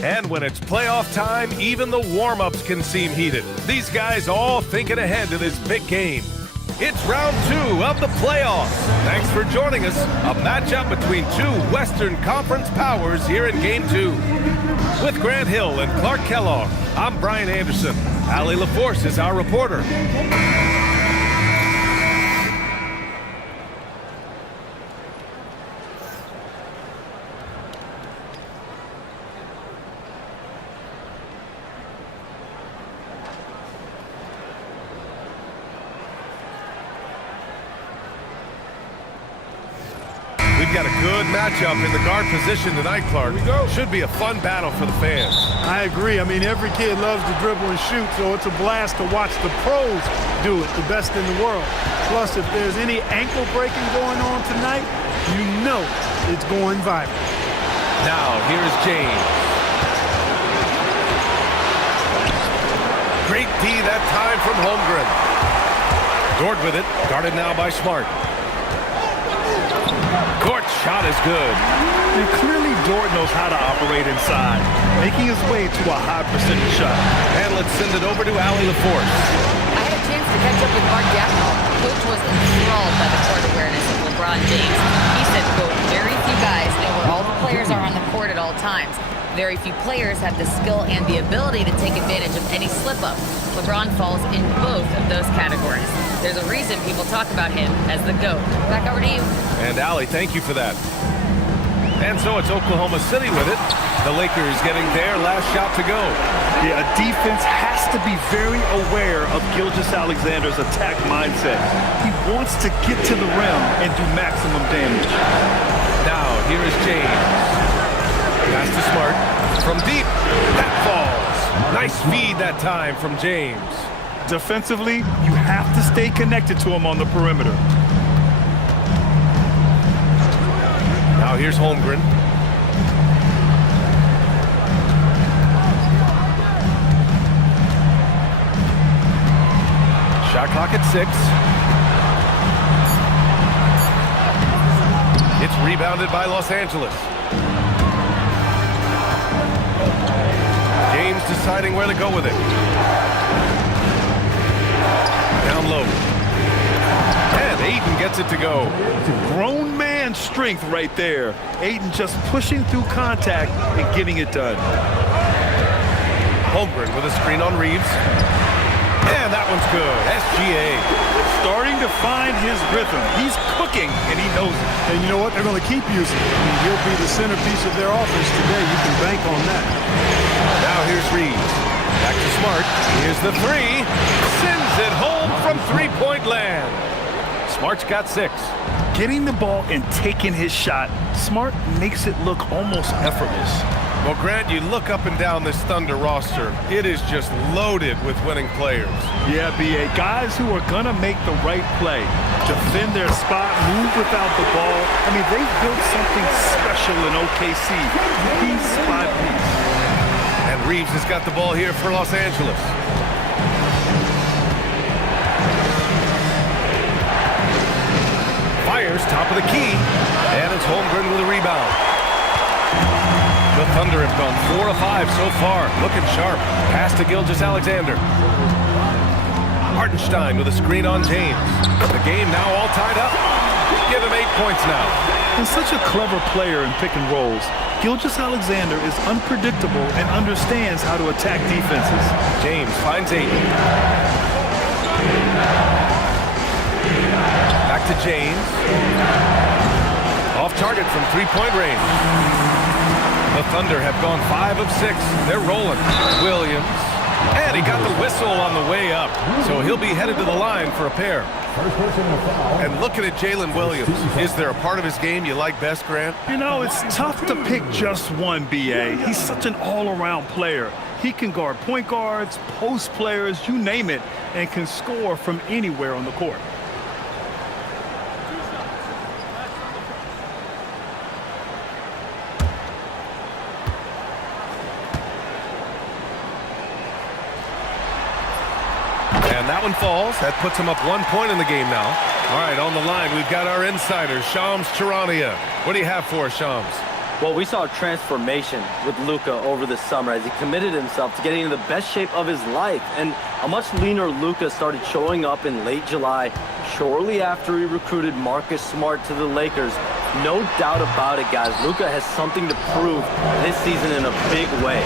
And when it's playoff time, even the warm-ups can seem heated. These guys all thinking ahead to this big game. It's round 2 of the playoffs. Thanks for joining us. A matchup between two Western Conference powers here in Game 2. With Grant Hill and Clark Kellogg, I'm Brian Anderson. Allie LaForce is our reporter. We've got a good matchup in the guard position tonight, Clark. Should be a fun battle for the fans. I agree. I mean, every kid loves to dribble and shoot, so it's a blast to watch the pros do it, the best in the world. Plus, if there's any ankle breaking going on tonight, you know it's going viral. Now, here's James. Great D that time from Holmgren. Dort with it, guarded now by Smart. Dort's shot is good. And clearly Dort knows how to operate inside, making his way to a high percentage shot. And let's send it over to Allie LaForce. I had a chance to catch up with Mark Gaffney. Coach was enthralled by the court awareness of LeBron James. He said, quote, very few guys know where all the players are on the court at all times. Very few players have the skill and the ability to take advantage of any slip-up. LeBron falls in both of those categories. There's a reason people talk about him as the GOAT. Back over to you. And Allie, thank you for that. And so it's Oklahoma City with it. The Lakers getting their last shot to go. Yeah, a defense has to be very aware of Gilgeous-Alexander's attack mindset. He wants to get to the rim and do maximum damage. Now, here is James. Pass to Smart. From deep, that falls. Nice feed that time from James. Defensively, you have to stay connected to him on the perimeter. Now here's Holmgren. Shot clock at 6. It's rebounded by Los Angeles. James deciding where to go with it. Down low. And Ayton gets it to go. Grown man strength right there. Ayton just pushing through contact and getting it done. Holmgren with a screen on Reeves. And that one's good. SGA. Starting to find his rhythm. He's cooking, and he knows it. And you know what? They're going to keep using it. I mean, he'll be the centerpiece of their offense today. You can bank on that. Now here's Reeves. Back to Smart. Here's the 3. Sends it home from three-point land. Smart's got 6. Getting the ball and taking his shot, Smart makes it look almost effortless. Well, Grant, you look up and down this Thunder roster. It is just loaded with winning players. Yeah, B.A. Guys who are going to make the right play, defend their spot, move without the ball. I mean, they've built something special in OKC, piece by piece. And Reeves has got the ball here for Los Angeles. Fires top of the key, and it's Holmgren with a rebound. The Thunder have gone 4 of 5 so far, looking sharp. Pass to Gilgeous-Alexander. Hartenstein with a screen on James. The game now all tied up. Give him 8 points now. And such a clever player in pick and rolls. Gilgeous-Alexander is unpredictable and understands how to attack defenses. James finds Ayton. Back to James. Off target from three-point range. The Thunder have gone 5 of 6. They're rolling. Williams. And he got the whistle on the way up. So he'll be headed to the line for a pair. And looking at Jalen Williams, is there a part of his game you like best, Grant? You know, it's tough to pick just one, B.A. He's such an all-around player. He can guard point guards, post players, you name it, and can score from anywhere on the court. And that one falls. That puts him up 1 point in the game now. All right, on the line, we've got our insider, Shams Charania. What do you have for us, Shams? Well, we saw a transformation with Luka over the summer as he committed himself to getting in the best shape of his life. And a much leaner Luka started showing up in late July, shortly after he recruited Marcus Smart to the Lakers. No doubt about it, guys. Luka has something to prove this season in a big way.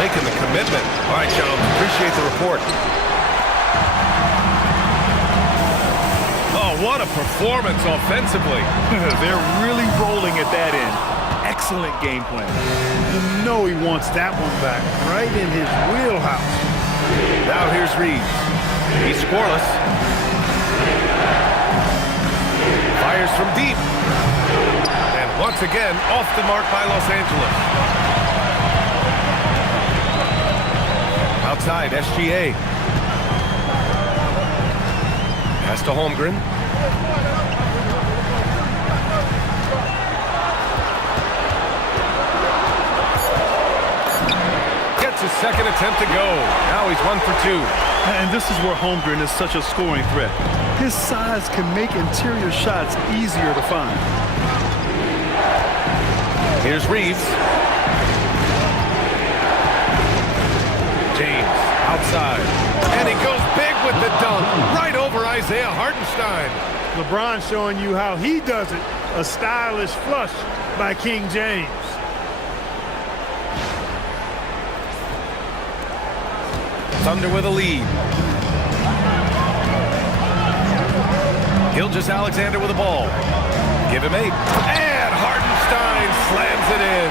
Making the commitment. All right, Jones, appreciate the report. Oh, what a performance offensively. They're really rolling at that end. Excellent game plan. You know he wants that one back, right in his wheelhouse. Now here's Reeves. He's scoreless. Fires from deep. And once again, off the mark by Los Angeles. Outside, SGA. Pass to Holmgren. His second attempt to go. Now he's 1 for 2. And this is where Holmgren is such a scoring threat. His size can make interior shots easier to find. Here's Reeves. James outside. And he goes big with the dunk. Right over Isaiah Hartenstein. LeBron showing you how he does it. A stylish flush by King James. Thunder with a lead. Gilgeous-Alexander with the ball. Give him 8. And Hartenstein slams it in.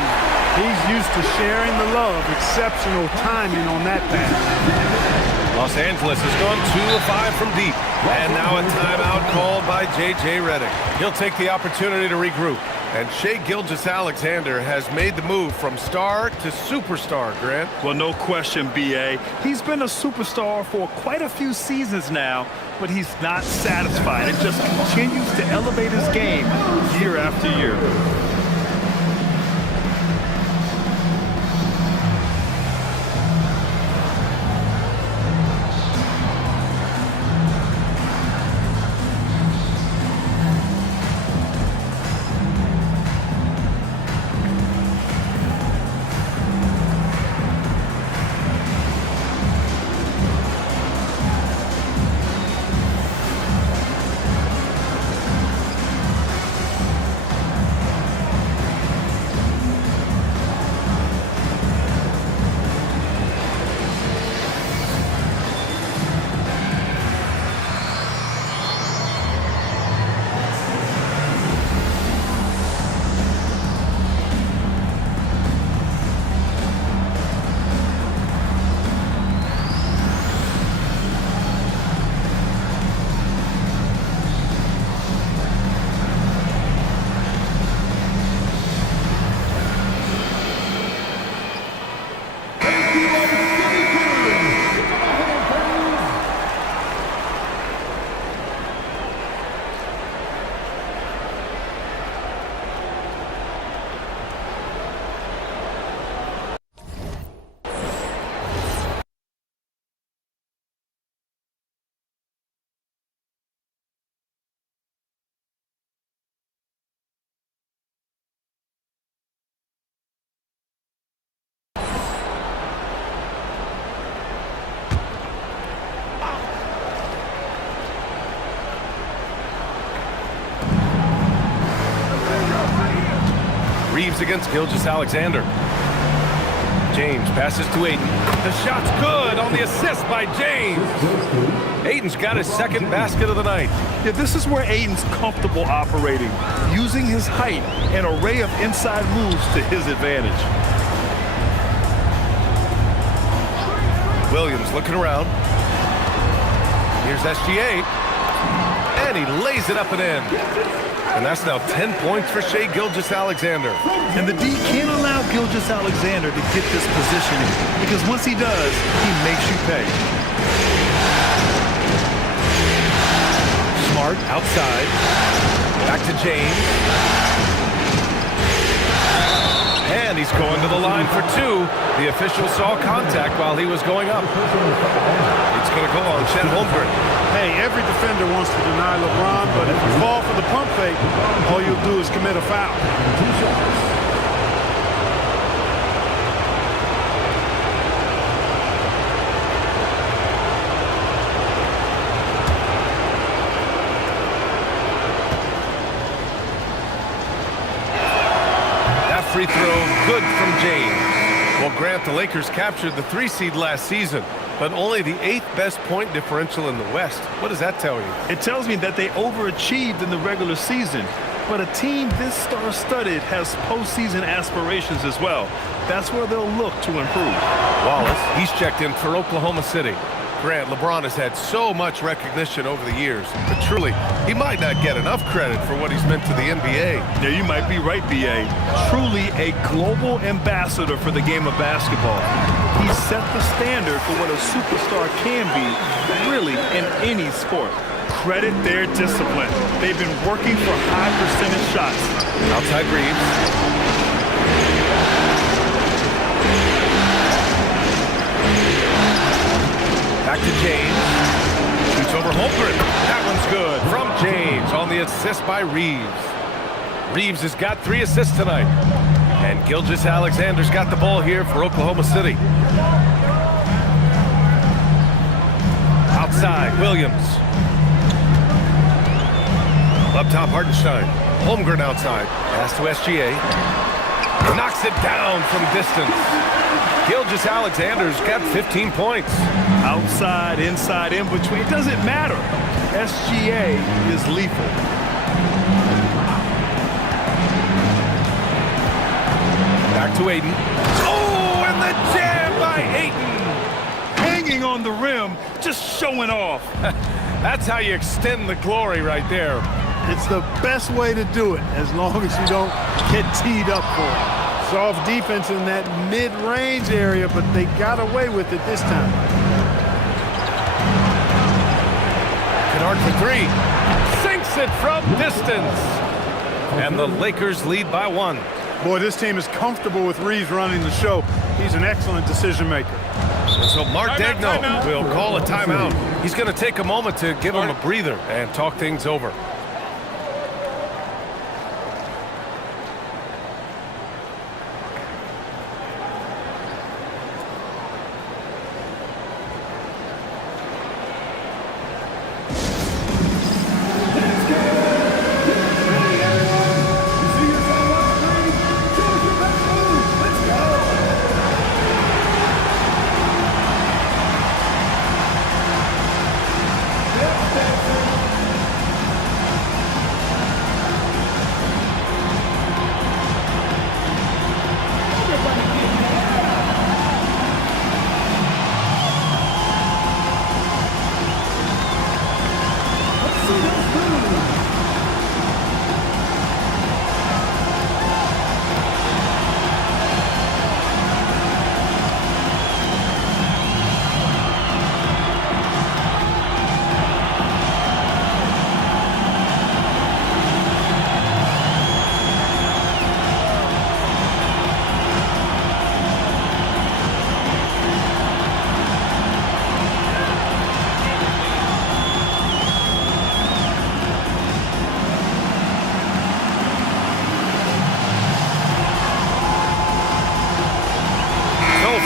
He's used to sharing the love. Exceptional timing on that pass. Los Angeles has gone 2 of 5 from deep. And now a timeout called by J.J. Redick. He'll take the opportunity to regroup. And Shai Gilgeous-Alexander has made the move from star to superstar, Grant. Well, no question, B.A. He's been a superstar for quite a few seasons now, but he's not satisfied and just continues to elevate his game year after year. Reeves against Gilgeous-Alexander. James passes to Ayton. The shot's good on the assist by James. Ayton's got his second basket of the night. Yeah, this is where Ayton's comfortable operating, using his height and array of inside moves to his advantage. Williams looking around. Here's SGA. And he lays it up and in. And that's now 10 points for Shai Gilgeous-Alexander. And the D can't allow Gilgeous-Alexander to get this positioning, because once he does, he makes you pay. Smart outside. Back to James. And he's going to the line for 2. The official saw contact while he was going up. It's going to go on Chet Holmgren. Hey, every defender wants to deny LeBron, but if you fall for the pump fake, all you'll do is commit a foul. free throw, good from James. Well, Grant, the Lakers captured the 3 seed last season, but only the 8th best point differential in the West. What does that tell you? It tells me that they overachieved in the regular season. But a team this star-studded has postseason aspirations as well. That's where they'll look to improve. Wallace, he's checked in for Oklahoma City. Grant, LeBron has had so much recognition over the years, but truly, he might not get enough credit for what he's meant to the NBA. Yeah, you might be right, B.A. Truly a global ambassador for the game of basketball. He set the standard for what a superstar can be, really, in any sport. Credit their discipline. They've been working for high percentage shots. Outside Reeves. Back to James. Shoots over Holmgren. That one's good from James on the assist by Reeves. Reeves has got 3 assists tonight. And Gilgeous-Alexander's got the ball here for Oklahoma City. Outside, Williams. Up top, Hartenstein. Holmgren outside. Pass to SGA. Knocks it down from distance. Gilgeous-Alexander's got 15 points. Outside, inside, in between, it doesn't matter. SGA is lethal. Back to Ayton. Oh, and the jam by Ayton. Hanging on the rim, just showing off. That's how you extend the glory right there. It's the best way to do it, as long as you don't get teed up for it. Soft defense in that mid-range area, but they got away with it this time. Kennard for 3. Sinks it from distance. And the Lakers lead by 1. Boy, this team is comfortable with Reeves running the show. He's an excellent decision maker. So Mark Daigneault will call a timeout. He's going to take a moment to give him a breather and talk things over.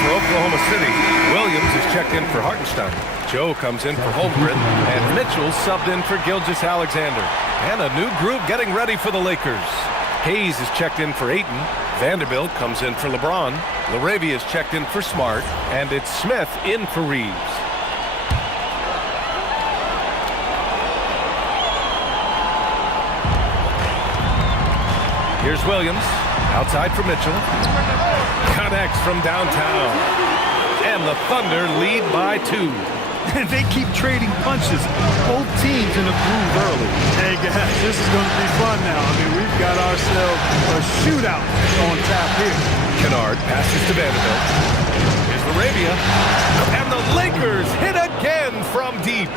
Oklahoma City. Williams is checked in for Hartenstein. Joe comes in for Holmgren. And Mitchell subbed in for Gilgeous-Alexander. And a new group getting ready for the Lakers. Hayes is checked in for Ayton. Vanderbilt comes in for LeBron. LaRavia is checked in for Smart. And it's Smith in for Reeves. Here's Williams. Outside for Mitchell. Connects from downtown. And the Thunder lead by 2. They keep trading punches. Both teams in a groove early. Hey, guys, this is going to be fun now. I mean, we've got ourselves a shootout on tap here. Kennard passes to Vanderbilt. Here's LaRavia. And the Lakers hit again from deep.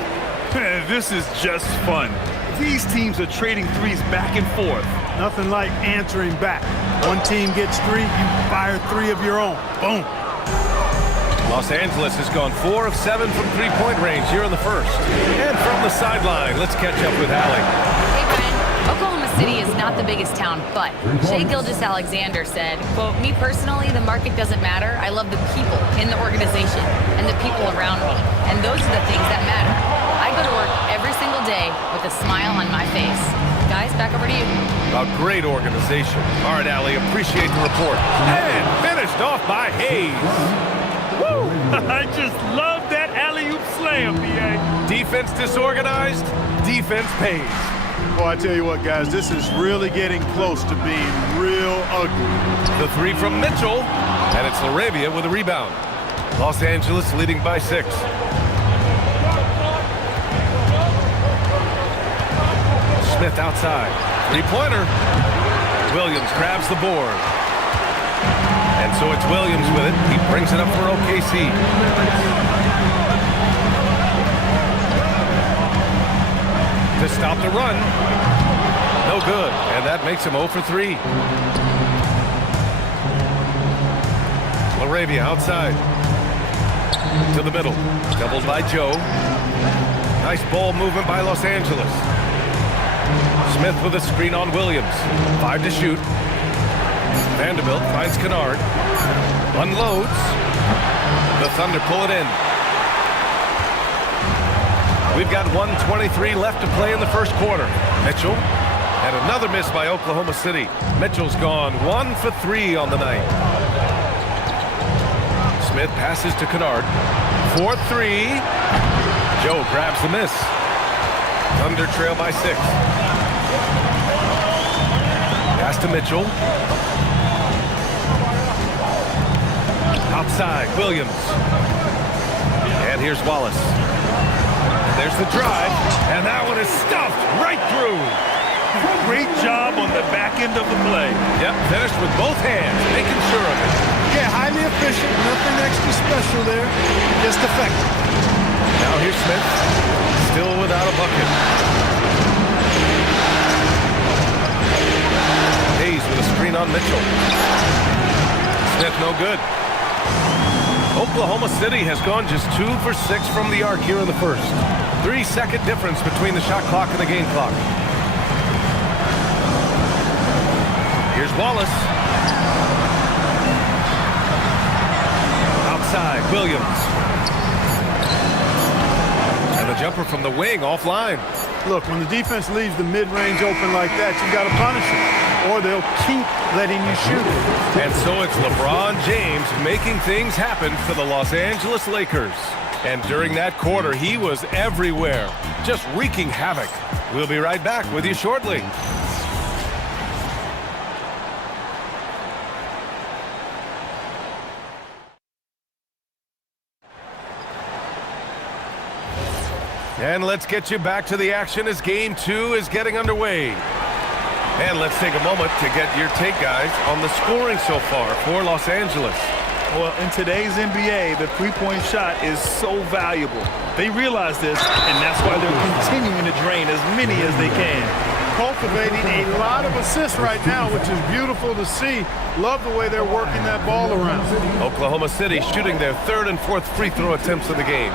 This is just fun. These teams are trading threes back and forth. Nothing like answering back. One team gets 3, you fire 3 of your own. Boom. Los Angeles has gone 4 of 7 from three-point range here in the first. And from the sideline, let's catch up with Allie. Hey, Brian. Oklahoma City is not the biggest town, but Shai Gilgeous-Alexander said, quote, "Me personally, the market doesn't matter. I love the people in the organization and the people around me. And those are the things that matter. I go to work every single day with a smile on my face. guys, back over to you. A great organization. All right, Allie, appreciate the report. And finished off by Hayes. Woo! I just love that alley-oop slam, B.A. Defense disorganized, defense pays. Well, I tell you what, guys, this is really getting close to being real ugly. The three from Mitchell, and it's LaRavia with a rebound. Los Angeles leading by 6. Smith outside. Three-pointer. Williams grabs the board. And so it's Williams with it. He brings it up for OKC. To stop the run. No good. And that makes him 0 for 3. LaRavia outside. To the middle. Doubled by Joe. Nice ball movement by Los Angeles. Smith with a screen on Williams. 5 to shoot. Vanderbilt finds Kennard. Unloads. The Thunder pull it in. We've got 1:23 left to play in the first quarter. Mitchell. And another miss by Oklahoma City. Mitchell's gone 1 for 3 on the night. Smith passes to Kennard. 4-3. Joe grabs the miss. Thunder trail by 6. Pass to Mitchell. Outside, Williams. And here's Wallace. There's the drive, and that one is stuffed right through. Great job on the back end of the play. Yep, finished with both hands, making sure of it. Yeah, highly efficient, nothing extra special there, just effective. Now here's Smith, still without a bucket. Hayes with a screen on Mitchell. Smith no good. Oklahoma City has gone just 2 for 6 from the arc here in the first. 3-second difference between the shot clock and the game clock. Here's Wallace. Outside, Williams. And the jumper from the wing offline. Look, when the defense leaves the mid-range open like that, you got to punish them, or they'll keep letting you shoot it. And so it's LeBron James making things happen for the Los Angeles Lakers. And during that quarter, he was everywhere, just wreaking havoc. We'll be right back with you shortly. And let's get you back to the action as Game 2 is getting underway. And let's take a moment to get your take, guys, on the scoring so far for Los Angeles. Well, in today's NBA, the three-point shot is so valuable. They realize this, and that's why they're continuing to drain as many as they can. Cultivating a lot of assists right now, which is beautiful to see. Love the way they're working that ball around. Oklahoma City shooting their 3rd and 4th free throw attempts of the game.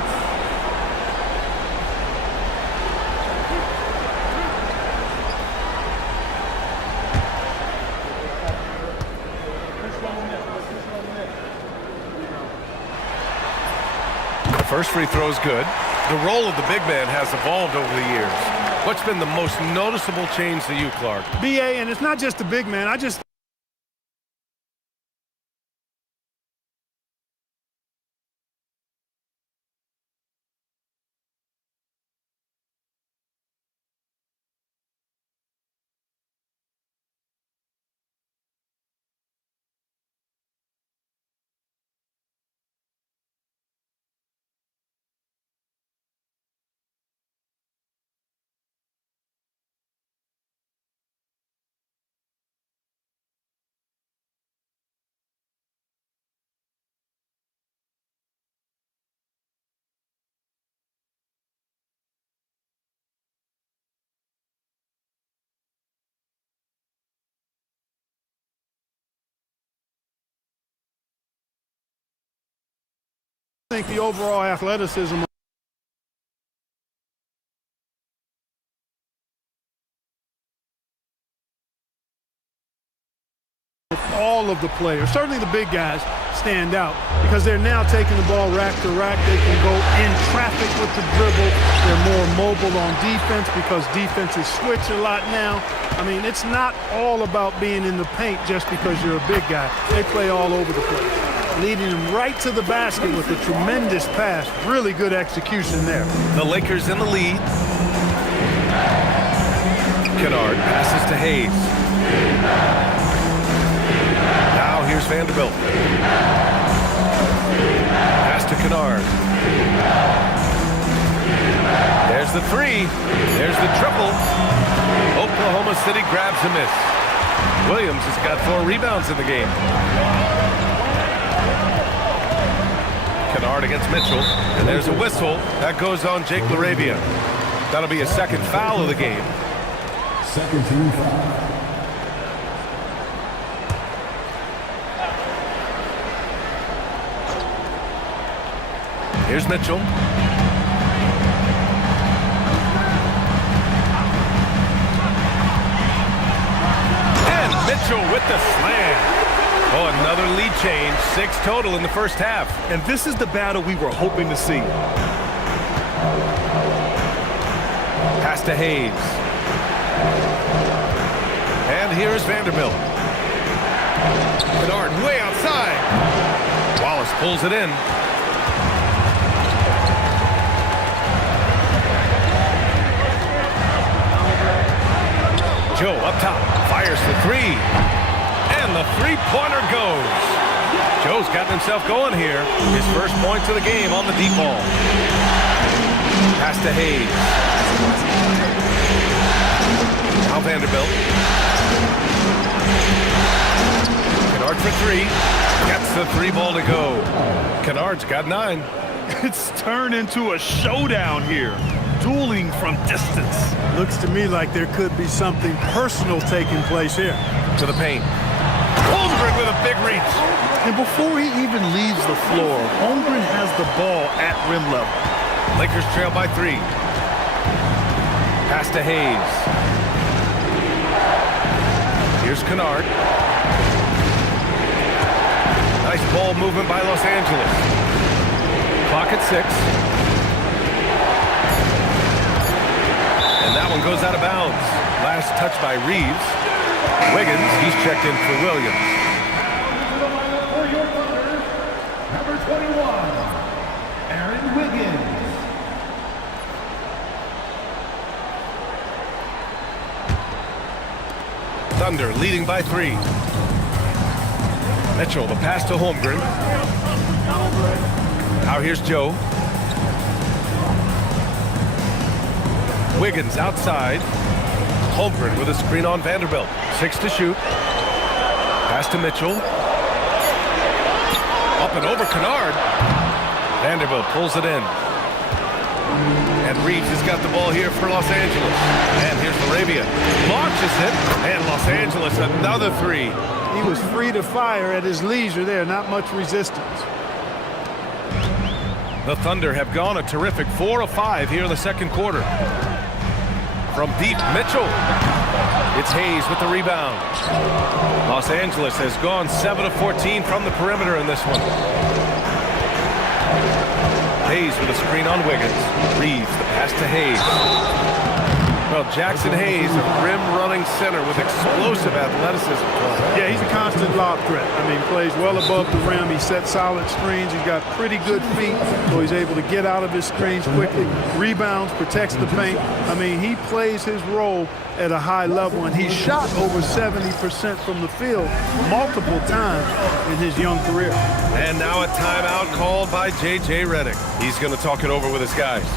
First free throw is good. The role of the big man has evolved over the years. What's been the most noticeable change to you, Clark? BA, and it's not just the big man. I just think the overall athleticism all of the players, certainly the big guys, stand out because they're now taking the ball rack to rack. They can go in traffic with the dribble. They're more mobile on defense because defenses switch a lot now. I mean, it's not all about being in the paint just because you're a big guy. They play all over the place, leading them right to the basket with a tremendous pass. Really good execution there. The Lakers in the lead. Kennard passes to Hayes. Now here's Vanderbilt. Pass to Kennard. There's the three. There's the triple. Oklahoma City grabs a miss. Williams has got 4 rebounds in the game. Kennard against Mitchell. And there's a whistle. That goes on Jake LaRavia. That'll be a second foul of the game. Second team foul. Here's Mitchell. And Mitchell with the slam. Oh, another lead change. 6 total in the first half. And this is the battle we were hoping to see. Pass to Hayes. And here's Vanderbilt. Kennard way outside. Wallace pulls it in. Joe up top, fires for 3. And the three-pointer goes. Joe's gotten himself going here. His first points of the game on the deep ball. Pass to Hayes. Now Vanderbilt. Kennard for 3. Gets the 3-ball to go. Kennard's got 9. It's turned into a showdown here. Dueling from distance. Looks to me like there could be something personal taking place here. To the paint. Holmgren with a big reach. And before he even leaves the floor, Holmgren has the ball at rim level. Lakers trail by 3. Pass to Hayes. Here's Kennard. Nice ball movement by Los Angeles. Clock at 6. And that one goes out of bounds. Last touch by Reeves. Wiggins, he's checked in for Williams. For your Thunder, number 21, Aaron Wiggins. Thunder leading by 3. Mitchell, the pass to Holmgren. Now here's Joe. Wiggins outside. Holmgren with a screen on Vanderbilt. 6 to shoot. Pass to Mitchell. Up and over Kennard. Vanderbilt pulls it in. And Reeves has got the ball here for Los Angeles. And here's LaRavia. Launches it. And Los Angeles another 3. He was free to fire at his leisure there. Not much resistance. The Thunder have gone a terrific 4 of 5 here in the second quarter. From deep, Mitchell. It's Hayes with the rebound. Los Angeles has gone 7 of 14 from the perimeter in this one. Hayes with a screen on Wiggins. Reeves, the pass to Hayes. Well, Jackson Hayes, a rim-running center with explosive athleticism. Yeah, he's a constant lob threat. I mean, plays well above the rim. He sets solid screens. He's got pretty good feet, so he's able to get out of his screens quickly. Rebounds, protects the paint. I mean, he plays his role at a high level, and he's shot over 70% from the field multiple times in his young career. And now a timeout called by J.J. Redick. He's going to talk it over with his guys.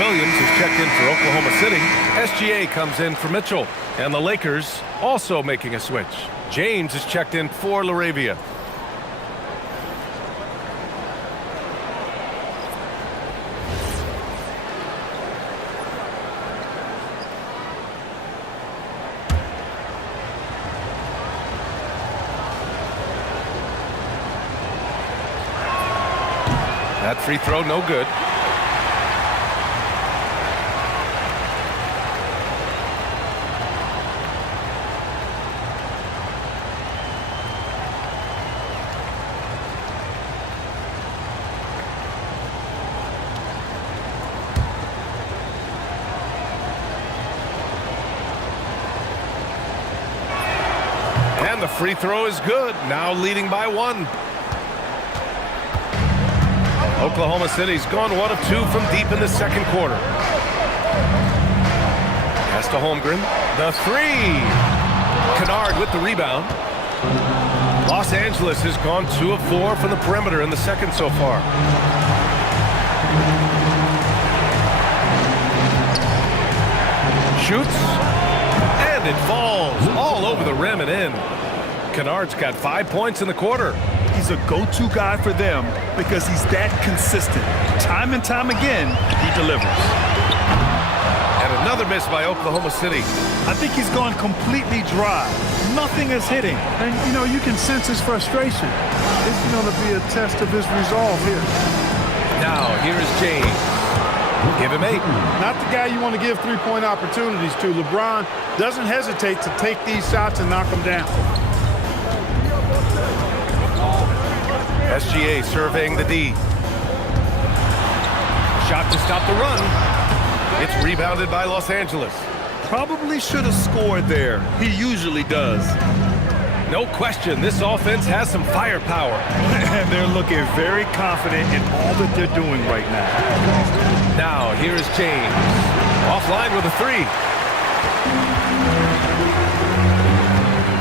Williams is checked in for Oklahoma City. SGA comes in for Mitchell. And the Lakers also making a switch. James is checked in for LaRavia. That free throw, no good. And the free throw is good. Now leading by 1. Oklahoma City's gone 1 of 2 from deep in the second quarter. Pass to Holmgren. The 3. Kennard with the rebound. Los Angeles has gone 2 of 4 from the perimeter in the second so far. Shoots. And it falls all over the rim and in. Kennard's got 5 points in the quarter. He's a go-to guy for them because he's that consistent. Time and time again, he delivers. And another miss by Oklahoma City. I think he's gone completely dry. Nothing is hitting. And, you know, you can sense his frustration. This is going to be a test of his resolve here. Now, here is James. Give him 8. Not the guy you want to give three-point opportunities to. LeBron doesn't hesitate to take these shots and knock them down. SGA surveying the D. Shot to stop the run. It's rebounded by Los Angeles. Probably should have scored there. He usually does. No question, this offense has some firepower. And they're looking very confident in all that they're doing right now. Now, here is James. Offline with a 3.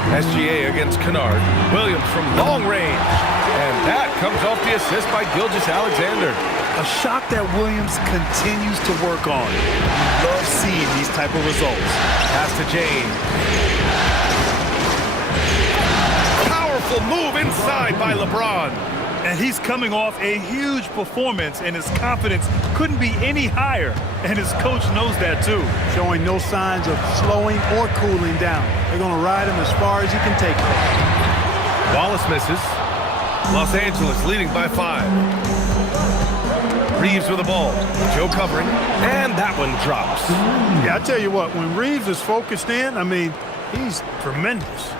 SGA against Kennard. Williams from long range. And that comes off the assist by Gilgeous-Alexander. A shot that Williams continues to work on. Love seeing these type of results. Pass to James. Powerful move inside by LeBron. And he's coming off a huge performance, and his confidence couldn't be any higher. And his coach knows that too. Showing no signs of slowing or cooling down. They're going to ride him as far as you can take him. Wallace misses. Los Angeles leading by 5. Reeves with the ball. Joe covering. And that one drops. Yeah, I tell you what, when Reeves is focused in, I mean, he's tremendous.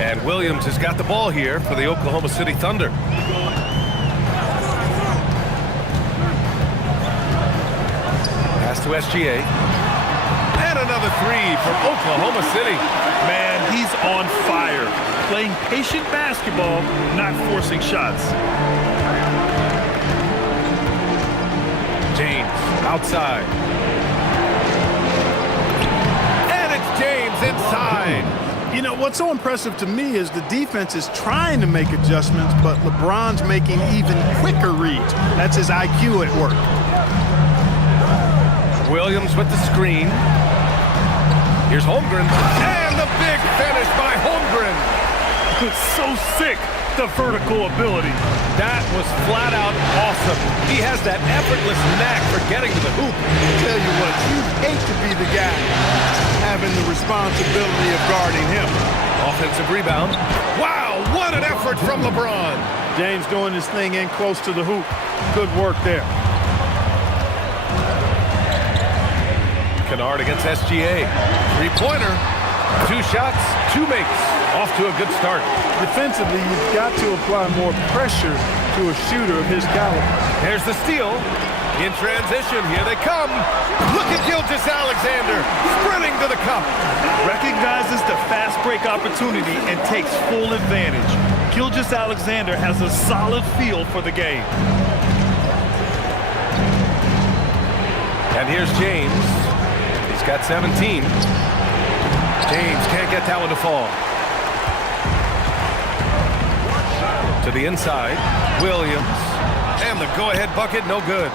And Williams has got the ball here for the Oklahoma City Thunder. Pass to SGA. And another 3 from Oklahoma City. Man, he's on fire. Playing patient basketball, not forcing shots. James outside. And it's James inside. You know, what's so impressive to me is the defense is trying to make adjustments, but LeBron's making even quicker reads. That's his IQ at work. Williams with the screen. Here's Holmgren. And the big finish by Holmgren. It's so sick, the vertical ability. That was flat out awesome. He has that effortless knack for getting to the hoop. I tell you what, you'd hate to be the guy having the responsibility of guarding him. Offensive rebound. Wow, what an effort from LeBron. James doing his thing in close to the hoop. Good work there. Kennard against SGA. 3-pointer. 2 shots, 2 makes. Off to a good start. Defensively, you've got to apply more pressure to a shooter of his caliber. There's the steal. In transition, here they come. Look at Gilgeous-Alexander sprinting to the cup. Recognizes the fast break opportunity and takes full advantage. Gilgeous-Alexander has a solid feel for the game. And here's James. He's got 17. James can't get that one to fall. To the inside, Williams. And the go-ahead bucket, no good.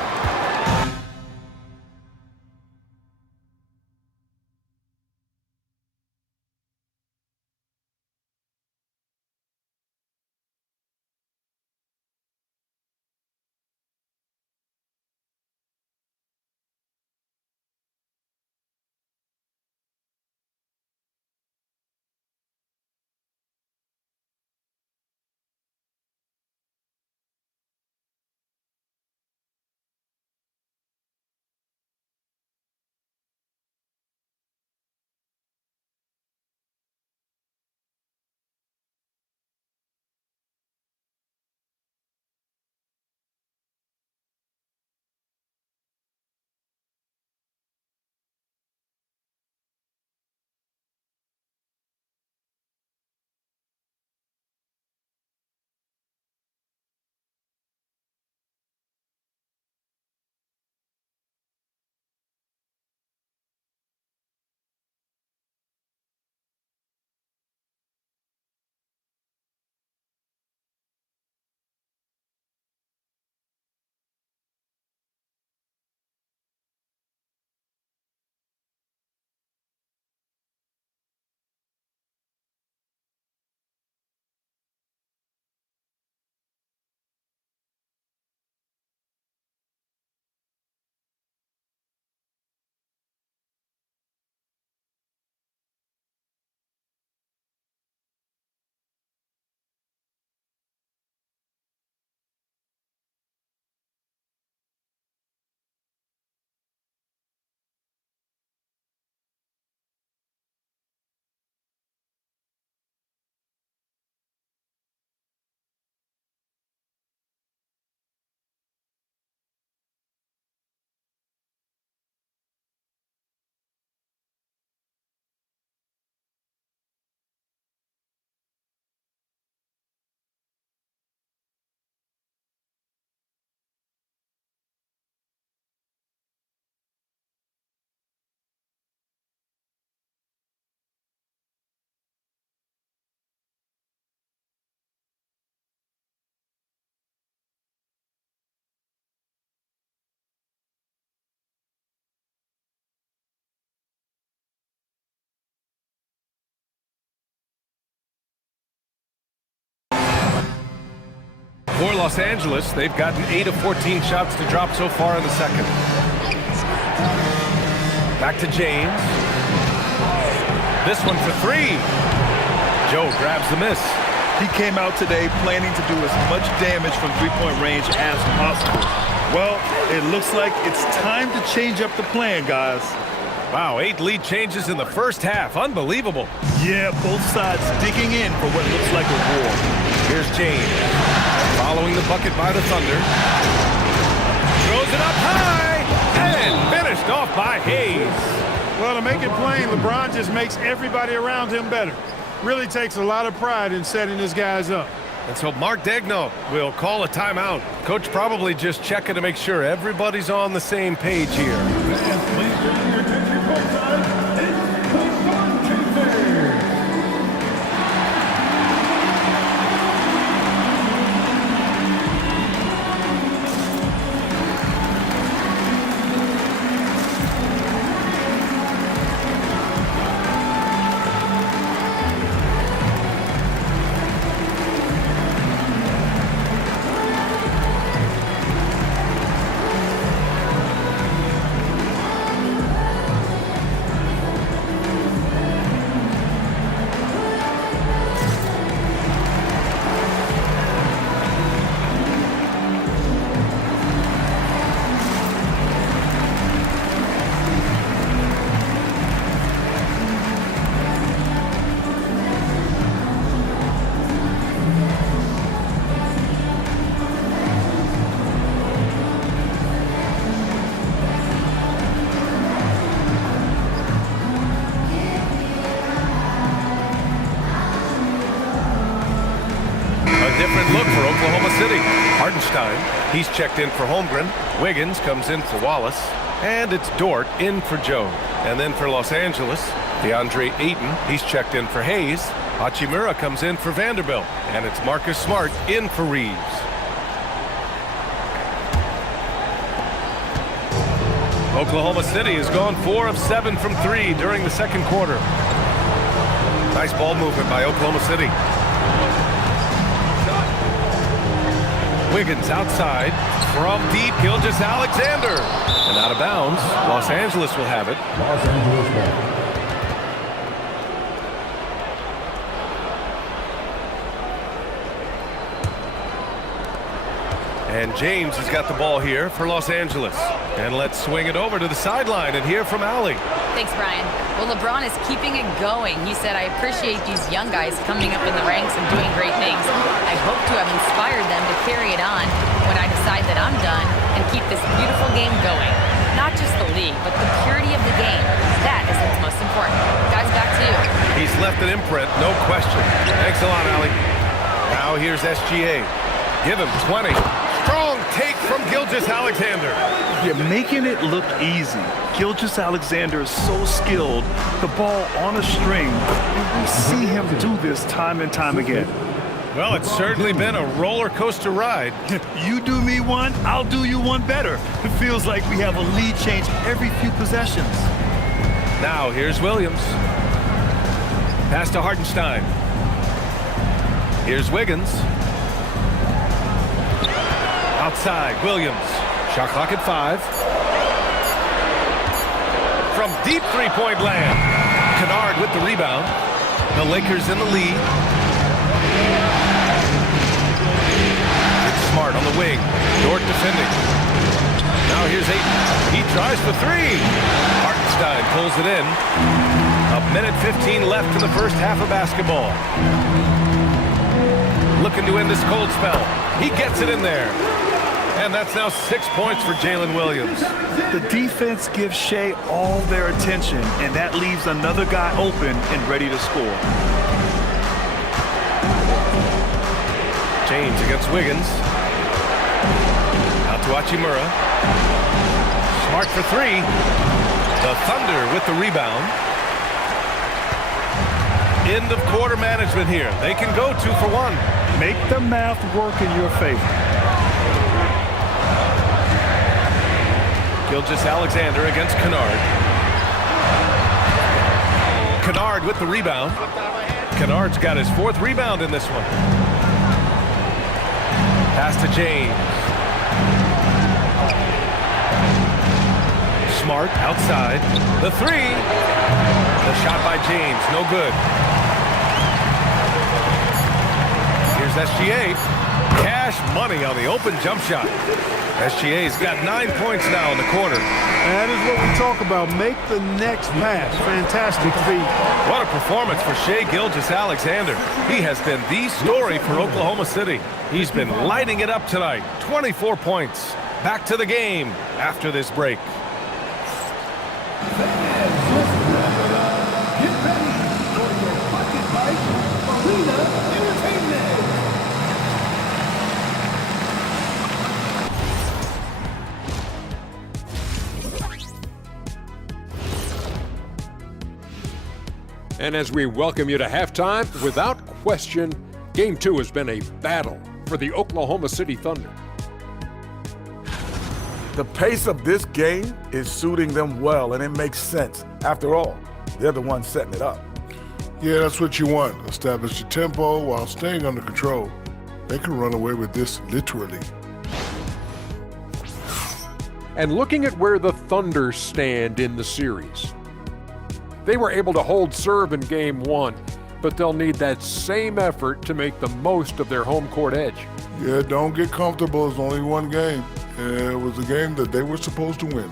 For Los Angeles, they've gotten 8 of 14 shots to drop so far in the second. Back to James. This one for 3. Joe grabs the miss. He came out today planning to do as much damage from three-point range as possible. Well, it looks like it's time to change up the plan, guys. Wow, 8 lead changes in the first half. Unbelievable. Yeah, both sides digging in for what looks like a war. Here's James. Following the bucket by the Thunder. Throws it up high. And finished off by Hayes. Well, to make it plain, LeBron just makes everybody around him better. Really takes a lot of pride in setting his guys up. And so Mark Daigneault will call a timeout. Coach probably just checking to make sure everybody's on the same page here. And please bring your attention courtside. It's Coach Don. Different look for Oklahoma City. Hartenstein, he's checked in for Holmgren. Wiggins comes in for Wallace. And it's Dort in for Joe. And then for Los Angeles, DeAndre Ayton, he's checked in for Hayes. Hachimura comes in for Vanderbilt. And it's Marcus Smart in for Reeves. Oklahoma City has gone 4 of 7 from 3 during the second quarter. Nice ball movement by Oklahoma City. Wiggins outside from deep. Gilgeous-Alexander. And out of bounds. Los Angeles will have it. Los Angeles ball. And James has got the ball here for Los Angeles. And let's swing it over to the sideline and hear from Allie. Thanks, Brian. Well, LeBron is keeping it going. He said, I appreciate these young guys coming up in the ranks and doing great things. I hope to have inspired them to carry it on when I decide that I'm done and keep this beautiful game going. Not just the league, but the purity of the game. That is what's most important. Guys, back to you. He's left an imprint, no question. Thanks a lot, Allie. Now here's SGA. Give him 20. Strong take from Gilgeous-Alexander. You're making it look easy. Gilgeous-Alexander is so skilled. The ball on a string. And we see him do this time and time again. Well, it's certainly been a roller coaster ride. You do me one, I'll do you one better. It feels like we have a lead change every few possessions. Now here's Williams. Pass to Hartenstein. Here's Wiggins. Outside, Williams. Shot clock at 5. From deep three-point land. Kennard with the rebound. The Lakers in the lead. It's Smart on the wing. Dort defending. Now here's Ayton. He tries for 3. Hartenstein pulls it in. A minute 15 left in the first half of basketball. Looking to end this cold spell. He gets it in there. And that's now 6 points for Jalen Williams. The defense gives Shea all their attention, and that leaves another guy open and ready to score. James against Wiggins. Out to Hachimura. Smart for 3. The Thunder with the rebound. End of quarter management here. They can go 2 for 1. Make the math work in your favor. Gilgeous-Alexander against Kennard. Kennard with the rebound. Kennard's got his 4th rebound in this one. Pass to James. Smart outside. The three. The shot by James, no good. Here's SGA. Cash money on the open jump shot. SGA's got 9 points now in the quarter. That is what we talk about. Make the next pass. Fantastic feed. What a performance for Shai Gilgeous-Alexander. He has been the story for Oklahoma City. He's been lighting it up tonight. 24 points. Back to the game after this break. And as we welcome you to halftime, without question, Game 2 has been a battle for the Oklahoma City Thunder. The pace of this game is suiting them well, and it makes sense. After all, they're the ones setting it up. Yeah, that's what you want. Establish the tempo while staying under control. They can run away with this literally. And looking at where the Thunder stand in the series, they were able to hold serve in Game 1, but they'll need that same effort to make the most of their home court edge. Yeah, don't get comfortable. It's only one game. It was a game that they were supposed to win.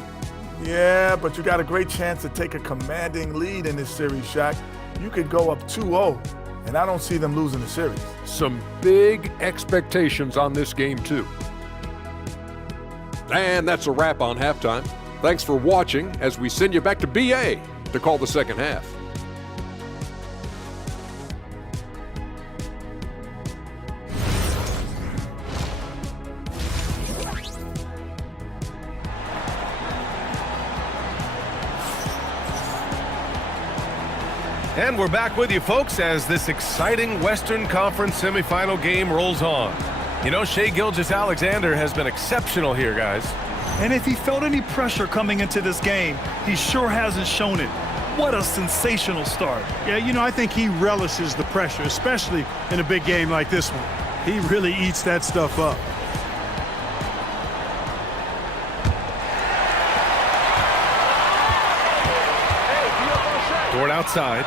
Yeah, but you got a great chance to take a commanding lead in this series, Shaq. You could go up 2-0, and I don't see them losing the series. Some big expectations on this game, too. And that's a wrap on halftime. Thanks for watching as we send you back to BA to call the second half. And we're back with you, folks, as this exciting Western Conference semifinal game rolls on. You know, Shai Gilgeous-Alexander has been exceptional here, guys. And if he felt any pressure coming into this game, he sure hasn't shown it. What a sensational start. Yeah, you know, I think he relishes the pressure, especially in a big game like this one. He really eats that stuff up. Dort outside.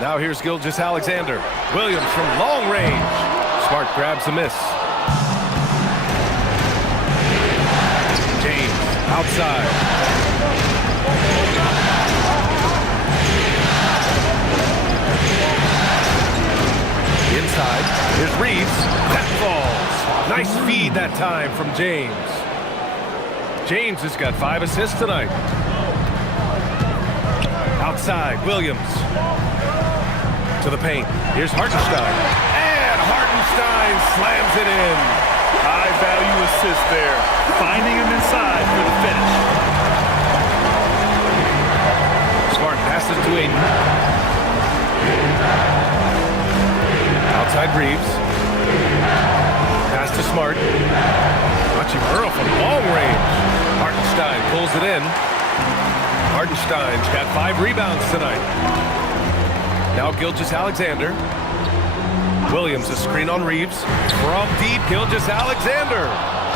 Now here's Gilgeous-Alexander. Williams from long range. Smart grabs the miss. James outside. Inside. Here's Reeves. That falls. Nice feed that time from James. James has got 5 assists tonight. Outside, Williams. To the paint. Here's Hartenstein. And Hartenstein slams it in. High value assist there. Finding him inside for the finish. Smart passes to Aiden. Outside Reeves. Pass to Smart. Watching Earl from long range. Hartenstein pulls it in. Hartenstein's got 5 rebounds tonight. Now Gilgeous-Alexander. Williams a screen on Reeves. From deep, Gilgeous-Alexander.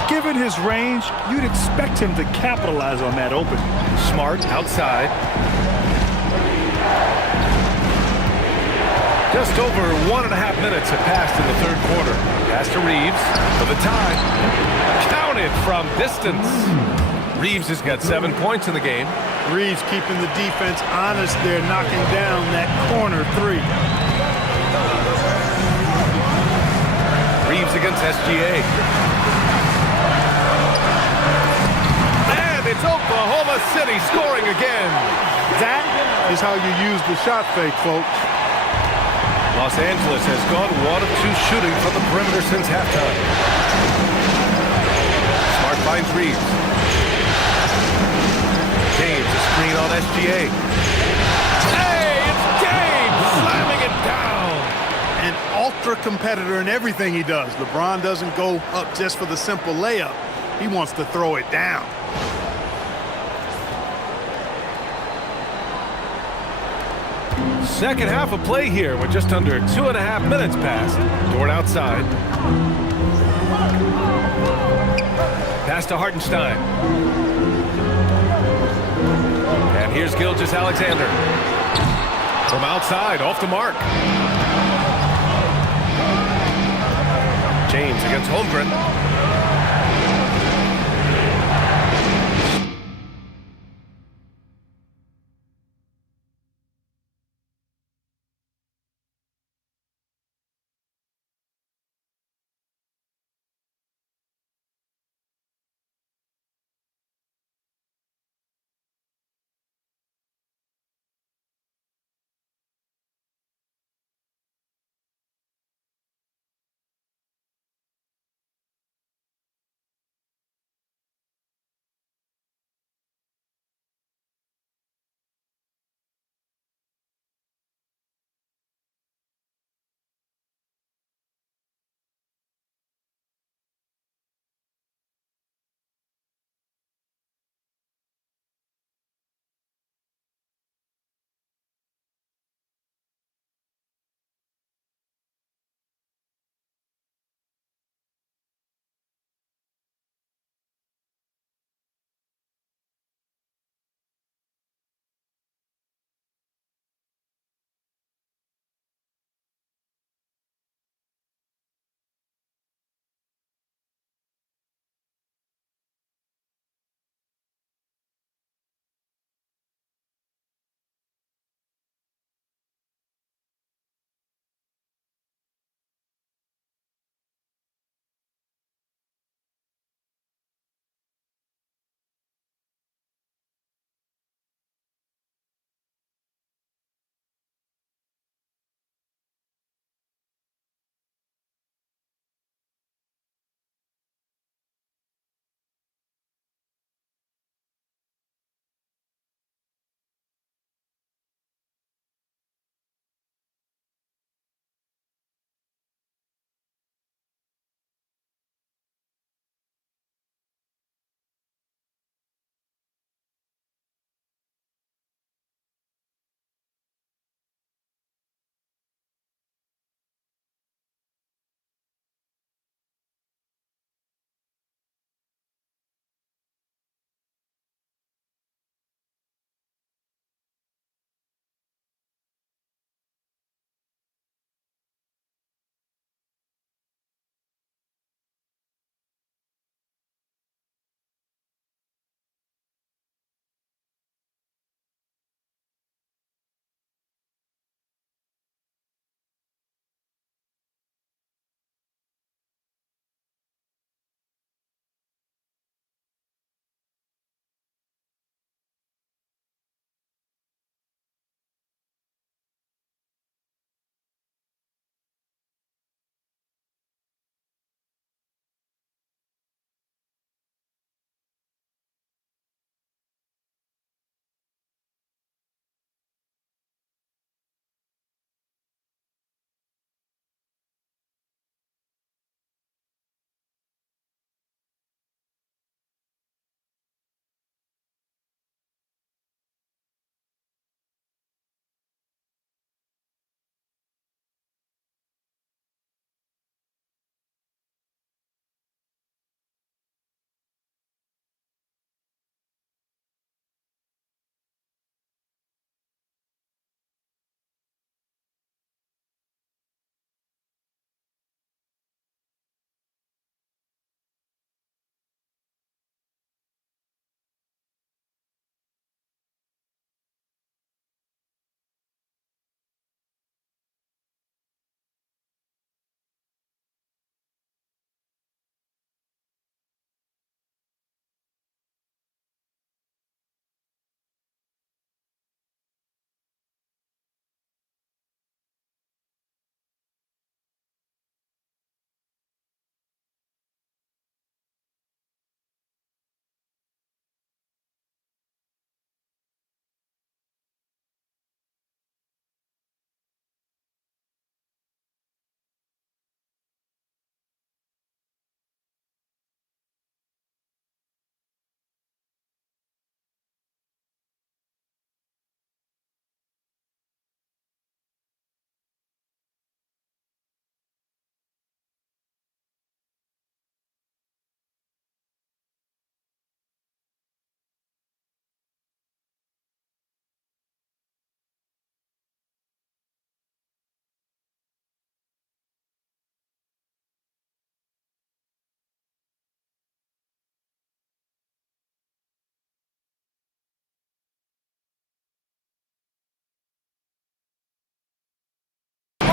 Given his range, you'd expect him to capitalize on that opening. Smart outside. Just over 1.5 minutes have passed in the third quarter. Pass to Reeves for the tie. Counted from distance. Reeves has got 7 points in the game. Reeves keeping the defense honest there, knocking down that corner 3. Reeves against SGA. And it's Oklahoma City scoring again. That is how you use the shot fake, folks. Los Angeles has gone 1 of 2 shooting from the perimeter since halftime. Smart finds Reeves. James, a screen on SGA. Hey, it's James slamming it down. An ultra competitor in everything he does. LeBron doesn't go up just for the simple layup. He wants to throw it down. Second half of play here with just under 2.5 minutes passed. Dort outside. Pass to Hartenstein. And here's Gilgeous-Alexander. From outside, off the mark. James against Holmgren.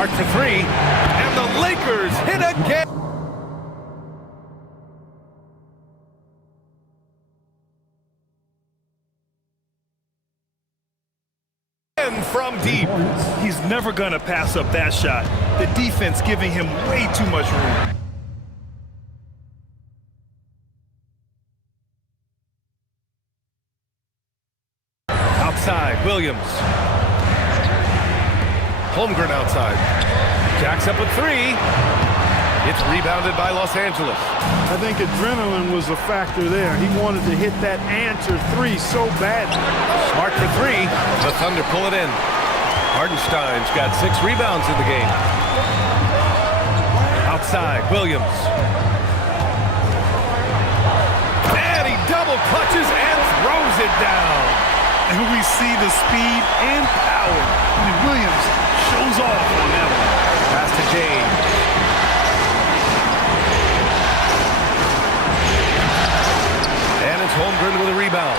Smart for three, and the Lakers hit again. From deep. He's never going to pass up that shot. The defense giving him way too much room. Outside, Williams. Holmgren outside. Jacks up with three. It's rebounded by Los Angeles. I think adrenaline was a factor there. He wanted to hit that answer three so badly. Smart for three. The Thunder pull it in. Hardenstein's got 6 rebounds in the game. Outside, Williams. And he double clutches and throws it down. And we see the speed and power. I mean, Williams shows off on that one. Pass to James. And it's Holmgren with a rebound.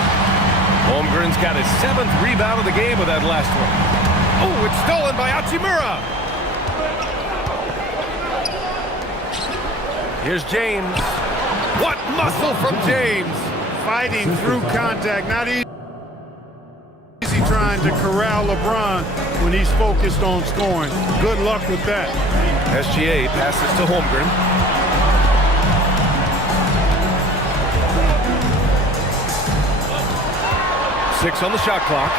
Holmgren's got his 7th rebound of the game with that last one. Oh, it's stolen by Hachimura. Here's James. What muscle from James. Fighting through contact, not easy trying to corral LeBron when he's focused on scoring. Good luck with that. SGA passes to Holmgren. Six on the shot clock.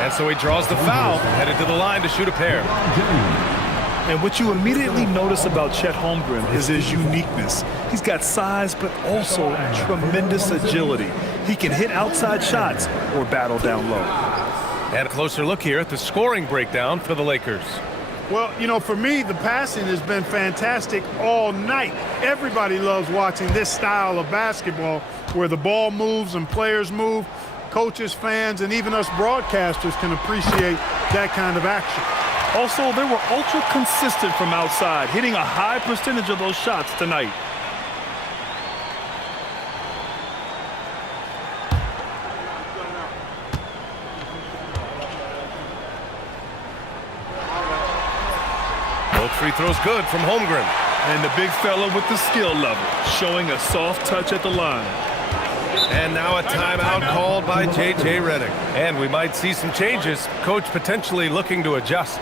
And so he draws the foul, headed to the line to shoot a pair. And what you immediately notice about Chet Holmgren is his uniqueness. He's got size, but also tremendous agility. He can hit outside shots or battle down low. And a closer look here at the scoring breakdown for the Lakers. Well, you know, for me, the passing has been fantastic all night. Everybody loves watching this style of basketball where the ball moves and players move. Coaches, fans, and even us broadcasters can appreciate that kind of action. Also, they were ultra consistent from outside, hitting a high percentage of those shots tonight. Both free throws good from Holmgren. And the big fella with the skill level, showing a soft touch at the line. And now a timeout called by J.J. Redick. And we might see some changes. Coach potentially looking to adjust.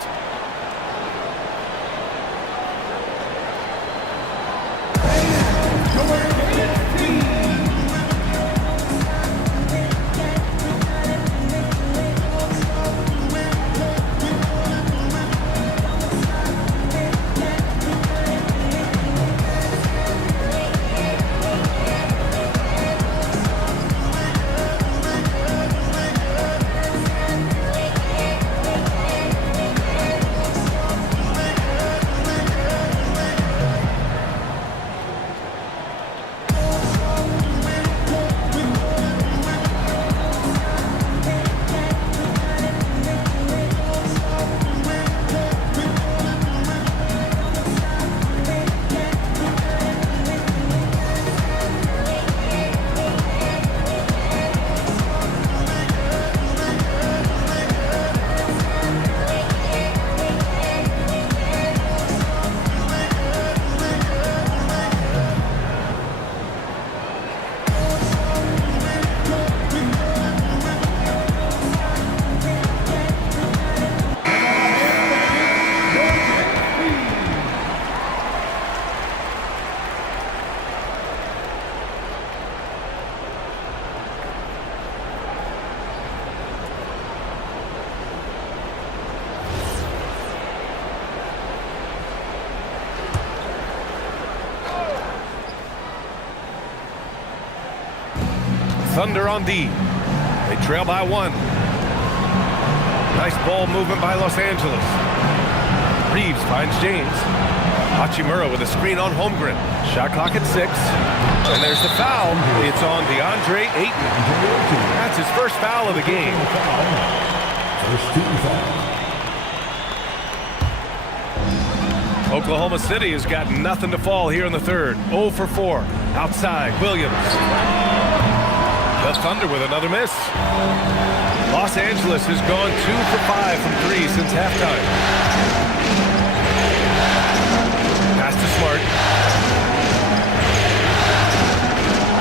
Thunder on D. They trail by 1. Nice ball movement by Los Angeles. Reeves finds James. Hachimura with a screen on Holmgren. Shot clock at 6. And there's the foul. It's on DeAndre Ayton. That's his first foul of the game. Oklahoma City has got nothing to fall here in the third. 0 for 4. Outside, Williams. The Thunder with another miss. Los Angeles has gone 2 for 5 from 3 since halftime. Pass to Smart.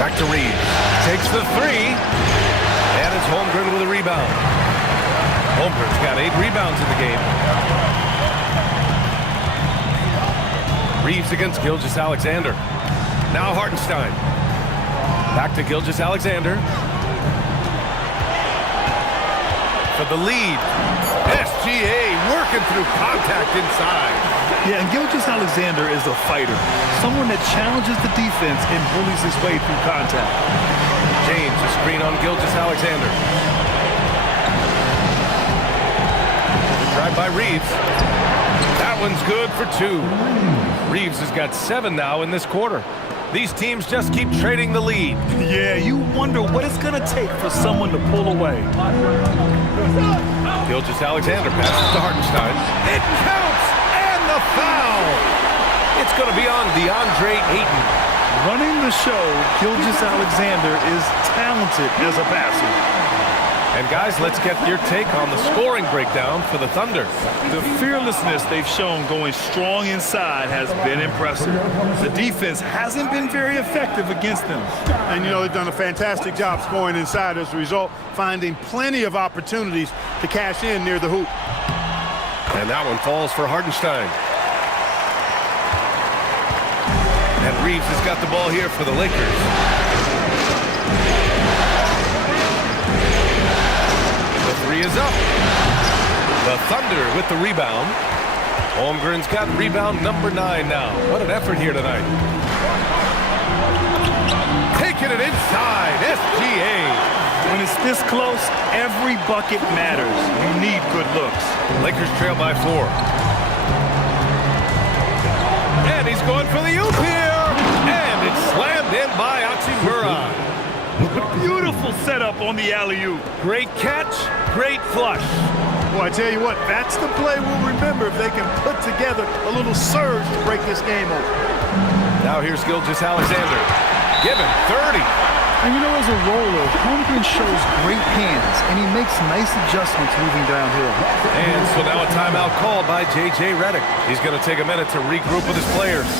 Back to Reeves. Takes the 3. And it's Holmgren with a rebound. Holmgren's got 8 rebounds in the game. Reeves against Gilgeous-Alexander. Now Hartenstein. Back to Gilgeous-Alexander. For the lead. SGA working through contact inside. Yeah, and Gilgeous-Alexander is a fighter. Someone that challenges the defense and bullies his way through contact. James, a screen on Gilgeous-Alexander. Drive by Reeves. That one's good for 2. Reeves has got 7 now in this quarter. These teams just keep trading the lead. Yeah, you wonder what it's going to take for someone to pull away. Gilgeous-Alexander passes to Hartenstein. It counts! And the foul! It's going to be on DeAndre Ayton. Running the show, Gilgeous-Alexander is talented as a passer. And guys, let's get your take on the scoring breakdown for the Thunder. The fearlessness they've shown going strong inside has been impressive. The defense hasn't been very effective against them. And, you know, they've done a fantastic job scoring inside as a result, finding plenty of opportunities to cash in near the hoop. And that one falls for Hartenstein. And Reeves has got the ball here for the Lakers. The 3 is up. The Thunder with the rebound. Holmgren's got rebound number 9 now. What an effort here tonight. Taking it inside. SGA. When it's this close, every bucket matters. You need good looks. Lakers trail by 4. And he's going for the oop here. And it's slammed in by Hachimura. Beautiful setup on the alley-oop. Great catch, great flush. Boy, I tell you what, that's the play we'll remember if they can put together a little surge to break this game open. Now here's Gilgeous-Alexander. Given 30. And you know, as a roller, Holmgren shows great hands, and he makes nice adjustments moving downhill. And so now a timeout called by J.J. Redick. He's going to take a minute to regroup with his players.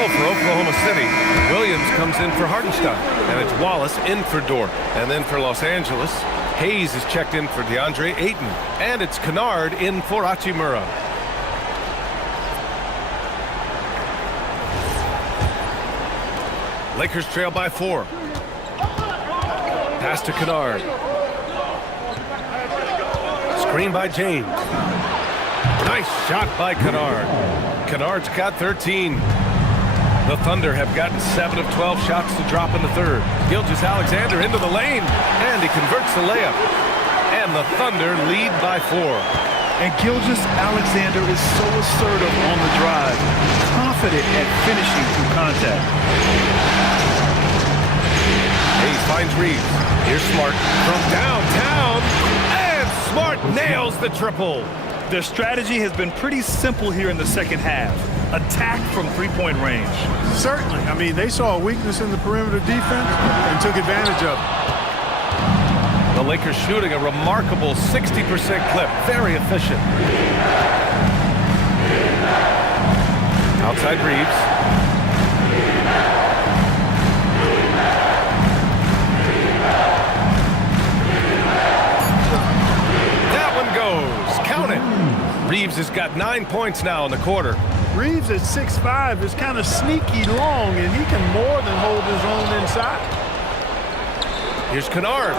For Oklahoma City, Williams comes in for Hartenstein, and it's Wallace in for Dort. And then for Los Angeles, Hayes is checked in for DeAndre Ayton, and it's Kennard in for Hachimura. Lakers trail by 4. Pass to Kennard. Screen by James. Nice shot by Kennard. Kennard's got 13. The Thunder have gotten 7 of 12 shots to drop in the third. Gilgeous-Alexander into the lane, and he converts the layup. And the Thunder lead by 4. And Gilgeous-Alexander is so assertive on the drive, confident at finishing through contact. Hayes finds Reeves. Here's Smart from downtown, and Smart nails the triple. Their strategy has been pretty simple here in the second half. Attack from three-point range. Certainly. I mean, they saw a weakness in the perimeter defense and took advantage of it. The Lakers shooting a remarkable 60% clip. Very efficient. Outside Reeves. That one goes. Count it. Reeves has got 9 points now in the quarter. Reeves at 6'5" is kind of sneaky long, and he can more than hold his own inside. Here's Kennard.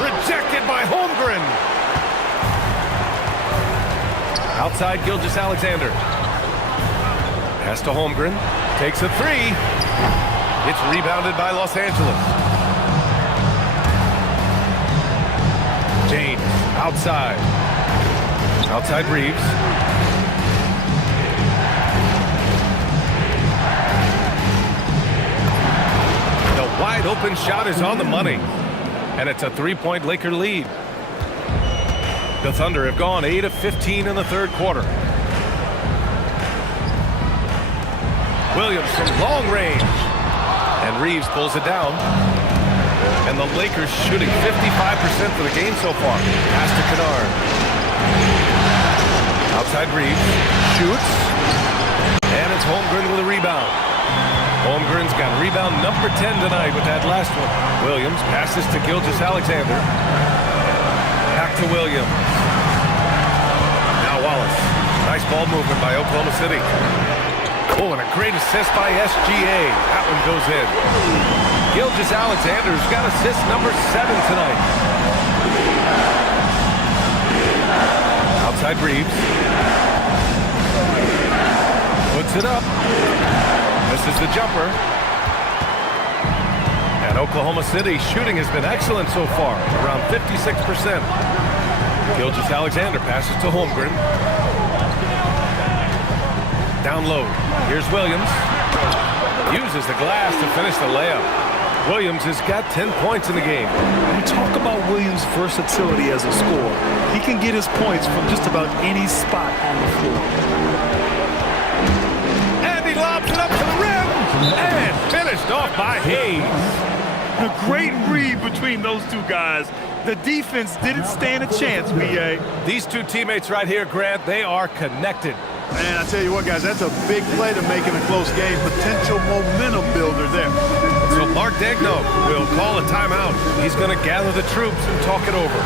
Rejected by Holmgren. Outside Gilgeous-Alexander. Pass to Holmgren. Takes a three. It's rebounded by Los Angeles. James outside. Outside Reeves. The wide open shot is on the money. And it's a 3-point Laker lead. The Thunder have gone 8 of 15 in the third quarter. Williams from long range. And Reeves pulls it down. And the Lakers shooting 55% for the game so far. Pass to Kennard. Outside Reeves. Shoots. And it's Holmgren with a rebound. Holmgren's got rebound number 10 tonight with that last one. Williams passes to Gilgeous-Alexander. Back to Williams. Now Wallace. Nice ball movement by Oklahoma City. Oh, and a great assist by SGA. That one goes in. Gilgeous-Alexander's got assist number 7 tonight. Outside Reeves. Puts it up. Misses the jumper. And Oklahoma City shooting has been excellent so far, around 56%. Gilgeous-Alexander passes to Holmgren. Down low. Here's Williams. Uses the glass to finish the layup. Williams has got 10 points in the game. We talk about Williams' versatility as a scorer. He can get his points from just about any spot on the floor. And he lobs it up to the rim. And finished off by Hayes. A great read between those two guys. The defense didn't stand a chance, B.A. These two teammates right here, Grant, they are connected. Man, I tell you what, guys, that's a big play to make in a close game. Potential momentum builder there. So Mark Daigneault will call a timeout. He's going to gather the troops and talk it over.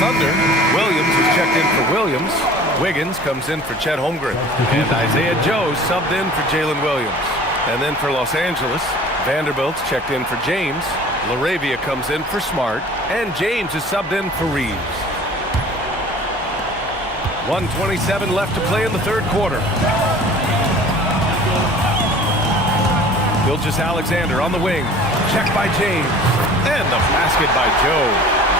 Thunder, Williams is checked in for Williams. Wiggins comes in for Chet Holmgren. And Isaiah Joe subbed in for Jalen Williams. And then for Los Angeles, Vanderbilt's checked in for James. LaRavia comes in for Smart. And James is subbed in for Reeves. 1:27 left to play in the third quarter. Gilgeous-Alexander on the wing. Checked by James. And the basket by Joe.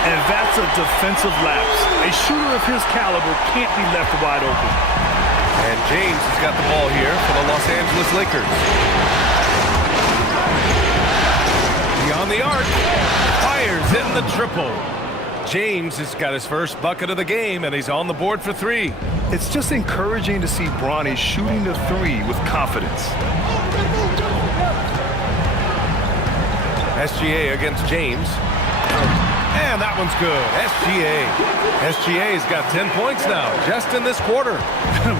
And that's a defensive lapse. A shooter of his caliber can't be left wide open. And James has got the ball here for the Los Angeles Lakers. Beyond the arc. Fires in the triple. James has got his first bucket of the game, and he's on the board for 3. It's just encouraging to see Bronny shooting the 3 with confidence. SGA against James. And that one's good. SGA's got 10 points now, just in this quarter.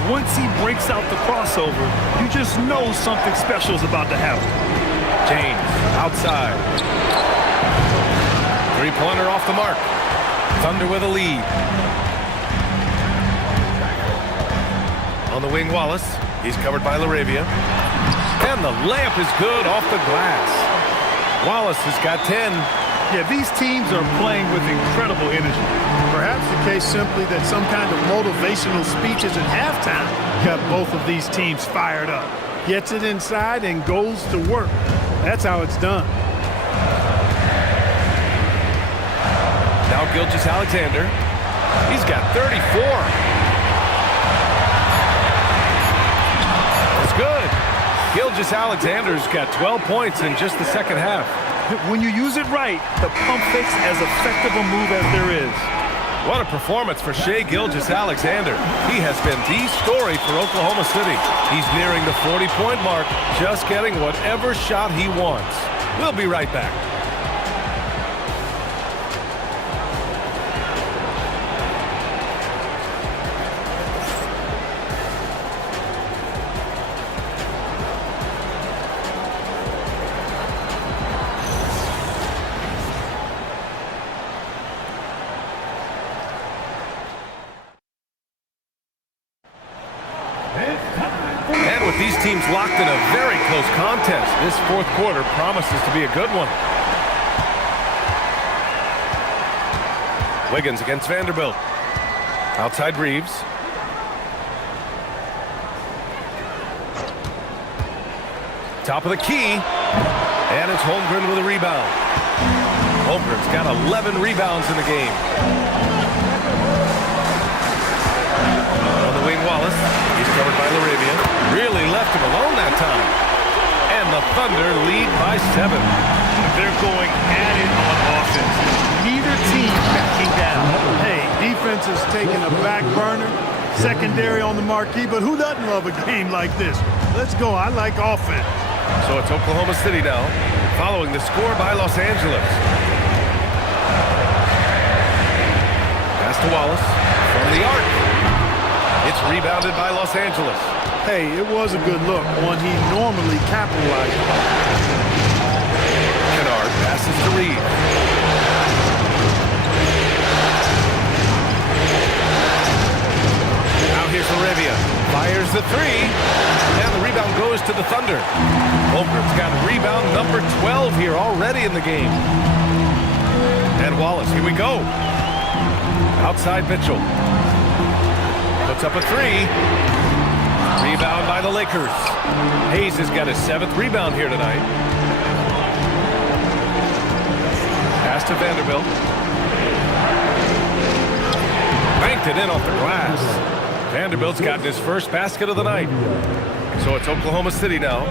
Once he breaks out the crossover, you just know something special is about to happen. James, outside. Three-pointer off the mark. Thunder with a lead. On the wing, Wallace. He's covered by LaRavia. And the layup is good off the glass. Wallace has got 10. Yeah, these teams are playing with incredible energy. Perhaps the case simply that some kind of motivational speeches at halftime got both of these teams fired up. Gets it inside and goes to work. That's how it's done. Now Gilgeous-Alexander. He's got 34. It's good. Gilgeous-Alexander's got 12 points in just the second half. When you use it right, the pump fake's as effective a move as there is. What a performance for Shai Gilgeous-Alexander. He has been the story for Oklahoma City. He's nearing the 40-point mark, just getting whatever shot he wants. We'll be right back. And with these teams locked in a very close contest, this fourth quarter promises to be a good one. Wiggins against Vanderbilt. Outside Reeves. Top of the key. And it's Holmgren with a rebound. Holmgren's got 11 rebounds in the game. On the wing, Wallace. He's covered by Laravia. Really left him alone that time. And the Thunder lead by 7. They're going at it on offense. Neither team backing down. Hey, defense is taking a back burner. Secondary on the marquee, but who doesn't love a game like this? Let's go. I like offense. So it's Oklahoma City now, following the score by Los Angeles. Pass to Wallace from the arc. It's rebounded by Los Angeles. Hey, it was a good look, one he normally capitalized on. Kennard passes to Reed. Now here's Laravia. Fires the three. And the rebound goes to the Thunder. Holmgren's got rebound number 12 here already in the game. And Wallace, here we go. Outside Mitchell. Puts up a three. Rebound by the Lakers. Hayes has got his 7th rebound here tonight. Pass to Vanderbilt. Banked it in off the glass. Vanderbilt's gotten his first basket of the night. So it's Oklahoma City now.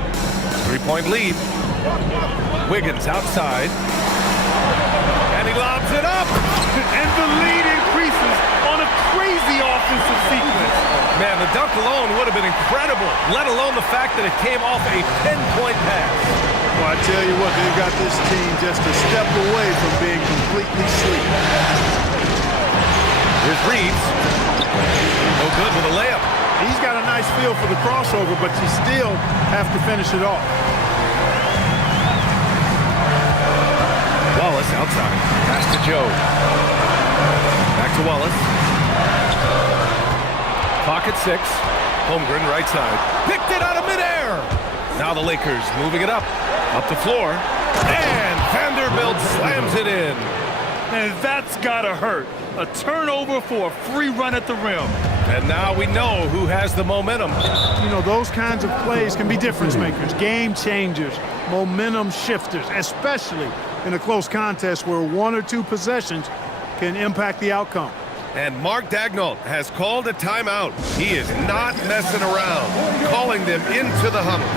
3-point lead. Wiggins outside. And he lobs it up. And the lead increases on a crazy offensive sequence. Man, the dunk alone would have been incredible, let alone the fact that it came off a 10-point pass. Well, I tell you what, they've got this team just a step away from being completely asleep. Here's Reeves. No good with a layup. He's got a nice feel for the crossover, but you still have to finish it off. Wallace outside. Pass to Joe. Back to Wallace. Clock at 6. Holmgren right side. Picked it out of midair. Now the Lakers moving it up. Up the floor. And Vanderbilt slams it in. And that's gotta hurt. A turnover for a free run at the rim. And now we know who has the momentum. You know, those kinds of plays can be difference makers, game changers, momentum shifters, especially in a close contest where 1 or 2 possessions can impact the outcome. And Mark Daigneault has called a timeout. He is not messing around, calling them into the huddle.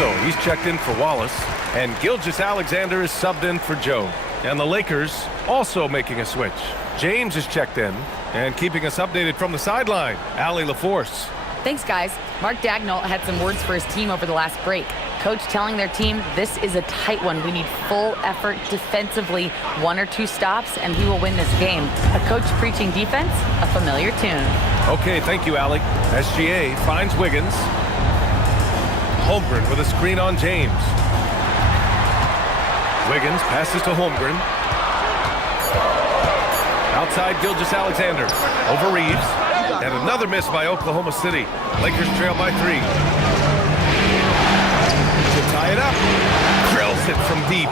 Caruso, he's checked in for Wallace. And Gilgeous-Alexander is subbed in for Joe. And the Lakers also making a switch. James is checked in. And keeping us updated from the sideline, Allie LaForce. Thanks, guys. Mark Dagnall had some words for his team over the last break. Coach telling their team, this is a tight one. We need full effort defensively, 1 or 2 stops, and we will win this game. A coach preaching defense, a familiar tune. Okay, thank you, Allie. SGA finds Wiggins. Holmgren with a screen on James. Wiggins passes to Holmgren. Outside Gilgeous-Alexander. Over Reeves. And another miss by Oklahoma City. Lakers trail by 3. To tie it up. Drills it from deep.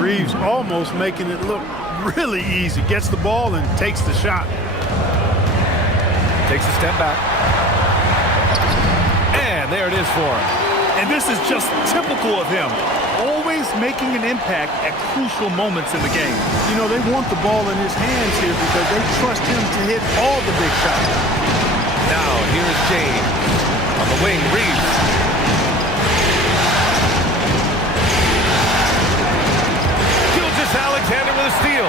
Reeves almost making it look really easy. Gets the ball and takes the shot. Takes a step back. And there it is for him. And this is just typical of him. Always making an impact at crucial moments in the game. You know, they want the ball in his hands here because they trust him to hit all the big shots. Now, here's James. On the wing, Reeves. Gilgeous-Alexander with a steal.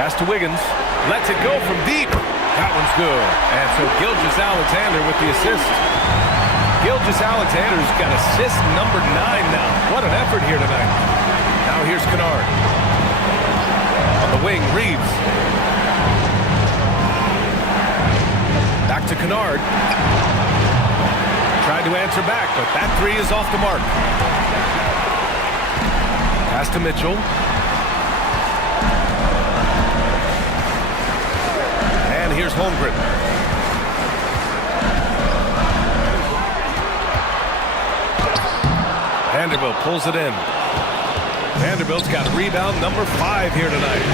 Pass to Wiggins. Lets it go from deep. That one's good. And so Gilgeous-Alexander with the assist. Gilgeous-Alexander's got assist number 9 now. What an effort here tonight. Now here's Kennard. On the wing, Reeves. Back to Kennard. Tried to answer back, but that 3 is off the mark. Pass to Mitchell. And here's Holmgren. Vanderbilt pulls it in. Vanderbilt's got rebound number 5 here tonight.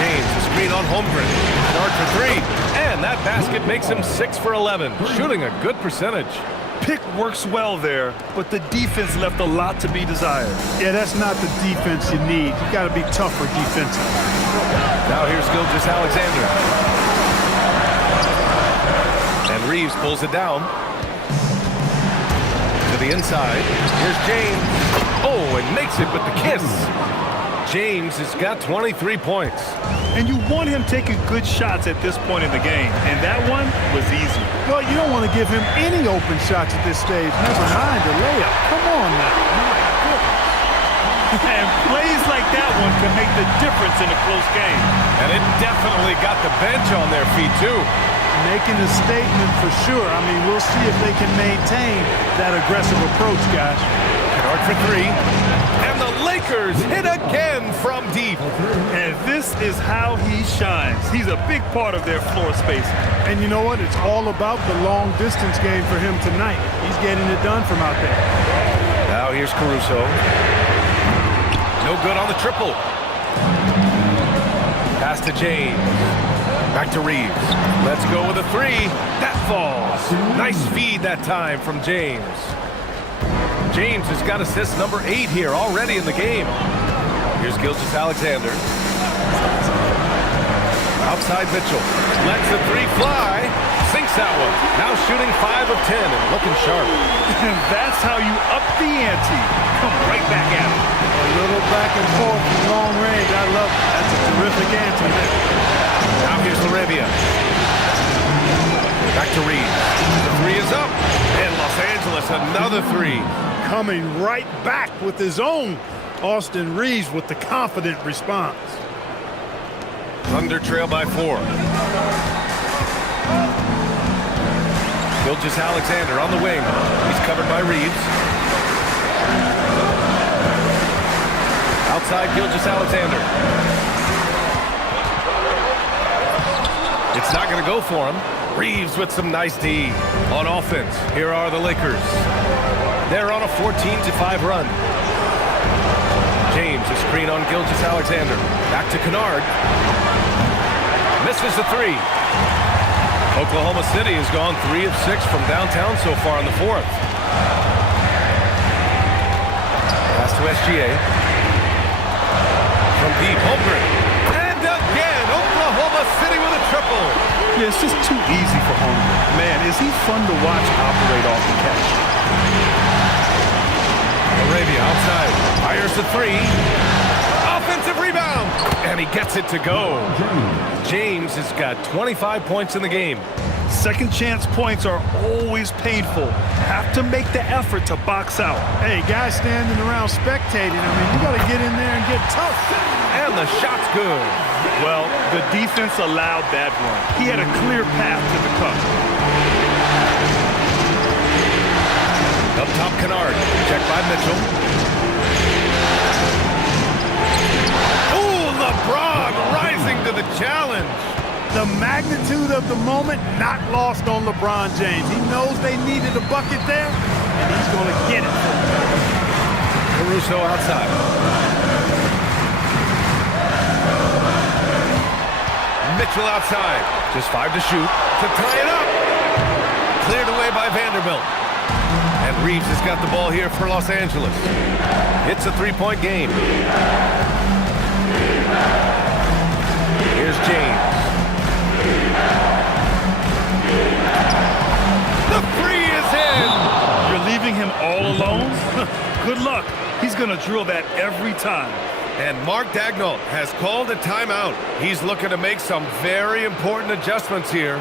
James, a screen on Holmgren. Kennard for 3. And that basket makes him 6 for 11. Shooting a good percentage. Pick works well there, but the defense left a lot to be desired. Yeah, that's not the defense you need. You got to be tougher defensively. Now here's Gilgeous-Alexander. And Reeves pulls it down. To the inside. Here's James. Oh, and makes it with the kiss. James has got 23 points. And you want him taking good shots at this point in the game, and that one was easy. Well, you don't want to give him any open shots at this stage. Never mind a layup. Come on now. And plays like that one can make the difference in a close game. And it definitely got the bench on their feet, too. Making a statement for sure. I mean, we'll see if they can maintain that aggressive approach, guys. Kennard for 3. And the Lakers hit again from deep. And this is how he shines. He's a big part of their floor space. And you know what? It's all about the long distance game for him tonight. He's getting it done from out there. Now here's Caruso. No good on the triple. Pass to James. Back to Reeves. Let's go with a 3. That falls. Nice feed that time from James. James has got assist number 8 here already in the game. Here's Gilgeous-Alexander. Outside Mitchell. Lets the 3 fly. Sinks that one. Now shooting 5 of 10 and looking sharp. And that's how you up the ante. Come right back at it. A little back and forth from long range. I love it. That's a terrific answer there. Now here's Laravia. Back to Reeves. The 3 is up. And Los Angeles, another 3. Coming right back with his own. Austin Reeves with the confident response. Thunder trail by 4. Gilgeous-Alexander on the wing. He's covered by Reeves. Outside Gilgeous-Alexander. It's not going to go for him. Reeves with some nice D on offense. Here are the Lakers. They're on a 14-5 run. James, a screen on Gilgeous-Alexander. Back to Kennard. Misses the 3. Oklahoma City has gone 3 of 6 from downtown so far in the 4th. Pass to SGA. From deep, Holmgren. And again, Oklahoma City with a triple. Yeah, it's just too easy for Holmgren. Man, is he fun to watch operate off the catch. Arabia outside, fires the three. Offensive rebound, and he gets it to go. James has got 25 points in the game. Second chance points are always painful. Have to make the effort to box out. Hey, guys standing around spectating. I mean, you got to get in there and get tough. And the shot's good. Well, the defense allowed that run. He had a clear path to the cup. Up top, Kennard. Checked by Mitchell. Ooh, LeBron rising to the challenge. The magnitude of the moment not lost on LeBron James. He knows they needed a bucket there, and he's going to get it. Caruso outside. Mitchell outside. Just 5 to shoot. To tie it up. Cleared away by Vanderbilt. And Reeves has got the ball here for Los Angeles. It's a three-point game. Here's James. The three is in. You're leaving him all alone? Good luck. He's going to drill that every time. And Mark Daigneault has called a timeout. He's looking to make some very important adjustments here.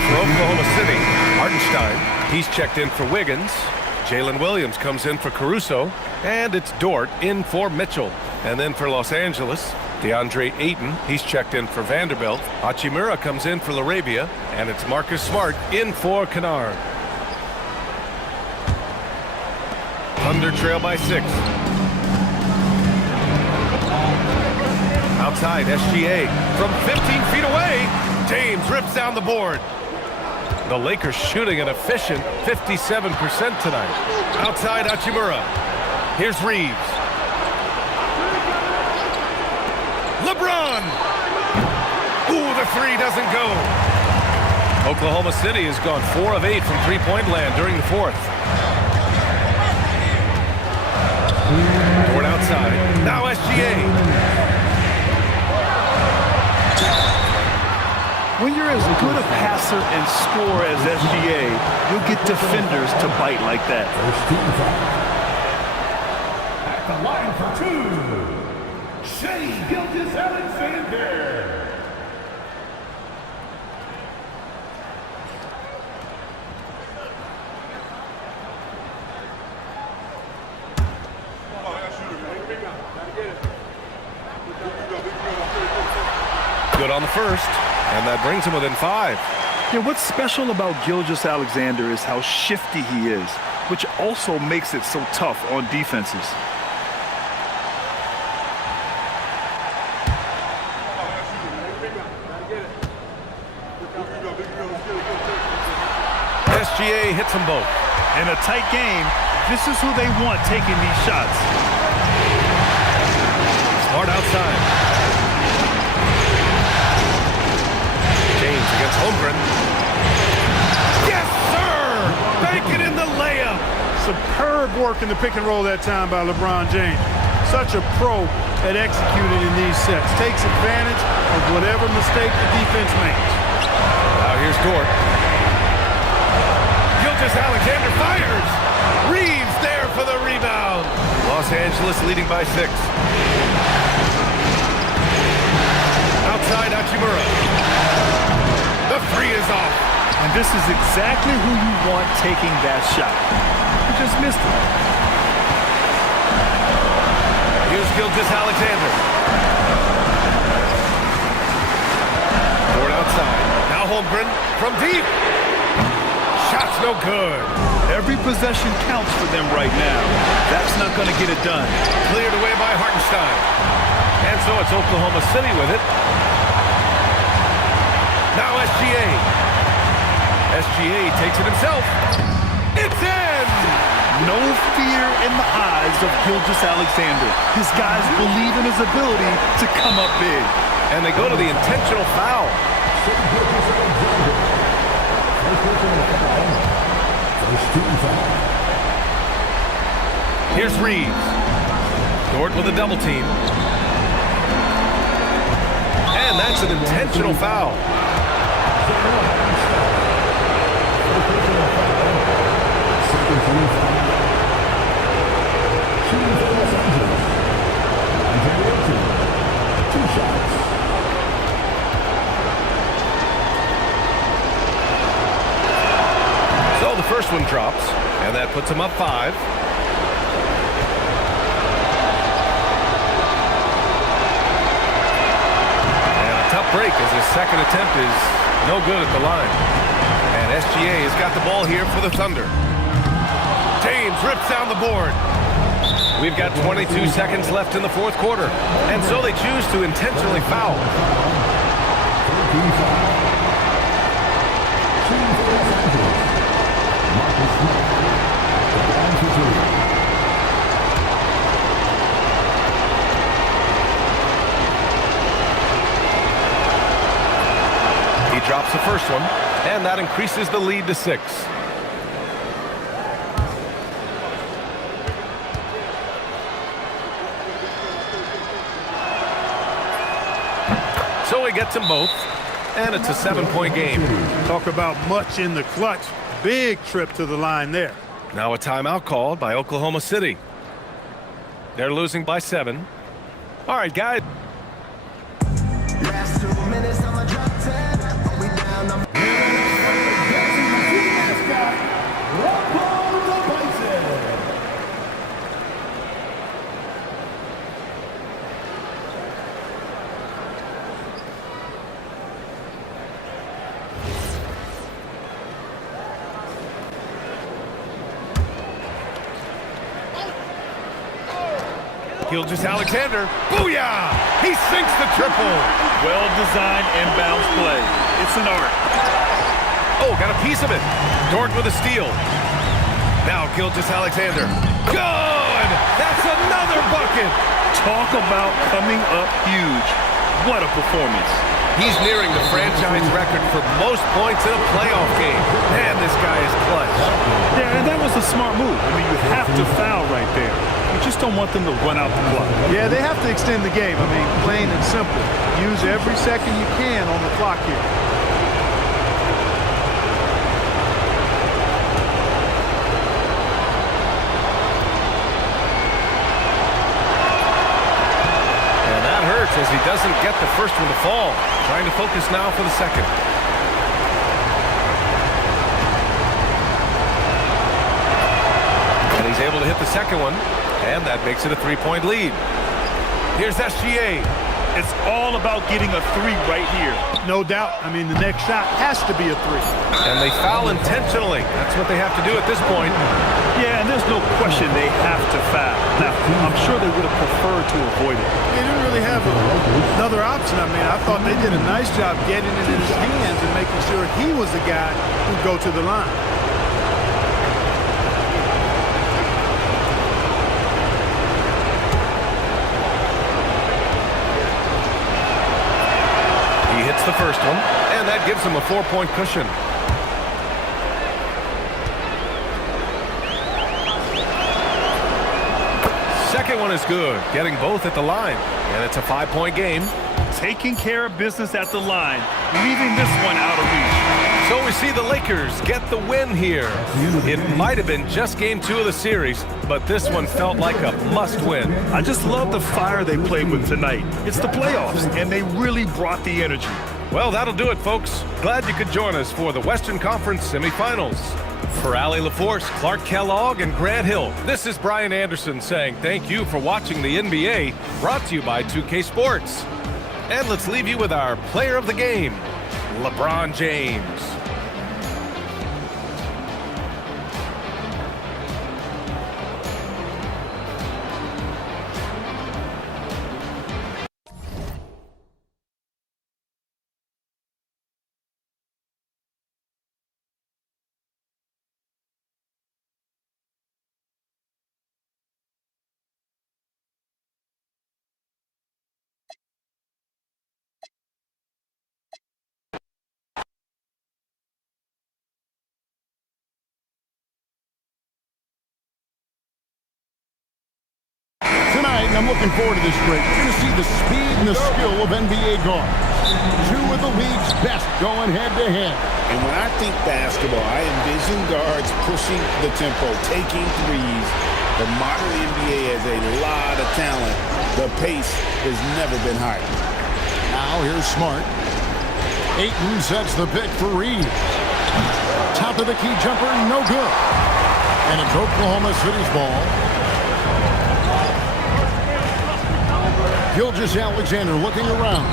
For Oklahoma City, Hartenstein, he's checked in for Wiggins. Jalen Williams comes in for Caruso. And it's Dort in for Mitchell. And then for Los Angeles, DeAndre Ayton, he's checked in for Vanderbilt. Hachimura comes in for LaRavia. And it's Marcus Smart in for Kennard. Thunder trail by 6. Outside, SGA from 15 feet away. James rips down the board. The Lakers shooting an efficient 57% tonight. Outside, Hachimura. Here's Reeves. LeBron! Ooh, the three doesn't go. Oklahoma City has gone 4 of 8 from three-point land during the fourth. Dort outside. Now SGA. When you're as good a passer and scorer as SGA, you'll get defenders to bite like that. At the line for 2, Shea Gilgeous-Alexander. Good on the first. And that brings him within 5. Yeah, what's special about Gilgeous-Alexander is how shifty he is, which also makes it so tough on defenses. SGA hits them both. In a tight game, this is who they want taking these shots. Smart outside. James against Holmgren. Yes, sir! Bank it in the layup. Superb work in the pick and roll that time by LeBron James. Such a pro at executing in these sets. Takes advantage of whatever mistake the defense makes. Now here's Dort. Gilgeous-Alexander fires. Reeves there for the rebound. Los Angeles leading by 6. Outside Hachimura. The 3 is off. And this is exactly who you want taking that shot. He just missed it. Here's Gilgeous-Alexander. Ford outside. Now Holmgren from deep. Shot's no good. Every possession counts for them right now. That's not going to get it done. Cleared away by Hartenstein. And so it's Oklahoma City with it. Now SGA. SGA takes it himself. It's in! No fear in the eyes of Gilgeous-Alexander. His guys believe in his ability to come up big. And they go to the intentional foul. Here's Reeves. Dort with a double team. And that's an intentional foul. So the first one drops, and that puts him up 5. And a tough break as his second attempt is no good at the line. And SGA has got the ball here for the Thunder. James rips down the board. We've got 22 seconds left in the fourth quarter. And so they choose to intentionally foul. He drops the first one, and that increases the lead to 6. So he gets them both, and it's a 7-point game. Talk about much in the clutch. Big trip to the line there. Now a timeout called by Oklahoma City. They're losing by 7. All right, guys. Last 2 minutes on the drop 10. We down. Gilgeous-Alexander, booyah! He sinks the triple. Well-designed inbounds play. It's an art. Oh, got a piece of it. Dort with a steal. Now Gilgeous-Alexander. Good! That's another bucket. Talk about coming up huge. What a performance. He's nearing the franchise record for most points in a playoff game. Man, this guy is clutch. Yeah, and that was a smart move. I mean, you have to foul right there. You just don't want them to run out the clock. Yeah, they have to extend the game. I mean, plain and simple. Use every second you can on the clock here. And that hurts as he doesn't get the first one to fall. Trying to focus now for the second. And he's able to hit the second one. And that makes it a 3-point lead. Here's SGA. It's all about getting a 3 right here. No doubt. I mean, the next shot has to be a 3. And they foul intentionally. That's what they have to do at this point. Yeah, and there's no question they have to foul. Now, I'm sure they would have preferred to avoid it. They didn't really have another option. I mean, I thought they did a nice job getting it in his hands and making sure he was the guy who'd go to the line. The first one, and that gives him a 4-point cushion. Second one is good, getting both at the line, and it's a 5-point game. Taking care of business at the line, leaving this one out of reach. So we see the Lakers get the win here. It might have been just game 2 of the series, but this one felt like a must-win. I just love the fire they played with tonight. It's the playoffs, and they really brought the energy. Well, that'll do it, folks. Glad you could join us for the Western Conference semifinals. For Allie LaForce, Clark Kellogg, and Grant Hill, this is Brian Anderson saying thank you for watching the NBA, brought to you by 2K Sports. And let's leave you with our player of the game, LeBron James. Tonight, I'm looking forward to this break. You're going to see the speed and the skill of NBA guards. 2 of the league's best going head-to-head. And when I think basketball, I envision guards pushing the tempo, taking threes. The modern NBA has a lot of talent. The pace has never been higher. Now here's Smart. Ayton sets the pick for Reed. Top of the key jumper, no good. And it's Oklahoma City's ball. Gilgeous-Alexander looking around.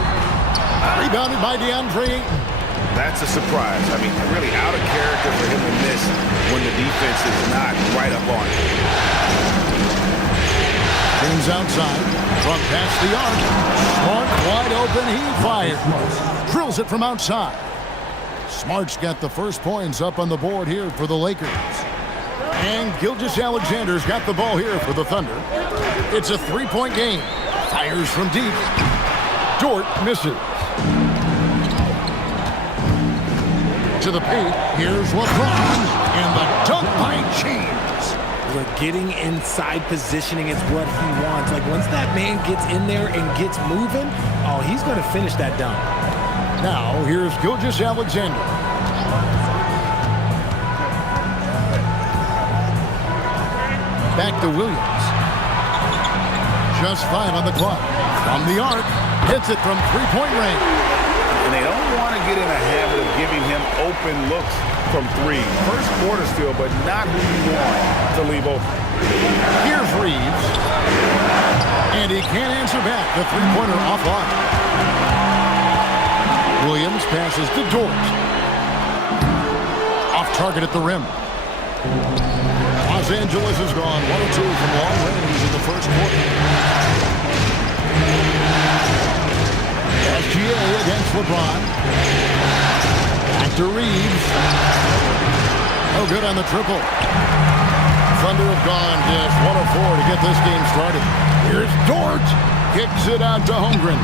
Rebounded by DeAndre Ayton. That's a surprise. I mean, really out of character for him to miss when the defense is not right up on him. James outside. From past the arc. Smart wide open. He fires. Drills it from outside. Smart's got the first points up on the board here for the Lakers. And Gilgeous-Alexander's got the ball here for the Thunder. It's a 3-point game. Fires from deep. Dort misses. To the paint. Here's LeBron. And the dunk by James. But getting inside positioning is what he wants. Like, once that man gets in there and gets moving, oh, he's going to finish that dunk. Now, here's Gilgeous-Alexander. Back to Williams. Just 5 on the clock. From the arc. Hits it from 3-point range. And they don't want to get in a habit of giving him open looks from 3. First quarter still, but not who you want to leave open. Here's Reeves. And he can't answer back. The 3-pointer offline. Williams passes to Dort. Off target at the rim. Los Angeles has gone 1 of 2 from long range in the first quarter. SGA against LeBron. Back to Reeves. No good on the triple. Thunder have gone just 1 of 4 to get this game started. Here's Dort. Kicks it out to Holmgren.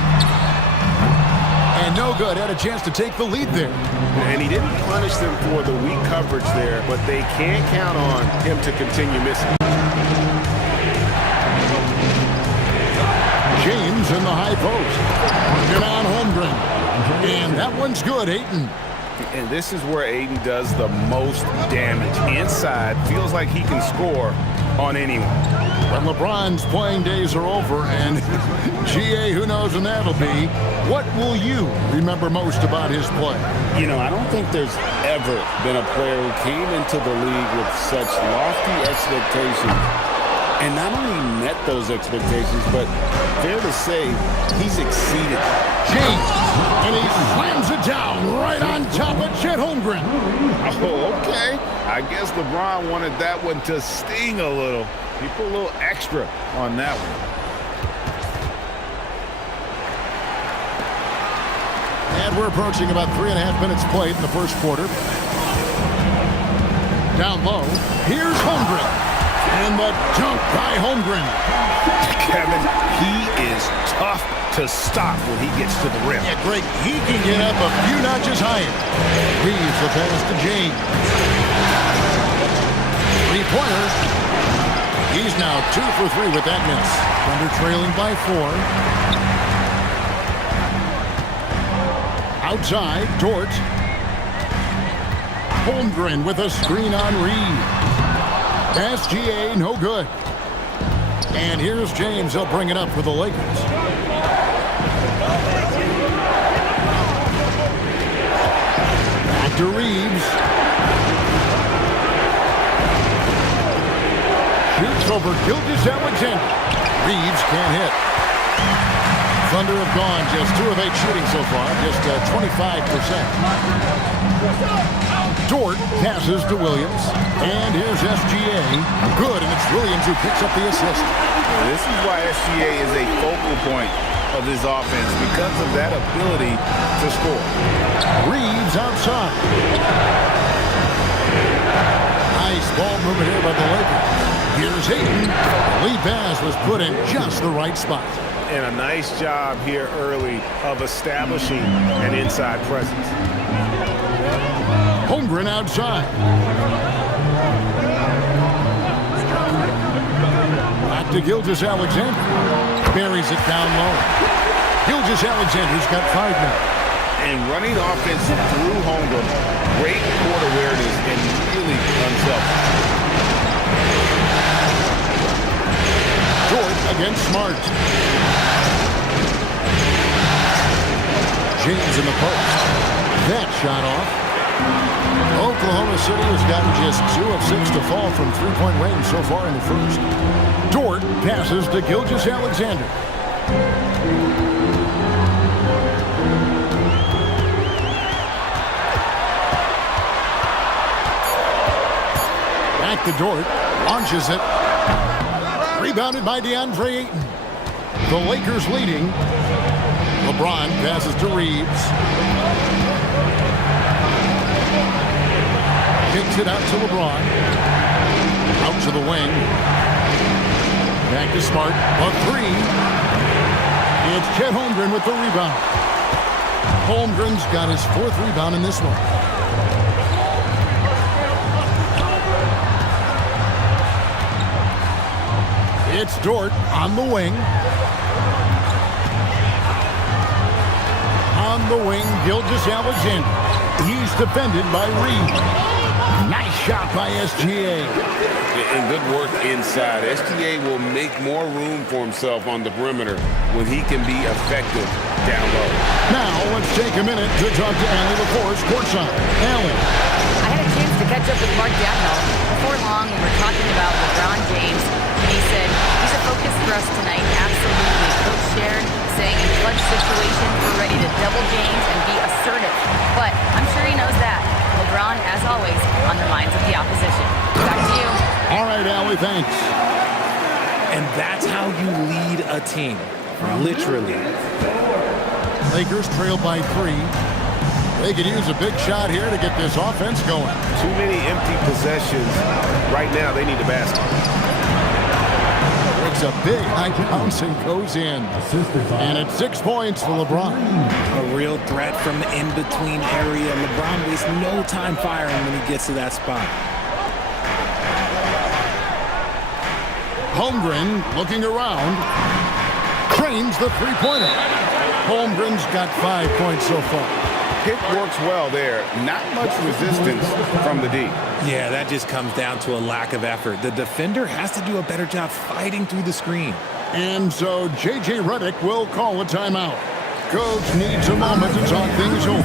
And no good. Had a chance to take the lead there. And he didn't punish them for the weak coverage there, but they can't count on him to continue missing. James in the high post. Working on Holmgren. And that one's good, Ayton. And this is where Ayton does the most damage. Inside, feels like he can score on anyone. When LeBron's playing days are over, and GA, who knows when that'll be, what will you remember most about his play? You know, I don't think there's ever been a player who came into the league with such lofty expectations and not only met those expectations, but fair to say, he's exceeded. James, and he slams it down right on top of Chet Holmgren. Oh, okay. I guess LeBron wanted that one to sting a little. He put a little extra on that one. And we're approaching about 3.5 minutes played in the first quarter. Down low, here's Holmgren. And the dunk by Holmgren. Kevin, he is tough to stop when he gets to the rim. Yeah, Greg, he can get up a few notches higher. Reeves the pass to James. 3-pointer. He's now 2 for 3 with that miss. Thunder trailing by 4. Outside, Dort. Holmgren with a screen on Reed. SGA, no good. And here's James. He'll bring it up for the Lakers. Back to Reeves. Shoots over Gilgeous-Alexander. Reeves can't hit. Thunder have gone just 2 of 8 shooting so far, just 25%. Dort passes to Williams. And here's SGA. Good, and it's Williams who picks up the assist. This is why SGA is a focal point of this offense, because of that ability to score. Reeves outside. Nice ball movement here by the Lakers. Here's Ayton. The lead pass was put in just the right spot. And a nice job here early of establishing an inside presence. Holmgren outside. Back to Gilgeous-Alexander. Buries it down low. Gilgeous-Alexander's got 5 now. And running offense through Holmgren, great court awareness and really unselfish. Dort against Smart. James in the post. That shot off. Oklahoma City has gotten just 2 of 6 to fall from 3-point range so far in the first. Dort passes to Gilgeous-Alexander. Back to Dort. Launches it. Rebounded by DeAndre Ayton. The Lakers leading. LeBron passes to Reeves. Kicks it out to LeBron. Out to the wing. Back to Smart. A 3. It's Chet Holmgren with the rebound. Holmgren's got his 4th rebound in this one. It's Dort on the wing. On the wing, Gilgeous-Alexander. He's defended by Reed. Nice shot by SGA. And good work inside. SGA will make more room for himself on the perimeter when he can be effective down low. Now, let's take a minute to talk to Allie LaForce courtside. Allie. I had a chance to catch up with Mark Dagnall before long when we were talking about LeBron James. And he said, he's a focus for us tonight. Absolutely. Coach shared, saying in clutch situation, we're ready to double James and be assertive. But I'm sure he knows that. LeBron, as always, on the minds of the opposition. Back to you. All right, Allie, thanks. And that's how you lead a team. Literally. Lakers trail by 3. They could use a big shot here to get this offense going. Too many empty possessions. Right now, they need the basket. It's a big high bounce and goes in. And it's 6 points for LeBron. A real threat from the in-between area. LeBron wastes no time firing when he gets to that spot. Holmgren looking around. Cranes the 3-pointer. Holmgren's got 5 points so far. Pick works well there. Not much resistance from the D. Yeah, that just comes down to a lack of effort. The defender has to do a better job fighting through the screen. And so J.J. Redick will call a timeout. Coach needs a moment to talk things over.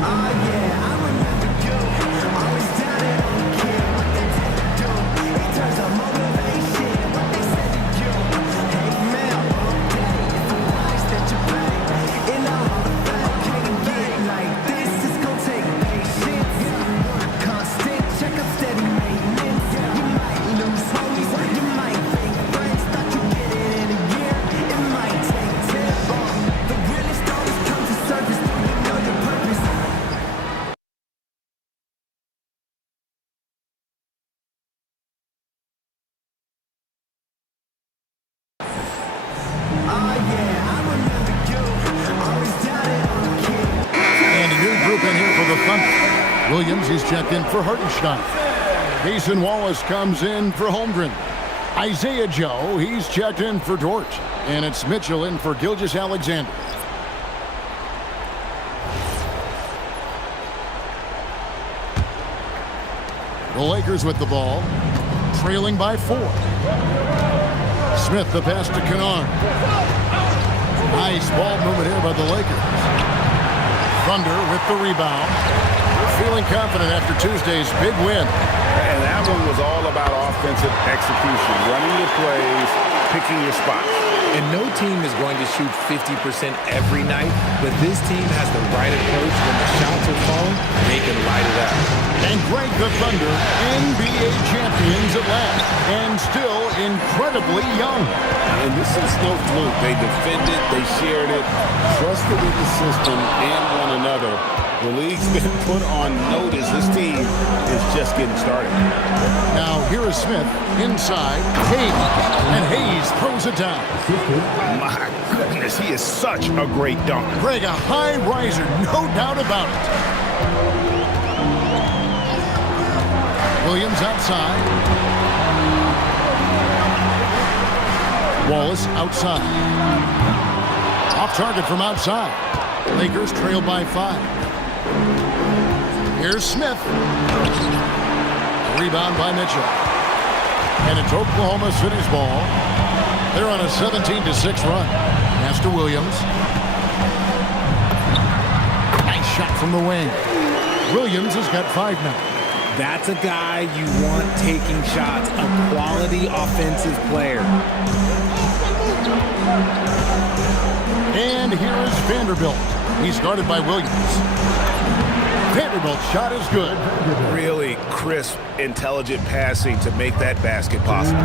Oh yeah, I remember Williams, he's checked in for Hartenstein. Jason Wallace comes in for Holmgren. Isaiah Joe, he's checked in for Dort. And it's Mitchell in for Gilgeous-Alexander. The Lakers with the ball, trailing by 4. Smith, the pass to Kennard. Nice ball movement here by the Lakers. Thunder with the rebound. Feeling confident after Tuesday's big win. And that one was all about offensive execution, running your plays, picking your spots. And no team is going to shoot 50% every night, but this team has the right approach. When the shots are falling, they can light it up. And Greg, the Thunder, NBA champions at last, and still incredibly young. And this is no fluke. They defended, they shared it, trusted in the system and one another. The league's been put on notice. This team is just getting started. Now here is Smith inside. Hayes. And Hayes throws it down. My goodness, he is such a great dunker. Greg, a high riser, no doubt about it. Williams outside. Wallace outside. Off target from outside. Lakers trail by 5. Here's Smith. Rebound by Mitchell. And it's Oklahoma City's ball. They're on a 17-6 run. Pass to Williams. Nice shot from the wing. Williams has got 5 now. That's a guy you want taking shots, a quality offensive player. And here is Vanderbilt. He's guarded by Williams. Vanderbilt's shot is good. Really crisp, intelligent passing to make that basket possible.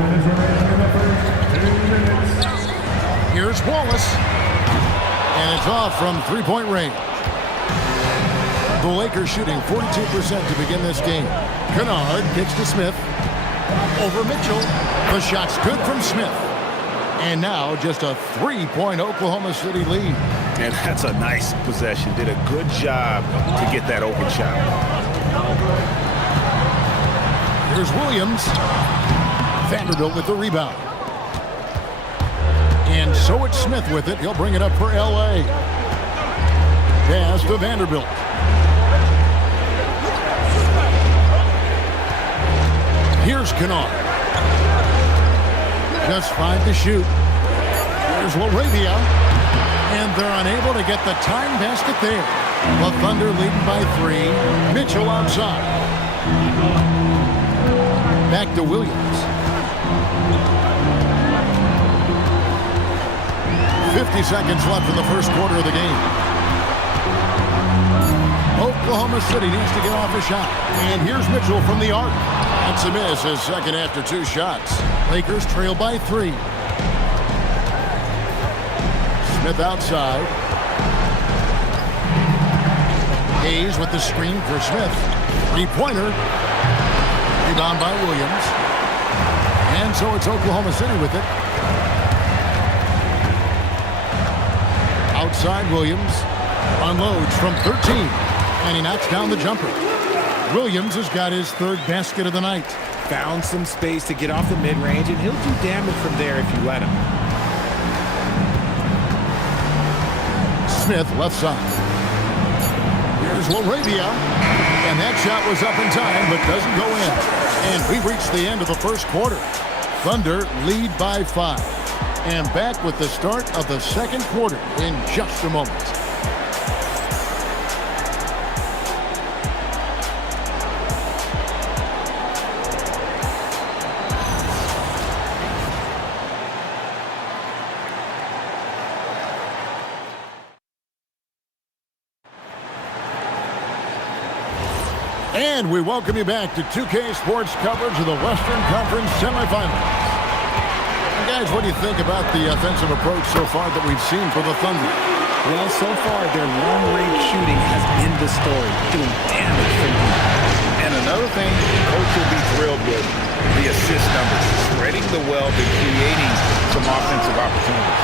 Here's Wallace. And it's off from three-point range. The Lakers shooting 42% to begin this game. Kennard kicks to Smith. Over Mitchell. The shot's good from Smith. And now just a 3-point Oklahoma City lead. And that's a nice possession. Did a good job to get that open shot. Here's Williams. Vanderbilt with the rebound. And so it's Smith with it. He'll bring it up for L.A. Pass to Vanderbilt. Here's Kennard. Just 5 to shoot. Here's Laravia. And they're unable to get the time basket there. The Thunder leading by 3. Mitchell outside. Back to Williams. 50 seconds left in the first quarter of the game. Oklahoma City needs to get off a shot. And here's Mitchell from the arc. That's a miss, his second after 2 shots. Lakers trail by 3. Smith outside. Hayes with the screen for Smith. 3-pointer. Rebound by Williams. And so it's Oklahoma City with it. Outside Williams. Unloads from 13. And he knocks down the jumper. Williams has got his 3rd basket of the night. Found some space to get off the mid-range, and he'll do damage from there if you let him. Smith left side. Here's Laravia. And that shot was up in time, but doesn't go in. And we've reached the end of the first quarter. Thunder lead by 5. And back with the start of the second quarter in just a moment. And we welcome you back to 2K Sports coverage of the Western Conference semifinals. And guys, what do you think about the offensive approach so far that we've seen for the Thunder? Well, so far, their long-range shooting has been the story, doing damage from deep. And another thing coach will be thrilled with, the assist numbers, spreading the wealth and creating some offensive opportunities.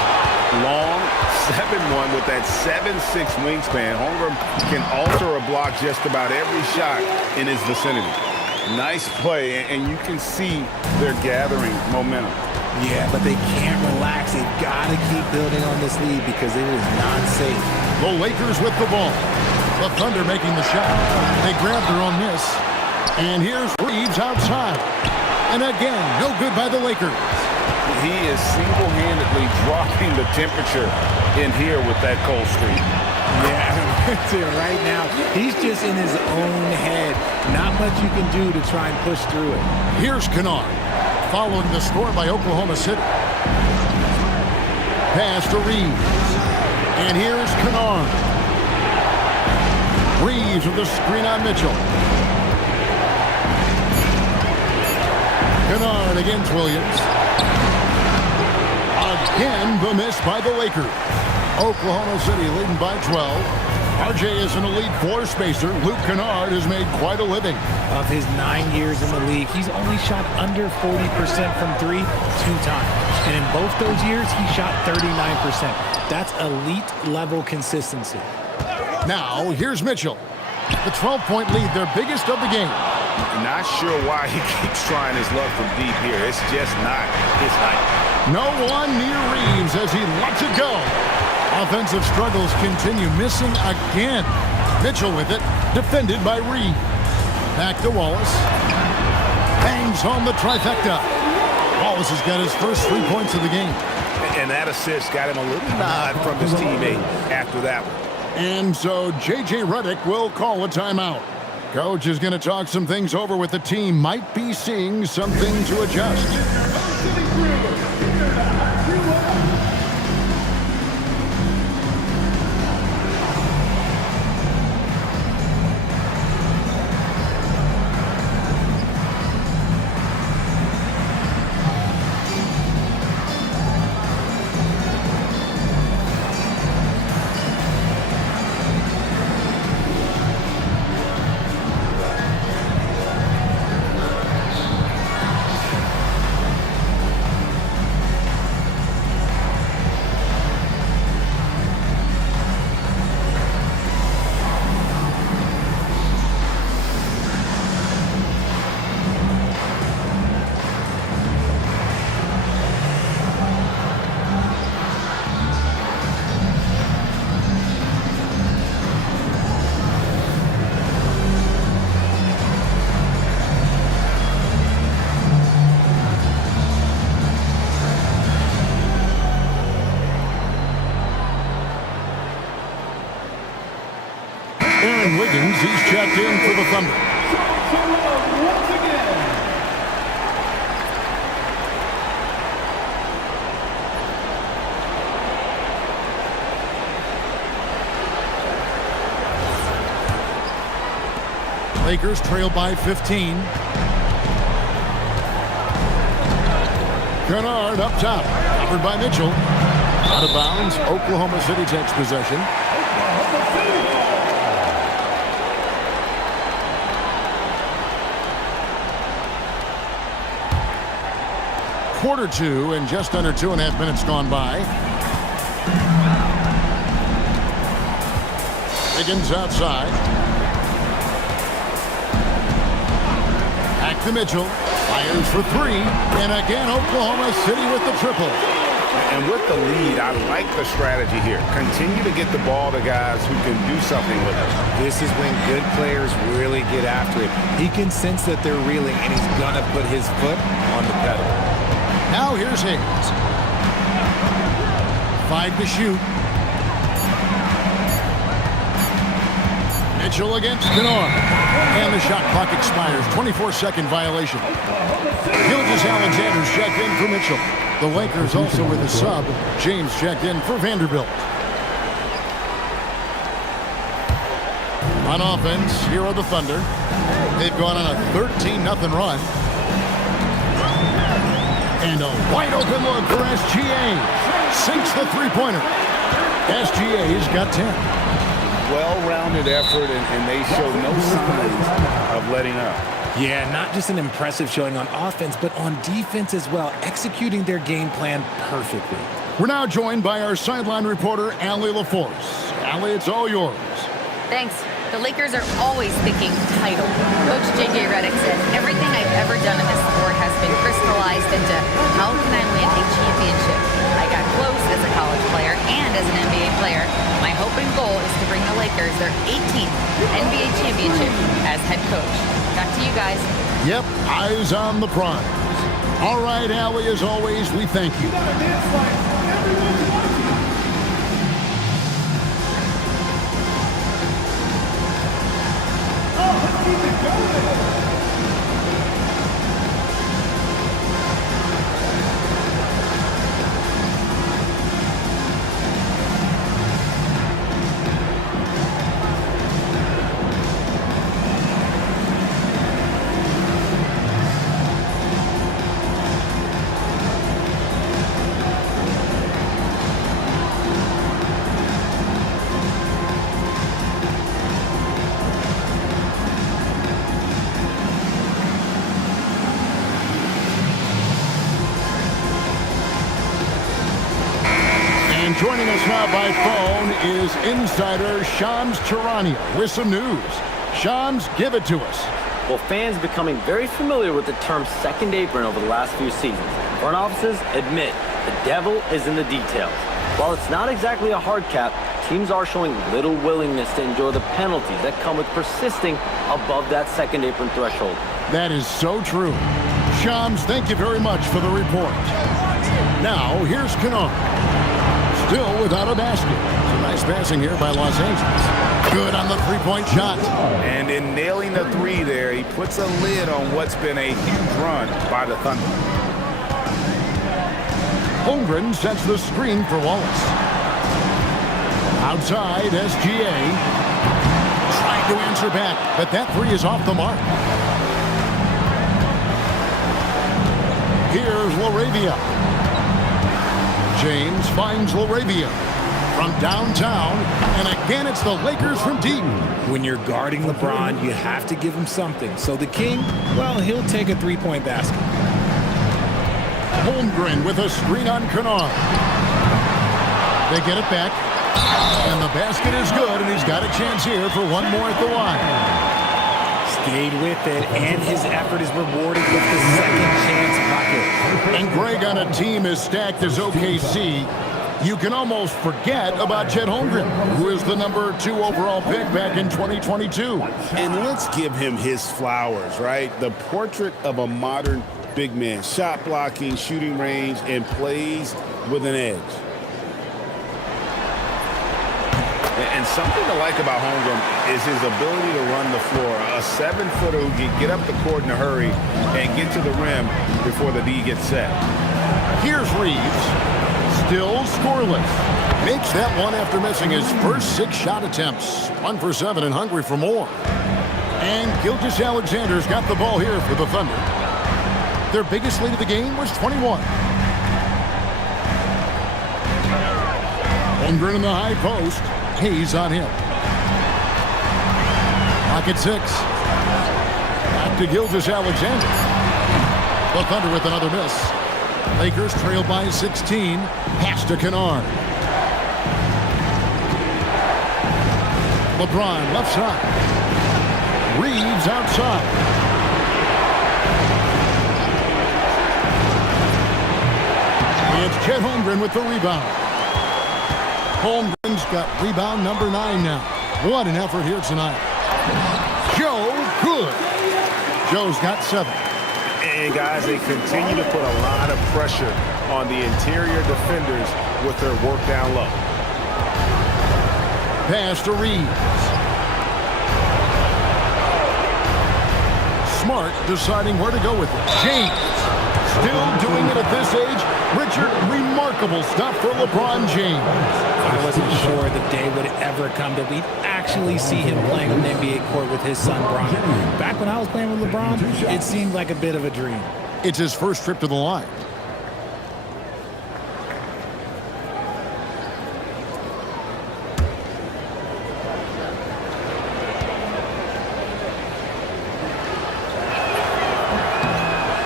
Long 7'1" with that 7'6" wingspan. Holmgren can alter a block just about every shot in his vicinity. Nice play, and you can see they're gathering momentum. Yeah, but they can't relax. They've got to keep building on this lead because it is not safe. The Lakers with the ball. The Thunder making the shot. They grab their own miss. And here's Reeves outside. And again, no good by the Lakers. He is single-handedly dropping the temperature in here with that cold streak. Yeah, right now, he's just in his own head. Not much you can do to try and push through it. Here's Kennard, following the score by Oklahoma City. Pass to Reeves. And here's Kennard. Reeves with the screen on Mitchell. Kennard against Williams. Again, the miss by the Lakers. Oklahoma City leading by 12. RJ is an elite floor spacer. Luke Kennard has made quite a living. Of his 9 years in the league, he's only shot under 40% from three 2 times. And in both those years, he shot 39%. That's elite level consistency. Now, here's Mitchell. The 12-point lead, their biggest of the game. Not sure why he keeps trying his luck from deep here. It's just not his night. No one near Reeves as he lets it go. Offensive struggles continue, missing again. Mitchell with it, defended by Reed. Back to Wallace. Bangs home the trifecta. Wallace has got his first 3 points of the game. And that assist got him a little nod from his teammate after that one. And so J.J. Redick will call a timeout. Coach is going to talk some things over with the team. Might be seeing something to adjust. Wiggins, he's checked in for the Thunder. Lakers trail by 15. Kennard up top, covered by Mitchell. Out of bounds, Oklahoma City takes possession. Quarter two and just under 2.5 minutes gone by. Wiggins outside. Back to Mitchell. Fires for three. And again, Oklahoma City with the triple. And with the lead, I like the strategy here. Continue to get the ball to guys who can do something with it. This is when good players really get after it. He can sense that they're reeling, and he's going to put his foot on the pedal. Now here's Hayes. 5 to shoot. Mitchell against Kennard. And the shot clock expires. 24-second violation. Gilgeous-Alexander's checked in for Mitchell. The Lakers also with a sub. James checked in for Vanderbilt. On offense, here are the Thunder. They've gone on a 13-0 run. And a wide open look for SGA. Sinks the three-pointer. SGA's got 10. Well-rounded effort, and they show no signs of letting up. Yeah, not just an impressive showing on offense, but on defense as well, executing their game plan perfectly. We're now joined by our sideline reporter, Allie LaForce. Allie, it's all yours. Thanks. The Lakers are always thinking title. Coach J.J. Redick said, everything I've ever done in this sport has been crystallized into how can I win a championship? I got close as a college player and as an NBA player. My hope and goal is to bring the Lakers their 18th NBA championship as head coach. Back to you guys. Yep, eyes on the prize. All right, Allie, as always, we thank you. Joining us now by phone is insider Shams Charania with some news. Shams, give it to us. Well, fans becoming very familiar with the term second apron over the last few seasons. Front offices admit the devil is in the details. While it's not exactly a hard cap, teams are showing little willingness to enjoy the penalties that come with persisting above that second apron threshold. That is so true. Shams, thank you very much for the report. Now, here's Kennard. Still without a basket. Some nice passing here by Los Angeles. Good on the three-point shot. And in nailing the three there, he puts a lid on what's been a huge run by the Thunder. Holmgren sets the screen for Wallace. Outside, SGA. Trying to answer back, but that three is off the mark. Here's LaRavia. James finds LaRavia from downtown, and again it's the Lakers from deep. When you're guarding LeBron, you have to give him something. So the King, well, he'll take a three-point basket. Holmgren with a screen on Kennard. They get it back, and the basket is good, and he's got a chance here for one more at the line. Stayed with it, and his effort is rewarded with the second chance bucket. And Greg, on a team as stacked as OKC, you can almost forget about Chet Holmgren, who is the number 2 overall pick back in 2022. And let's give him his flowers, right? The portrait of a modern big man. Shot blocking, shooting range, and plays with an edge. And something to like about Holmgren is his ability to run the floor. A 7-footer who can get up the court in a hurry and get to the rim before the D gets set. Here's Reeves. Still scoreless. Makes that one after missing his first 6 shot attempts. 1 for 7 and hungry for more. And Gilgeous-Alexander's got the ball here for the Thunder. Their biggest lead of the game was 21. Holmgren in the high post. Hayes on him. Pocket 6. Back to Gilgeous-Alexander. The Thunder with another miss. Lakers trail by 16. Pass to Kennard. LeBron left side. Reeves outside. It's Chet Holmgren with the rebound. Holmgren's got rebound number 9 now. What an effort here tonight. Joe, good. Joe's got 7. And guys, they continue to put a lot of pressure on the interior defenders with their work down low. Pass to Reeves. Smart deciding where to go with it. James still doing it at this age. Richard, remarkable stuff for LeBron James. I wasn't sure the day would ever come that we'd actually see him playing on the NBA court with his son, Bron. Back when I was playing with LeBron, it seemed like a bit of a dream. It's his first trip to the line.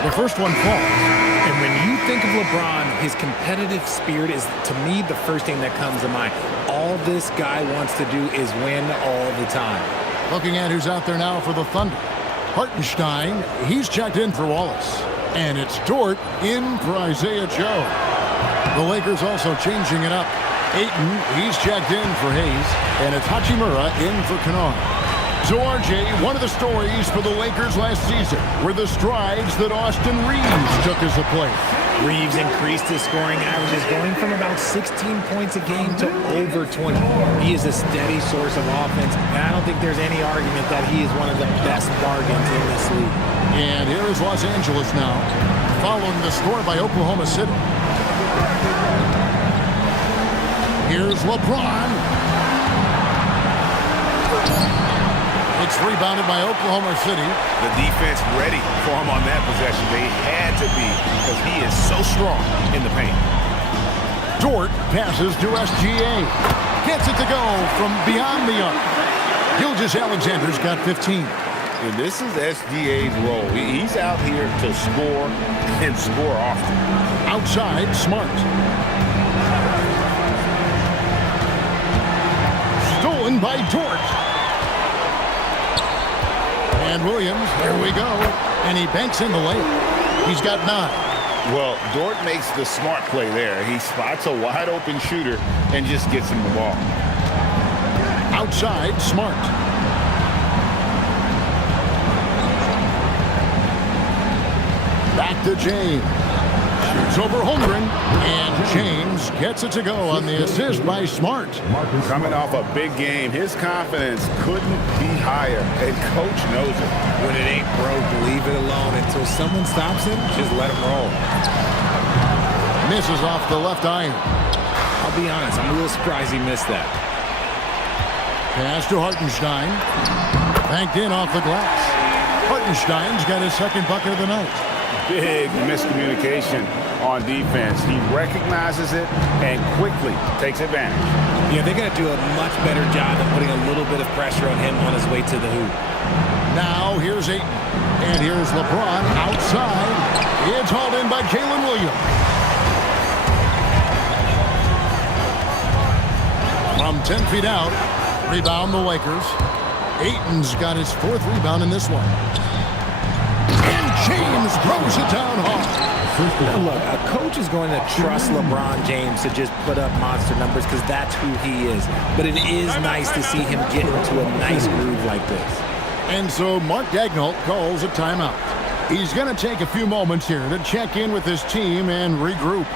The first one falls. And when you think of LeBron, his competitive spirit is, to me, the first thing that comes to mind. All this guy wants to do is win all the time. Looking at who's out there now for the Thunder. Hartenstein, he's checked in for Wallace. And it's Dort in for Isaiah Joe. The Lakers also changing it up. Ayton, he's checked in for Hayes. And it's Hachimura in for Kennard. So, RJ, one of the stories for the Lakers last season were the strides that Austin Reeves took as a player. Reeves increased his scoring averages, going from about 16 points a game to over 20. He is a steady source of offense, and I don't think there's any argument that he is one of the best bargains in this league. And here is Los Angeles now, following the score by Oklahoma City. Here's LeBron. It's rebounded by Oklahoma City. The defense ready for him on that possession. They had to be because he is so strong in the paint. Dort passes to SGA. Gets it to go from beyond the arc. Gilgeous-Alexander's got 15. And this is SGA's role. He's out here to score and score often. Outside, Smart. Stolen by Dort. And Williams, here we go. And he banks in the layup. He's got 9. Well, Dort makes the smart play there. He spots a wide open shooter and just gets him the ball. Outside, Smart. Back to James. Shoots over Holmgren. And James gets it to go on the assist by Smart. Coming off a big game, his confidence couldn't be higher. And coach knows it. When it ain't broke, leave it alone. Until someone stops him, just let him roll. Misses off the left iron. I'll be honest, I'm a little surprised he missed that. Pass to Hartenstein. Banked in off the glass. Hartenstein's got his second bucket of the night. Big miscommunication on defense. He recognizes it and quickly takes advantage. Yeah, they're going to do a much better job of putting a little bit of pressure on him on his way to the hoop. Now here's Ayton. And here's LeBron outside. It's hauled in by Jalen Williams. From 10 feet out, rebound the Lakers. Ayton's got his 4th rebound in this one. And James throws it down hard. Look, a coach is going to trust LeBron James to just put up monster numbers because that's who he is. But it is nice to see him get into a nice groove like this. And so Mark Daigneault calls a timeout. He's going to take a few moments here to check in with his team and regroup.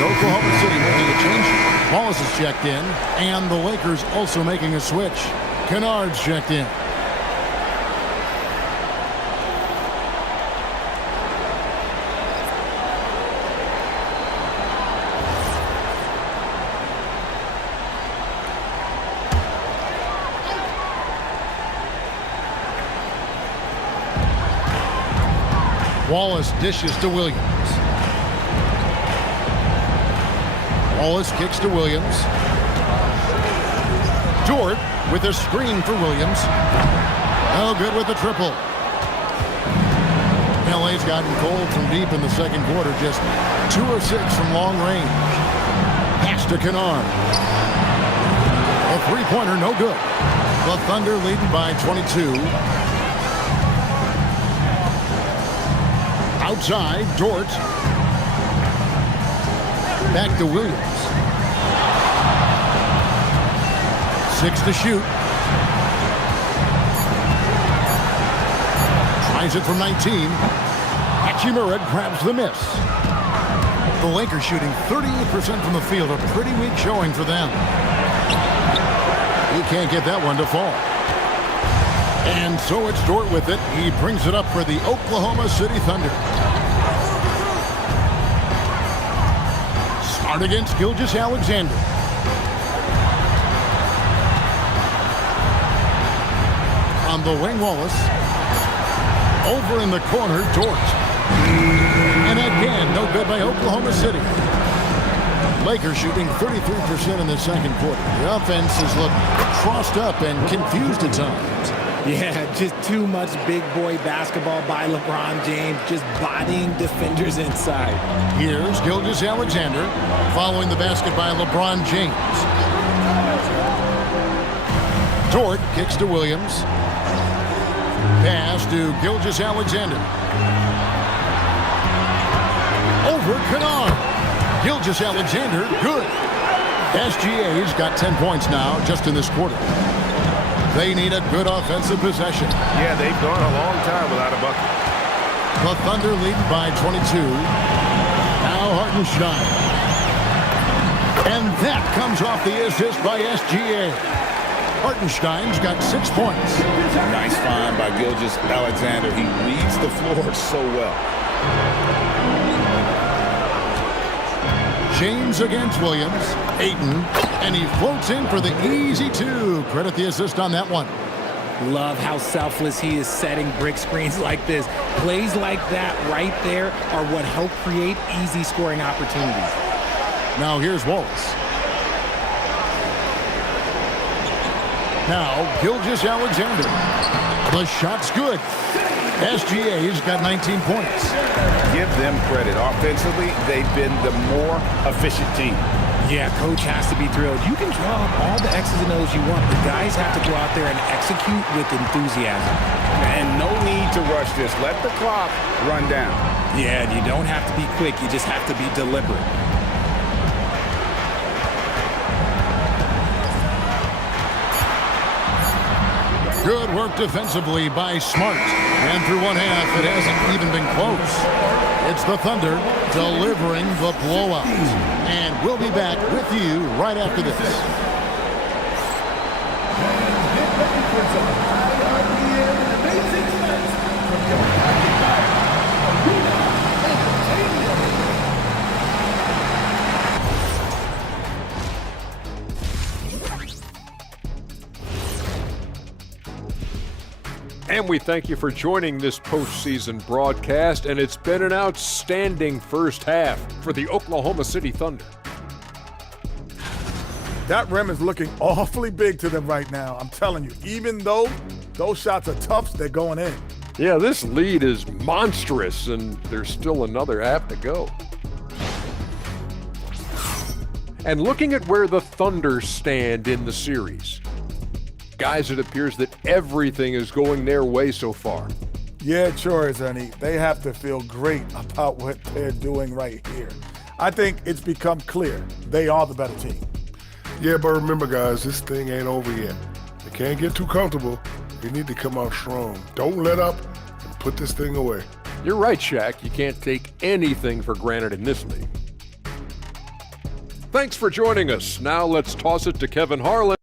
Oklahoma City making a change. Wallace is checked in, and the Lakers also making a switch. Kennard's checked in. Wallace dishes to Williams. Wallace kicks to Williams. Dort with a screen for Williams. No good with the triple. LA's gotten cold from deep in the second quarter. Just 2 of 6 from long range. Pass to Kennard. A Three-pointer, no good. The Thunder leading by 22. Outside, Dort. Back to Williams. 6 to shoot. Tries it from 19. Hachimura grabs the miss. The Lakers shooting 38% from the field. A pretty weak showing for them. He can't get that one to fall. And so it's Dort with it. He brings it up for the Oklahoma City Thunder. Smart against Gilgeous-Alexander. On the wing, Wallace. Over in the corner, Dort. And again, no good by Oklahoma City. Lakers shooting 33% in the second quarter. The offense has looked crossed up and confused at times. Yeah, just too much big boy basketball by LeBron James, just bodying defenders inside. Here's Gilgeous-Alexander following the basket by LeBron James. Dort kicks to Williams. Pass to Gilgeous-Alexander. Over Kennard. Gilgeous-Alexander, good. SGA's got 10 points now just in this quarter. They need a good offensive possession. Yeah, they've gone a long time without a bucket. The Thunder leading by 22. Now Hartenstein. And that comes off the assist by SGA. Hartenstein's got 6 points. Nice find by Gilgeous-Alexander. He reads the floor so well. James against Williams. Ayton. And he floats in for the easy two. Credit the assist on that one. Love how selfless he is setting brick screens like this. Plays like that right there are what help create easy scoring opportunities. Now here's Wallace. Now Gilgeous-Alexander. The shot's good. SGA's got 19 points. Give them credit. Offensively, they've been the more efficient team. Yeah, coach has to be thrilled. You can draw up all the X's and O's you want. The guys have to go out there and execute with enthusiasm. And no need to rush this. Let the clock run down. Yeah, and you don't have to be quick. You just have to be deliberate. Good work defensively by Smart. And through one half, it hasn't even been close. It's the Thunder delivering the blowout. And we'll be back with you right after this. And we thank you for joining this postseason broadcast, and it's been an outstanding first half for the Oklahoma City Thunder. That rim is looking awfully big to them right now. I'm telling you, even though those shots are tough, they're going in. Yeah, this lead is monstrous, and there's still another half to go. And looking at where the Thunder stand in the series, guys, it appears that everything is going their way so far. Yeah, it sure is, Ernie. They have to feel great about what they're doing right here. I think it's become clear they are the better team. Yeah, but remember, guys, this thing ain't over yet. They can't get too comfortable. They need to come out strong. Don't let up and put this thing away. You're right, Shaq. You can't take anything for granted in this league. Thanks for joining us. Now let's toss it to Kevin Harlan.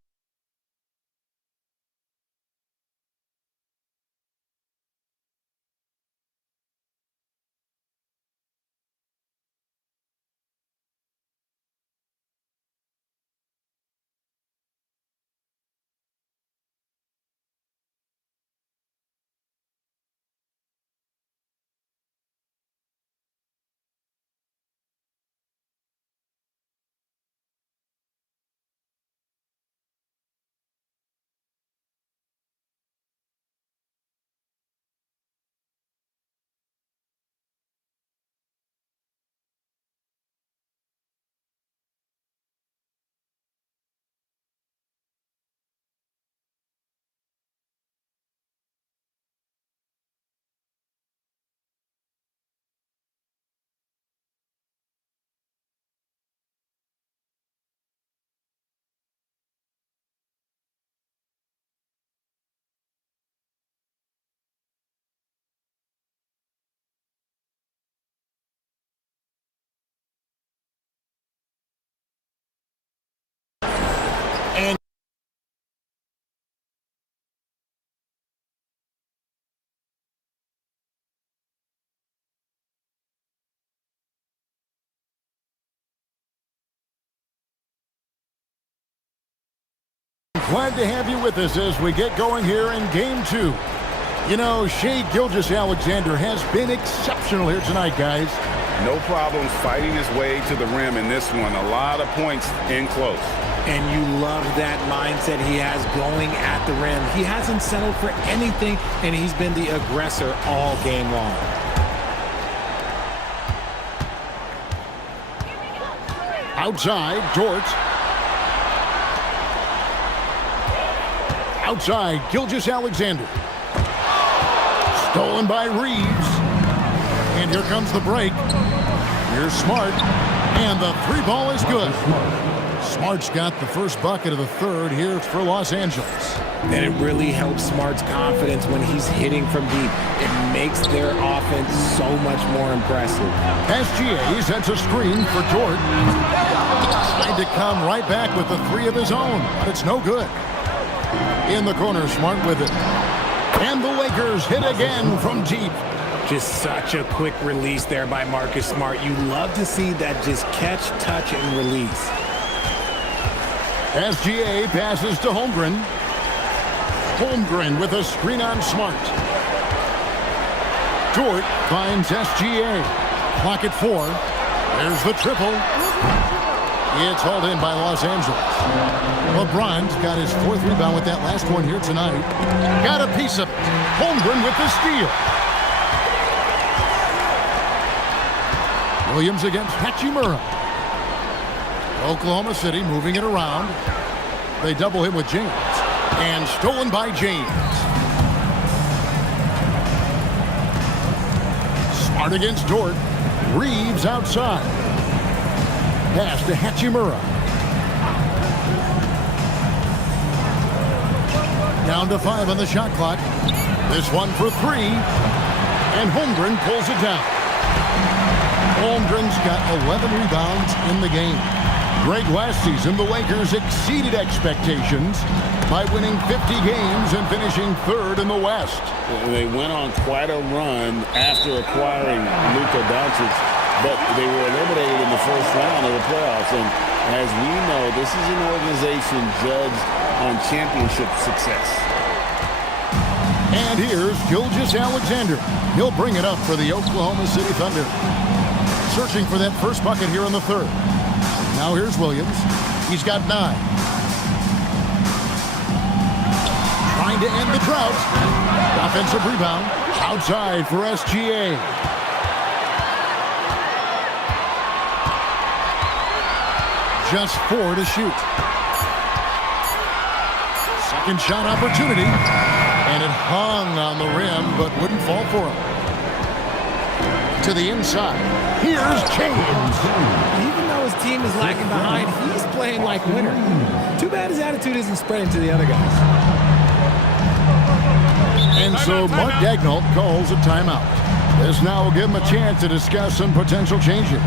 Glad to have you with us as we get going here in Game 2. You know, Shai Gilgeous-Alexander has been exceptional here tonight, guys. No problems fighting his way to the rim in this one. A lot of points in close. And you love that mindset he has going at the rim. He hasn't settled for anything, and he's been the aggressor all game long. Outside, Dort. Outside, Gilgeous-Alexander. Stolen by Reeves. And here comes the break. Here's Smart. And the three ball is good. Smart's got the first bucket of the third here for Los Angeles. And it really helps Smart's confidence when he's hitting from deep. It makes their offense so much more impressive. SGA sets a screen for Dort. Tried to come right back with the three of his own, but it's no good. In the corner, Smart with it. And the Lakers hit again from deep. Just such a quick release there by Marcus Smart. You love to see that just catch, touch, and release. SGA passes to Holmgren. Holmgren with a screen on Smart. Dort finds SGA. Clock at 4. There's the triple. It's hauled in by Los Angeles. LeBron's got his fourth rebound with that last one here tonight. Got a piece of it. Holmgren with the steal. Williams against Hachimura. Oklahoma City moving it around. They double him with James. And stolen by James. Smart against Dort. Reeves outside. Pass to Hachimura. Down to 5 on the shot clock. This one for 3. And Holmgren pulls it down. Holmgren's got 11 rebounds in the game. Greg, last season, the Lakers exceeded expectations by winning 50 games and finishing 3rd in the West. They went on quite a run after acquiring Luka Doncic, but they were eliminated in the first round of the playoffs. And as we know, this is an organization judged on championship success. And here's Gilgeous-Alexander. He'll bring it up for the Oklahoma City Thunder. Searching for that first bucket here in the third. Now here's Williams. He's got 9. Trying to end the drought. Offensive rebound. Outside for SGA. Just 4 to shoot. Second shot opportunity. And it hung on the rim, but wouldn't fall for him. To the inside. Here's James. Even though his team is lagging behind, he's playing like winner. Too bad his attitude isn't spreading to the other guys. And so Mark Daigneault calls a timeout. This now will give him a chance to discuss some potential changes.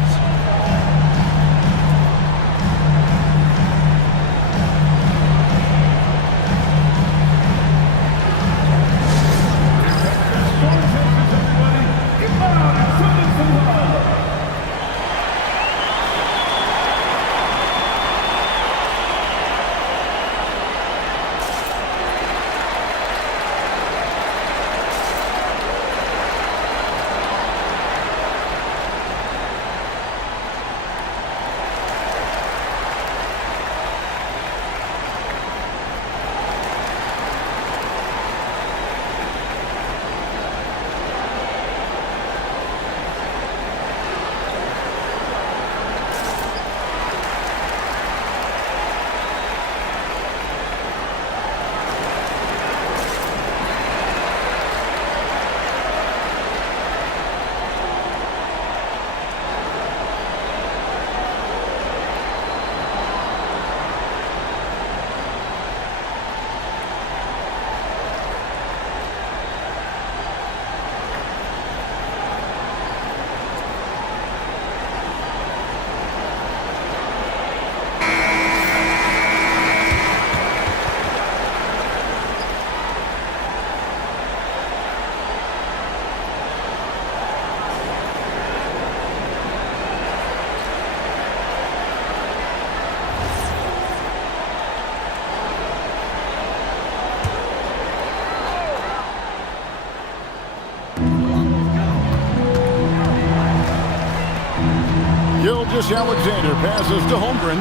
Gilgeous-Alexander passes to Holmgren.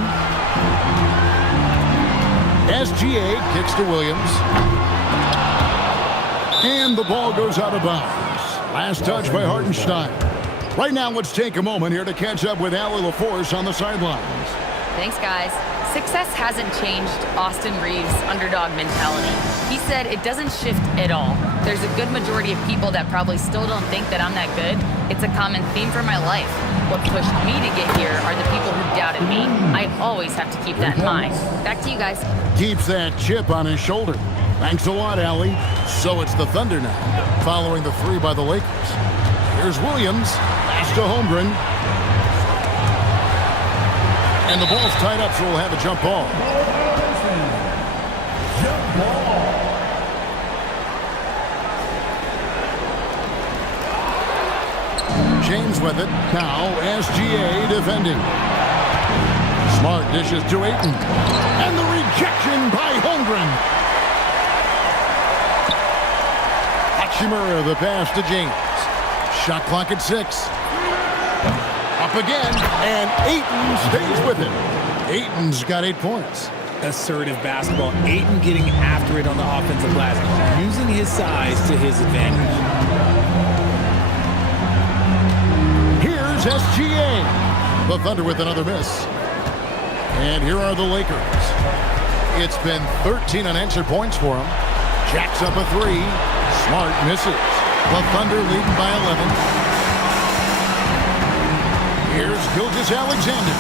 SGA kicks to Williams. And the ball goes out of bounds. Last touch by Hartenstein. Right now, let's take a moment here to catch up with Allie LaForce on the sidelines. Thanks, guys. Success hasn't changed Austin Reeves' underdog mentality. He said it doesn't shift at all. There's a good majority of people that probably still don't think that I'm that good. It's a common theme for my life. What pushed me to get here are the people who doubted me. I always have to keep that in mind. Back to you guys. Keeps that chip on his shoulder. Thanks a lot, Allie. So it's the Thunder now, following the three by the Lakers. Here's Williams. Pass to Holmgren. And the ball's tied up, so we'll have a jump ball. James with it. Now SGA defending. Smart dishes to Ayton. And the rejection by Holmgren. Hachimura the pass to James. Shot clock at 6. Up again, and Ayton stays with him. Ayton's got 8 points. Assertive basketball. Ayton getting after it on the offensive glass, using his size to his advantage. Here's SGA. The Thunder with another miss. And here are the Lakers. It's been 13 unanswered points for him. Jacks up a 3. Smart misses. The Thunder leading by 11. Here's Gilgeous-Alexander.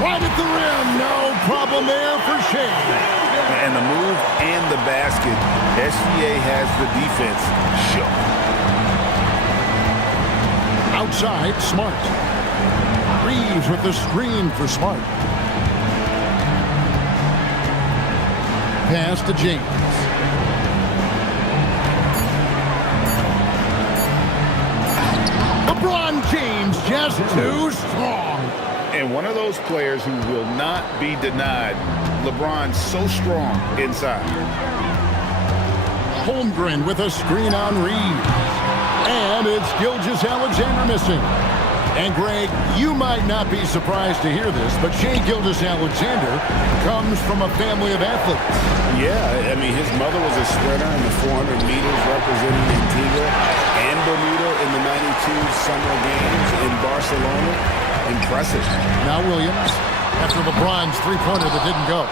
Right at the rim. No problem there for Shea. And the move and the basket. SGA has the defense shook. Outside, Smart. Reeves with the screen for Smart. Pass to James. LeBron James just too strong. And one of those players who will not be denied. LeBron's so strong inside. Holmgren with a screen on Reeves. And it's Gilgeous-Alexander missing. And Greg, you might not be surprised to hear this, but Shai Gilgeous-Alexander comes from a family of athletes. Yeah, I mean, his mother was a sprinter in the 400 meters representing Antigua and Bermuda in the 92 Summer Games in Barcelona. Impressive. Now Williams, after LeBron's three-pointer that didn't go.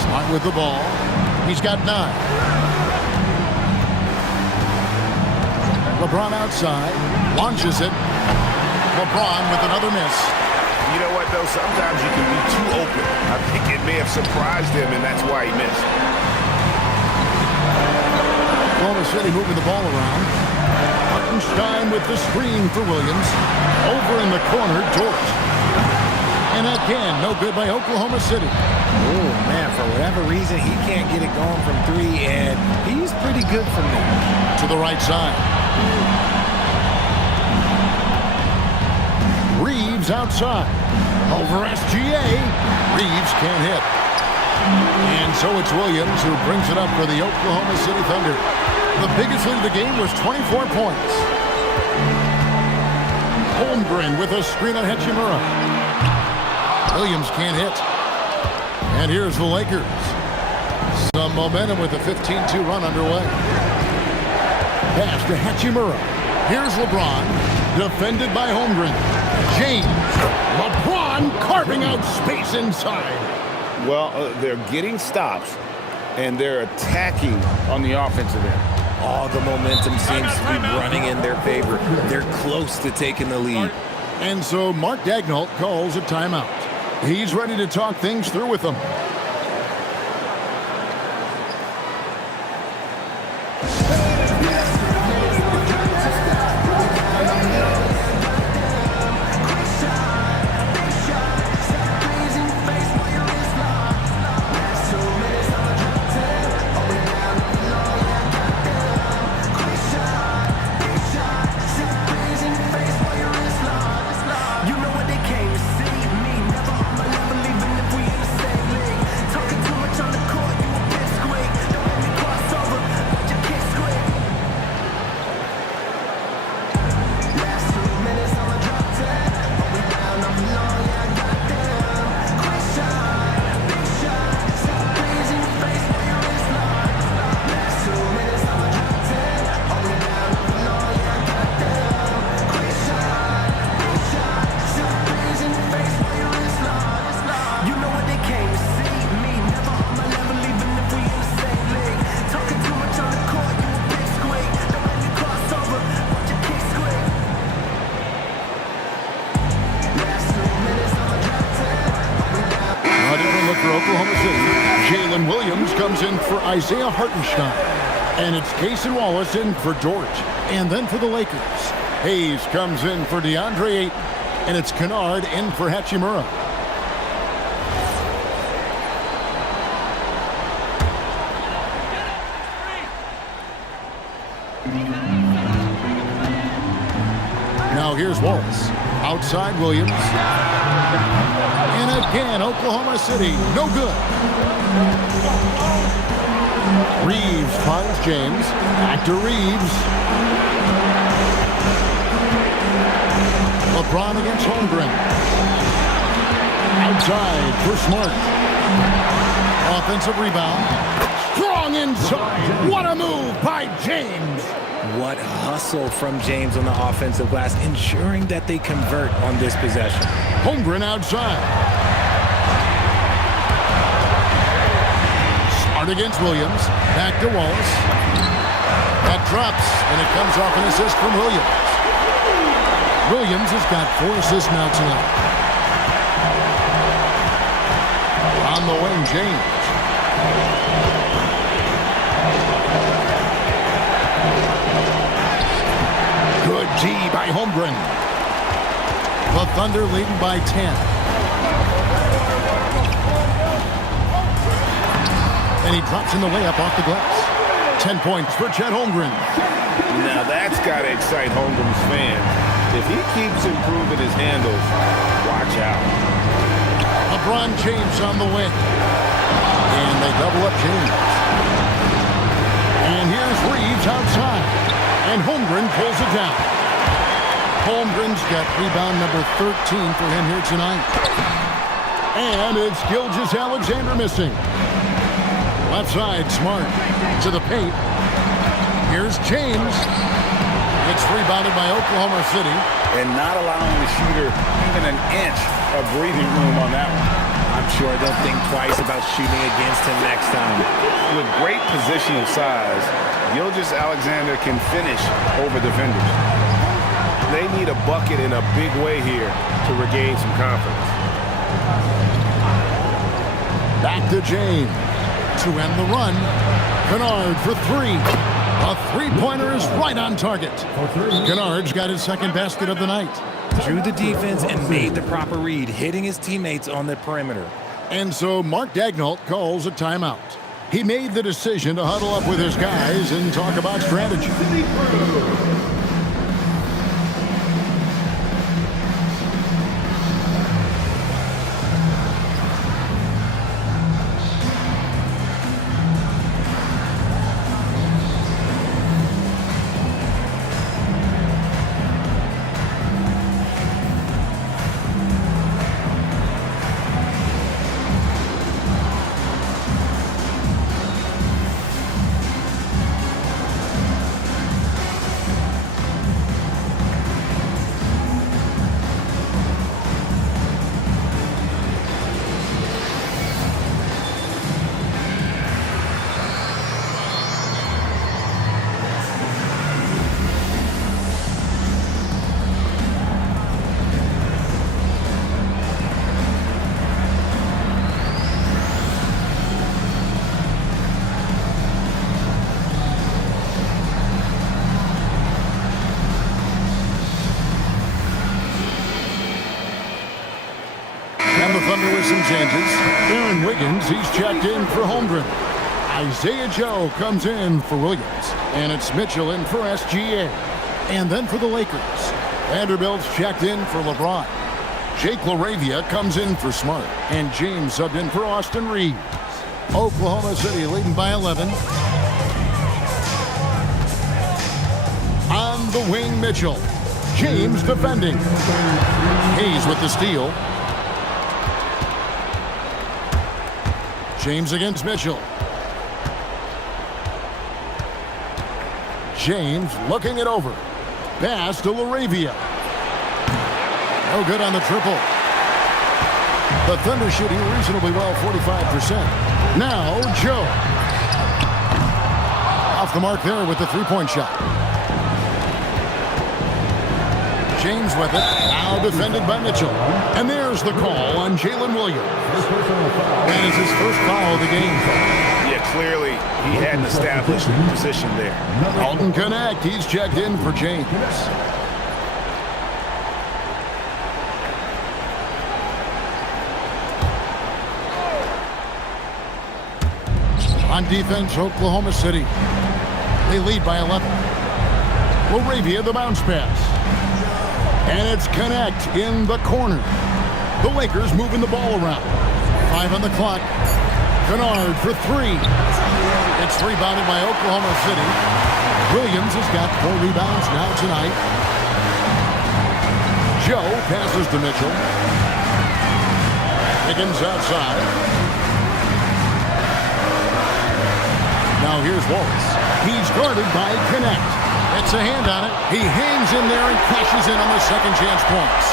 Smart with the ball. He's got 9. LeBron outside, launches it. LeBron with another miss. You know what, though? Sometimes you can be too open. I think it may have surprised him, and that's why he missed. Oklahoma City moving the ball around. Hartenstein with the screen for Williams. Over in the corner, Dort. And again, no good by Oklahoma City. Oh, man, for whatever reason, he can't get it going from 3, and he's pretty good from there. To the right side. Reeves outside. Over SGA. Reeves can't hit. And so it's Williams who brings it up for the Oklahoma City Thunder. The biggest lead of the game was 24 points. Holmgren with a screen on Hachimura. Williams can't hit. And here's the Lakers. Some momentum with a 15-2 run underway. Pass to Hachimura. Here's LeBron. Defended by Holmgren. James. LeBron carving out space inside. Well, they're getting stops, and they're attacking on the offensive end. All the momentum seems to be running in their favor. They're close to taking the lead. And so Mark Daigneault calls a timeout. He's ready to talk things through with them. City, Jalen Williams comes in for Isaiah Hartenstein. And it's Cason Wallace in for George. And then for the Lakers, Hayes comes in for DeAndre Ayton. And it's Kennard in for Hachimura. Now here's Wallace. Outside Williams. And again, Oklahoma City. No good. Reeves finds James. Back to Reeves. LeBron against Holmgren. Outside for Smart. Offensive rebound. Strong inside. What a move by James. What hustle from James on the offensive glass, ensuring that they convert on this possession. Holmgren outside. Smart against Williams. Back to Wallace. That drops, and it comes off an assist from Williams. Williams has got 4 assists now tonight. On the wing, James. Good D by Holmgren. The Thunder leading by 10. And he drops in the layup off the glass. 10 points for Chet Holmgren. Now that's got to excite Holmgren's fans. If he keeps improving his handles, watch out. LeBron James on the wing. And they double up James. And here's Reeves outside. And Holmgren pulls it down. Holmgren's got rebound number 13 for him here tonight. And it's Gilgeous-Alexander missing. Left side, Smart to the paint. Here's James. It's rebounded by Oklahoma City. And not allowing the shooter even an inch of breathing room on that one. I'm sure they'll think twice about shooting against him next time. With great positional size, Gilgeous-Alexander can finish over defenders. They need a bucket in a big way here to regain some confidence. Back to James. To end the run. Kennard for 3. A three-pointer is right on target. Kennard's got his second basket of the night. Drew the defense and made the proper read, hitting his teammates on the perimeter. And so Mark Daigneault calls a timeout. He made the decision to huddle up with his guys and talk about strategy. Thunder with some changes. Aaron Wiggins, he's checked in for Holmgren. Isaiah Joe comes in for Williams. And it's Mitchell in for SGA. And then for the Lakers, Vanderbilt's checked in for LeBron. Jake LaRavia comes in for Smart. And James subbed in for Austin Reeves. Oklahoma City leading by 11. On the wing, Mitchell. James defending. Hayes with the steal. James against Mitchell. James looking it over. Pass to LaRavia. No good on the triple. The Thunder shooting reasonably well, 45%. Now, Joe. Off the mark there with the three-point shot. James with it. Now defended by Mitchell. And there's the call on Jalen Williams. That is his first foul of the game. Yeah, clearly he had an established position there. Alton Connect, he's checked in for James. On defense, Oklahoma City. They lead by 11. Laravia, the bounce pass. And it's Connect in the corner. The Lakers moving the ball around. 5 on the clock. Kennard for 3. It's rebounded by Oklahoma City. Williams has got 4 rebounds now tonight. Joe passes to Mitchell. Higgins outside. Now here's Wallace. He's guarded by Connect. It's a hand on it. He hangs in there and cashes in on the second chance points.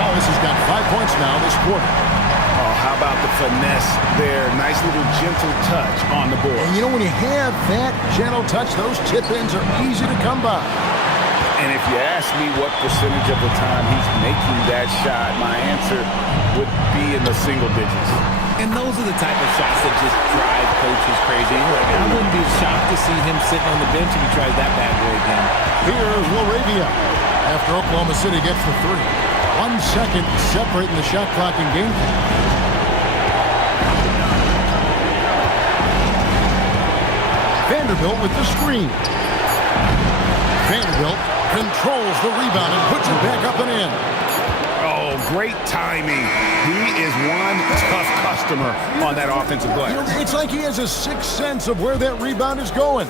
Wallace has got 5 points now this quarter. Oh, how about the finesse there? Nice little gentle touch on the board. And you know, when you have that gentle touch, those tip-ins are easy to come by. And if you ask me what percentage of the time he's making that shot, my answer would be in the single digits. And those are the type of shots that just drive coaches crazy. I wouldn't be shocked to see him sitting on the bench if he tries that bad boy again. Here's Laravia after Oklahoma City gets the 3. 1 second separating the shot clock and game clock. Vanderbilt with the screen. Vanderbilt controls the rebound and puts it back up and in. Oh, great timing. He is one tough customer on that offensive glass. It's like he has a sixth sense of where that rebound is going.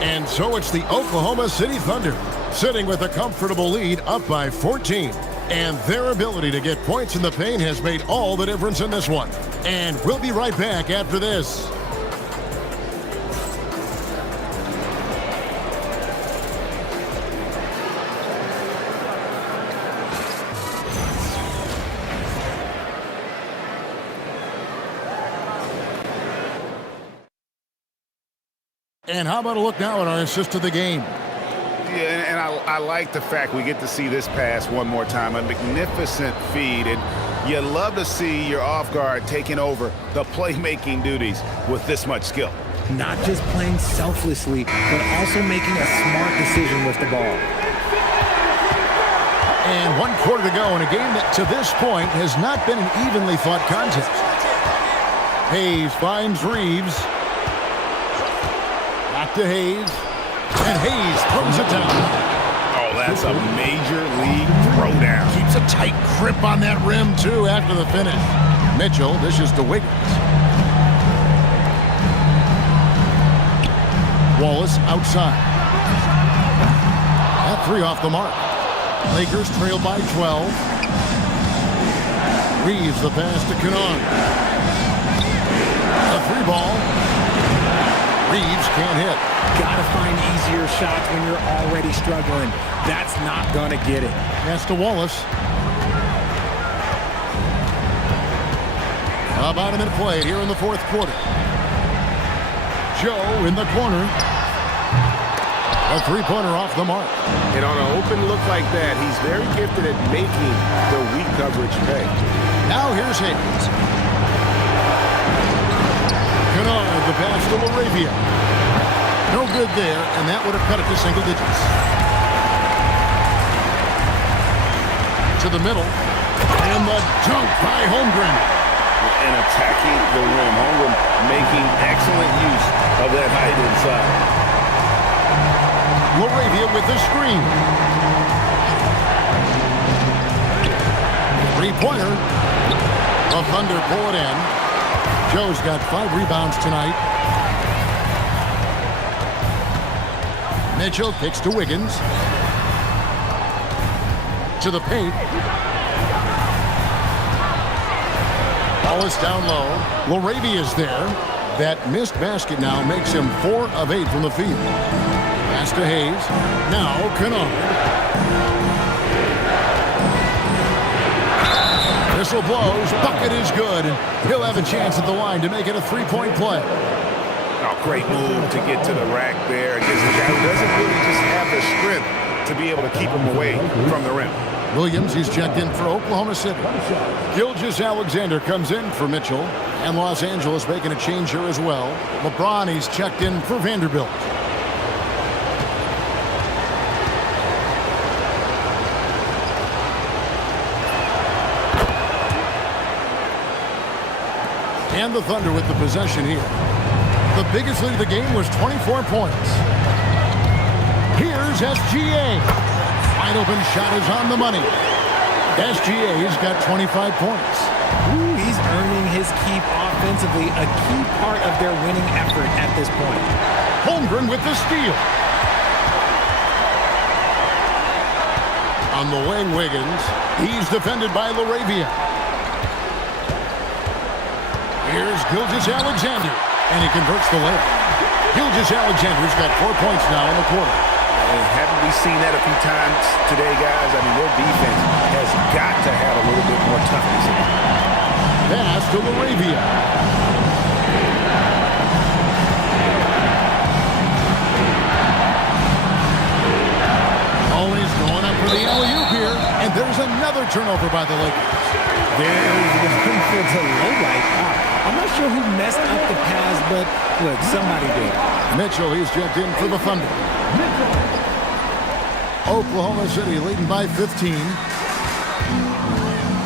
And so it's the Oklahoma City Thunder sitting with a comfortable lead up by 14. And their ability to get points in the paint has made all the difference in this one. And we'll be right back after this. And how about a look now at our assist of the game? Yeah, and I like the fact we get to see this pass one more time. A magnificent feed, and you love to see your off guard taking over the playmaking duties with this much skill. Not just playing selflessly, but also making a smart decision with the ball. And 1 quarter to go in a game that to this point has not been an evenly fought contest. Hayes finds Reeves. Back to Hayes. And Hayes throws it down. Oh, that's a major league throwdown. Keeps a tight grip on that rim, too, after the finish. Mitchell dishes to Wiggins. Wallace outside. That 3 off the mark. Lakers trail by 12. Reeves the pass to Kennard. A 3 ball. Reeves can't hit. Gotta find easier shots when you're already struggling. That's not gonna get it. Pass to Wallace. About a minute played here in the 4th quarter. Joe in the corner. A 3-pointer off the mark. And on an open look like that, he's very gifted at making the weak coverage pay. Now here's Hayes. Kennard, the pass to Laravia. No good there, and that would have cut it to single digits. To the middle. And the dunk by Holmgren. And attacking the rim. Holmgren making excellent use of that height inside. Laravia with the screen. 3-pointer. The Thunder pull it in. Joe's got 5 rebounds tonight. Mitchell kicks to Wiggins. To the paint. Wallace down low. Laravia's there. That missed basket now makes him 4 of 8 from the field. Pass to Hayes. Now Kennard. Whistle blows. Bucket is good. He'll have a chance at the line to make it a 3-point play. Oh, great move to get to the rack there against a guy who doesn't really just have the strength to be able to keep him away from the rim. Williams, he's checked in for Oklahoma City. Gilgeous-Alexander comes in for Mitchell. And Los Angeles making a change here as well. LeBron, he's checked in for Vanderbilt. And the Thunder with the possession here. The biggest lead of the game was 24 points. Here's SGA. Wide open shot is on the money. SGA's got 25 points. Ooh, he's earning his keep offensively, a key part of their winning effort at this point. Holmgren with the steal. On the wing, Wiggins. He's defended by LaRavia. Here's Gilgeous-Alexander, and he converts the layup. Gilgeous-Alexander's got 4 points now in the quarter. And haven't we seen that a few times today, guys? I mean, their defense has got to have a little bit more toughness in it. Pass to LaRavia. Always going up for the alley-oop here, and there's another turnover by the Lakers. There's one for the low light. I'm not sure who messed up the pass, but look, somebody did. Mitchell, he's checked in for the Thunder. Oklahoma City leading by 15.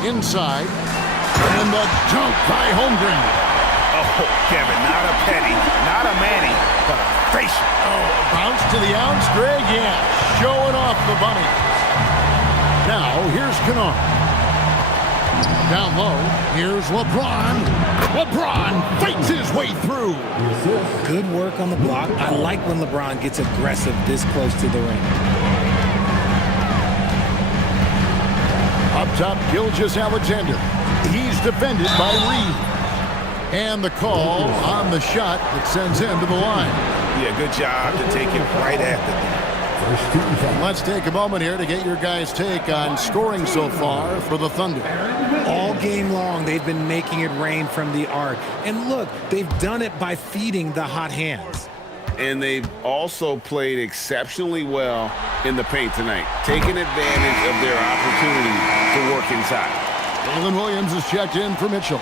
Inside. And the dunk by Holmgren. Oh, Kevin, not a penny, not a Manny, but a facial. Oh, bounce to the outs, Greg, yeah. Showing off the bunny. Now, here's Kennard. Down low, here's LeBron. LeBron fights his way through. Good work on the block. I like when LeBron gets aggressive this close to the ring. Up top, Gilgeous-Alexander. He's defended by Reed. And the call on the shot that sends him to the line. Yeah, good job to take it right at the Let's take a moment here to get your guys' take on scoring so far for the Thunder. All game long, they've been making it rain from the arc. And look, they've done it by feeding the hot hands. And they've also played exceptionally well in the paint tonight, taking advantage of their opportunity to work inside. Jalen Williams is checked in for Mitchell.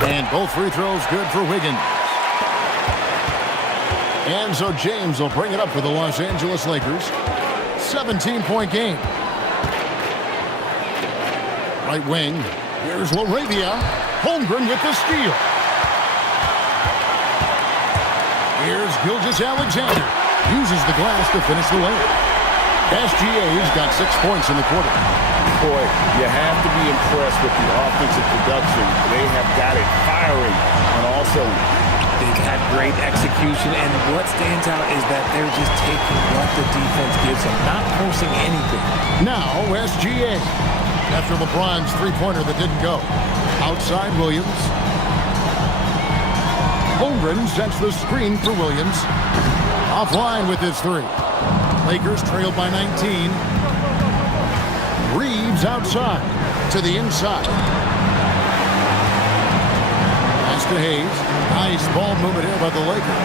And both free throws good for Wiggins. And so James will bring it up for the Los Angeles Lakers. 17-point game. Right wing. Here's LaRavia. Holmgren with the steal. Here's Gilgeous-Alexander. Uses the glass to finish the layup. SGA's got 6 points in the quarter. Boy, you have to be impressed with the offensive production. They have got it firing on all cylinders. They've had great execution, and what stands out is that they're just taking what the defense gives them, not forcing anything. Now, SGA. After LeBron's three-pointer that didn't go. Outside Williams. Holmgren sets the screen for Williams. Offline with his three. Lakers trailed by 19. Reeves outside to the inside. Pass to Hayes. Nice ball movement here by the Lakers.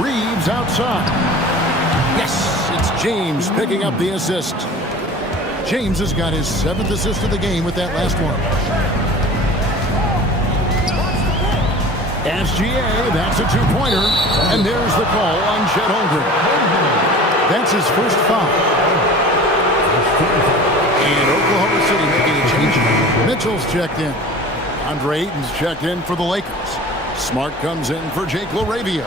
Reeves outside. Yes, it's James picking up the assist. James has got his 7th assist of the game with that last one. SGA, that's a two-pointer. And there's the call on Chet Holmgren. That's his first foul. And Oklahoma City making a change. Mitchell's checked in. Andre Ayton's checked in for the Lakers. Smart comes in for Jake LaRavia.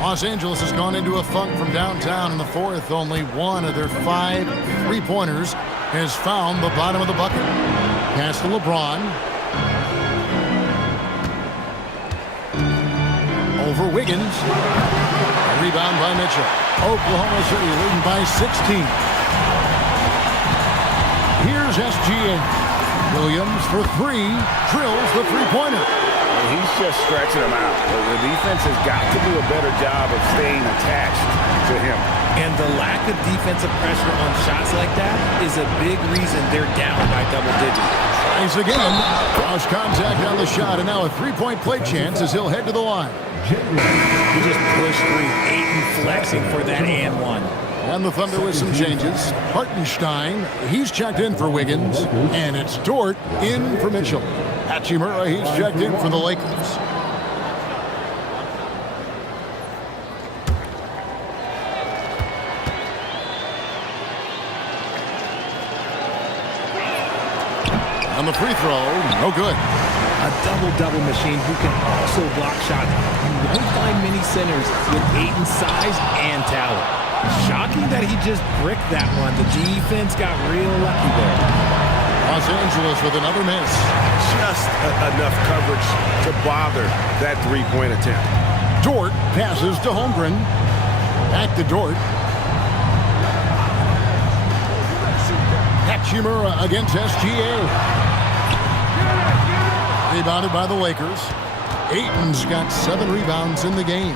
Los Angeles has gone into a funk from downtown in the fourth. Only one of their 5 three-pointers has found the bottom of the bucket. Pass to LeBron. Over Wiggins. A rebound by Mitchell. Oklahoma City leading by 16. Here's SGA. Williams for 3. Drills the three-pointer. He's just stretching them out. The defense has got to do a better job of staying attached to him. And the lack of defensive pressure on shots like that is a big reason they're down by double digits. Tries again. Cross contact on the shot, and now a three-point play chance as he'll head to the line. He just pushed through. Ayton flexing for that and one. And the Thunder with some changes. Hartenstein, he's checked in for Wiggins. And it's Dort in for Mitchell. Hachimura, he's checked in for the Lakers. On the free throw, no good. A double-double machine who can also block shots. You won't find many centers with Ayton's size and talent. Shocking that he just bricked that one. The defense got real lucky there. Los Angeles with another miss. Just enough coverage to bother that three-point attempt. Dort passes to Holmgren. Back to Dort. Hachimura against SGA. Rebounded by the Lakers. Ayton's got 7 rebounds in the game.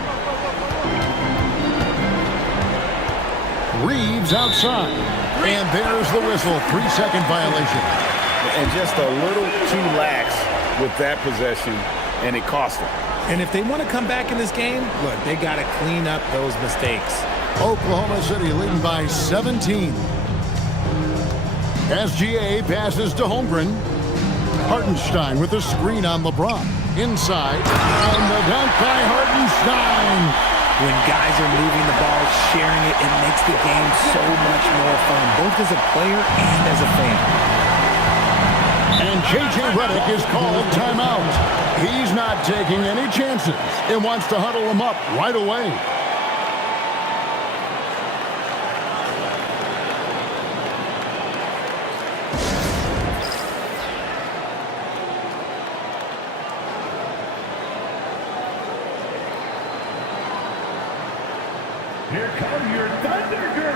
Reeves outside. And there's the whistle. 3-second violation. And just a little too lax with that possession, and it cost them. And if they want to come back in this game, look, they got to clean up those mistakes. Oklahoma City leading by 17. SGA passes to Holmgren. Hartenstein with a screen on LeBron. Inside. And the dunk by Hartenstein. When guys are moving the ball, sharing it, it makes the game so much more fun, both as a player and as a fan. And J.J. Redick is called timeout. He's not taking any chances and wants to huddle him up right away. Here come your Thunder Girls.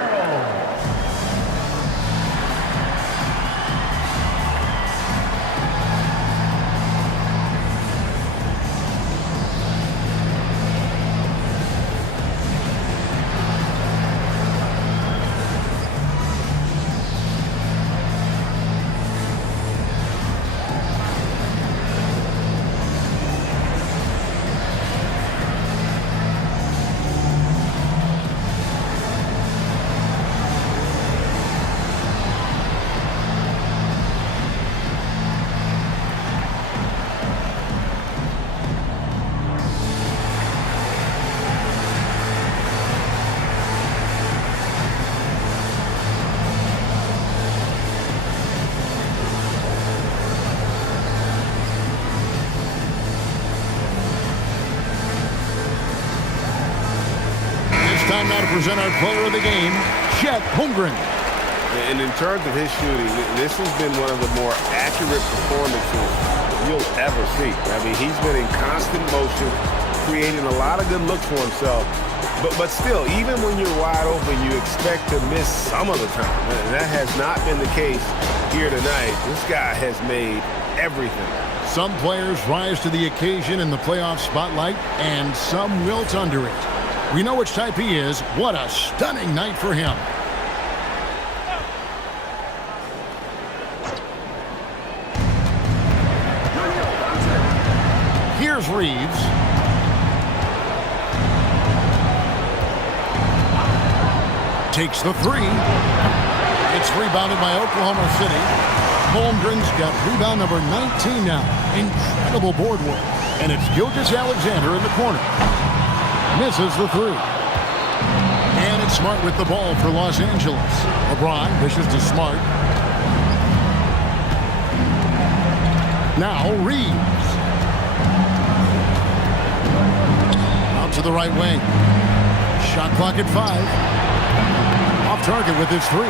Time now to present our player of the game, Chet Holmgren. And in terms of his shooting, this has been one of the more accurate performances you'll ever see. I mean, he's been in constant motion, creating a lot of good looks for himself. But still, even when you're wide open, you expect to miss some of the time. And that has not been the case here tonight. This guy has made everything. Some players rise to the occasion in the playoff spotlight, and some wilt under it. We know which type he is. What a stunning night for him. Here's Reeves. Takes the three. It's rebounded by Oklahoma City. Holmgren's got rebound number 19 now. Incredible board work. And it's Gilgeous-Alexander in the corner. Misses the three. And it's Smart with the ball for Los Angeles. LeBron dishes to Smart. Now Reeves. Out to the right wing. Shot clock at 5. Off target with his three.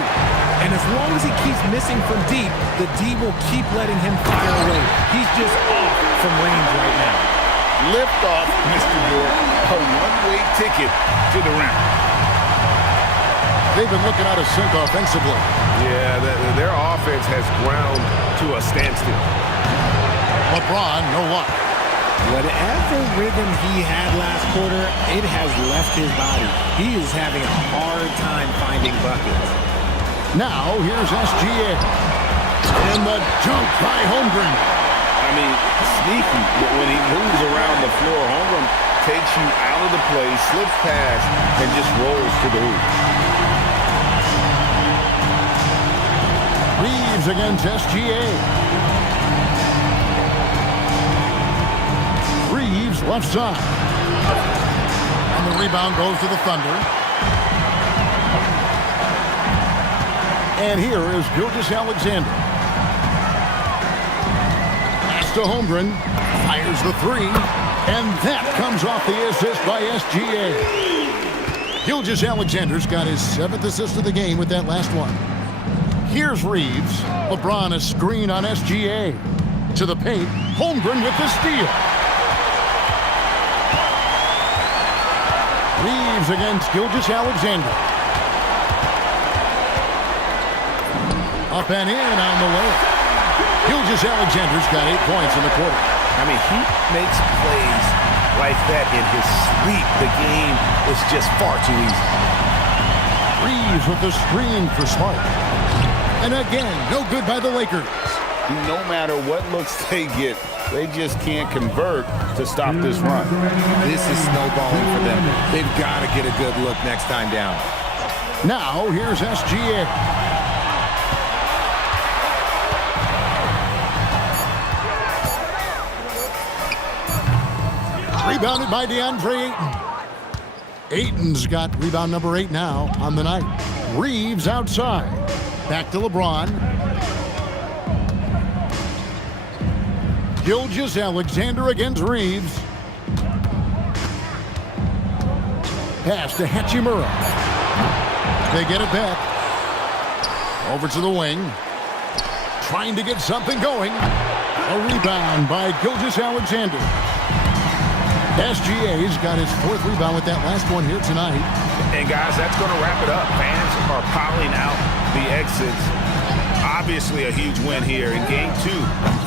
And as long as he keeps missing from deep, the D will keep letting him fire away. He's just off from range right now. Lift off, Mr. Dort. A one-way ticket to the rim. They've been looking out of sync offensively. Yeah, their offense has ground to a standstill. LeBron, no luck. Whatever rhythm he had last quarter, it has left his body. He is having a hard time finding buckets. Now, here's SGA. And the dunk by Holmgren. I mean, sneaky. When he moves around the floor, Holmgren takes you out of the play, slips past, and just rolls to the hoop. Reeves against SGA. Reeves left side. And the rebound goes to the Thunder. And here is Gilgeous-Alexander. Pass to Holmgren. Fires the three. And that comes off the assist by SGA. Gilgeous-Alexander's got his 7th assist of the game with that last one. Here's Reeves. LeBron a screen on SGA. To the paint. Holmgren with the steal. Reeves against Gilgeous-Alexander. Up and in on the layup. Gilgeous-Alexander's got 8 points in the quarter. I mean, he makes plays like that in his sleep. The game is just far too easy. Reeves with the screen for Smart. And again, no good by the Lakers. No matter what looks they get, they just can't convert to stop this run. This is snowballing for them. They've got to get a good look next time down. Now, here's SGA. Rebounded by DeAndre Ayton. Ayton's got rebound number 8 now on the night. Reeves outside. Back to LeBron. Gilgeous-Alexander against Reeves. Pass to Hachimura. They get it back. Over to the wing. Trying to get something going. A rebound by Gilgeous-Alexander. SGA's got his 4th rebound with that last one here tonight. And guys, that's going to wrap it up. Fans are piling out the exits. Obviously a huge win here in Game 2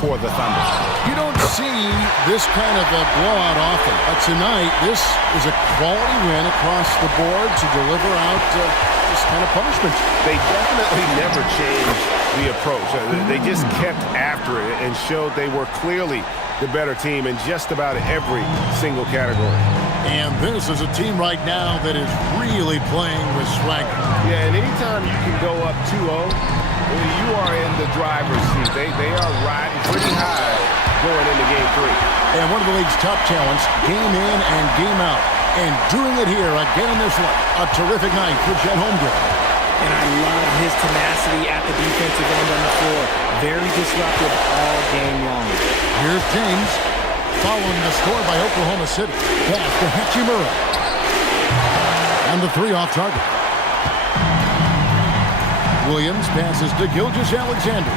for the Thunder. You don't see this kind of a blowout often. But tonight, this is a quality win across the board to deliver out this kind of punishment. They definitely never changed the approach. They just kept after it and showed they were clearly the better team in just about every single category. And this is a team right now that is really playing with swagger. Yeah, and anytime you can go up 2-0, you are in the driver's seat. They are riding pretty high going into Game 3. And one of the league's top talents, game in and game out. And doing it here again in this one. A terrific night for Chet Holmgren. And I love his tenacity at the defensive end on the floor. Very disruptive all game long. Here's James. Following the score by Oklahoma City. Pass to Hachimura. And the 3 off target. Williams passes to Gilgeous-Alexander.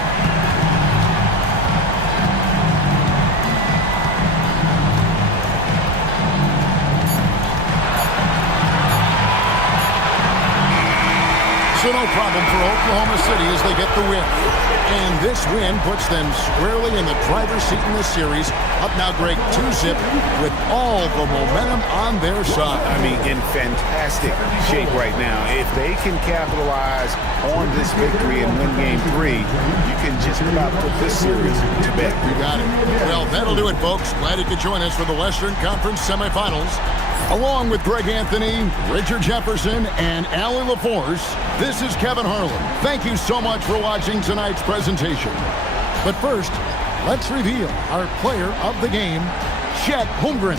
So no problem for Oklahoma City as they get the win. And this win puts them squarely in the driver's seat in this series. Up now, Greg, 2-zip with all the momentum on their side. I mean, in fantastic shape right now. If they can capitalize on this victory and win Game 3, you can just about put this series to bed. You got it. Well, that'll do it, folks. Glad you could join us for the Western Conference semifinals. Along with Greg Anthony, Richard Jefferson, and Allie LaForce, this is Kevin Harlan. Thank you so much for watching tonight's presentation. But first, let's reveal our player of the game, Chet Holmgren.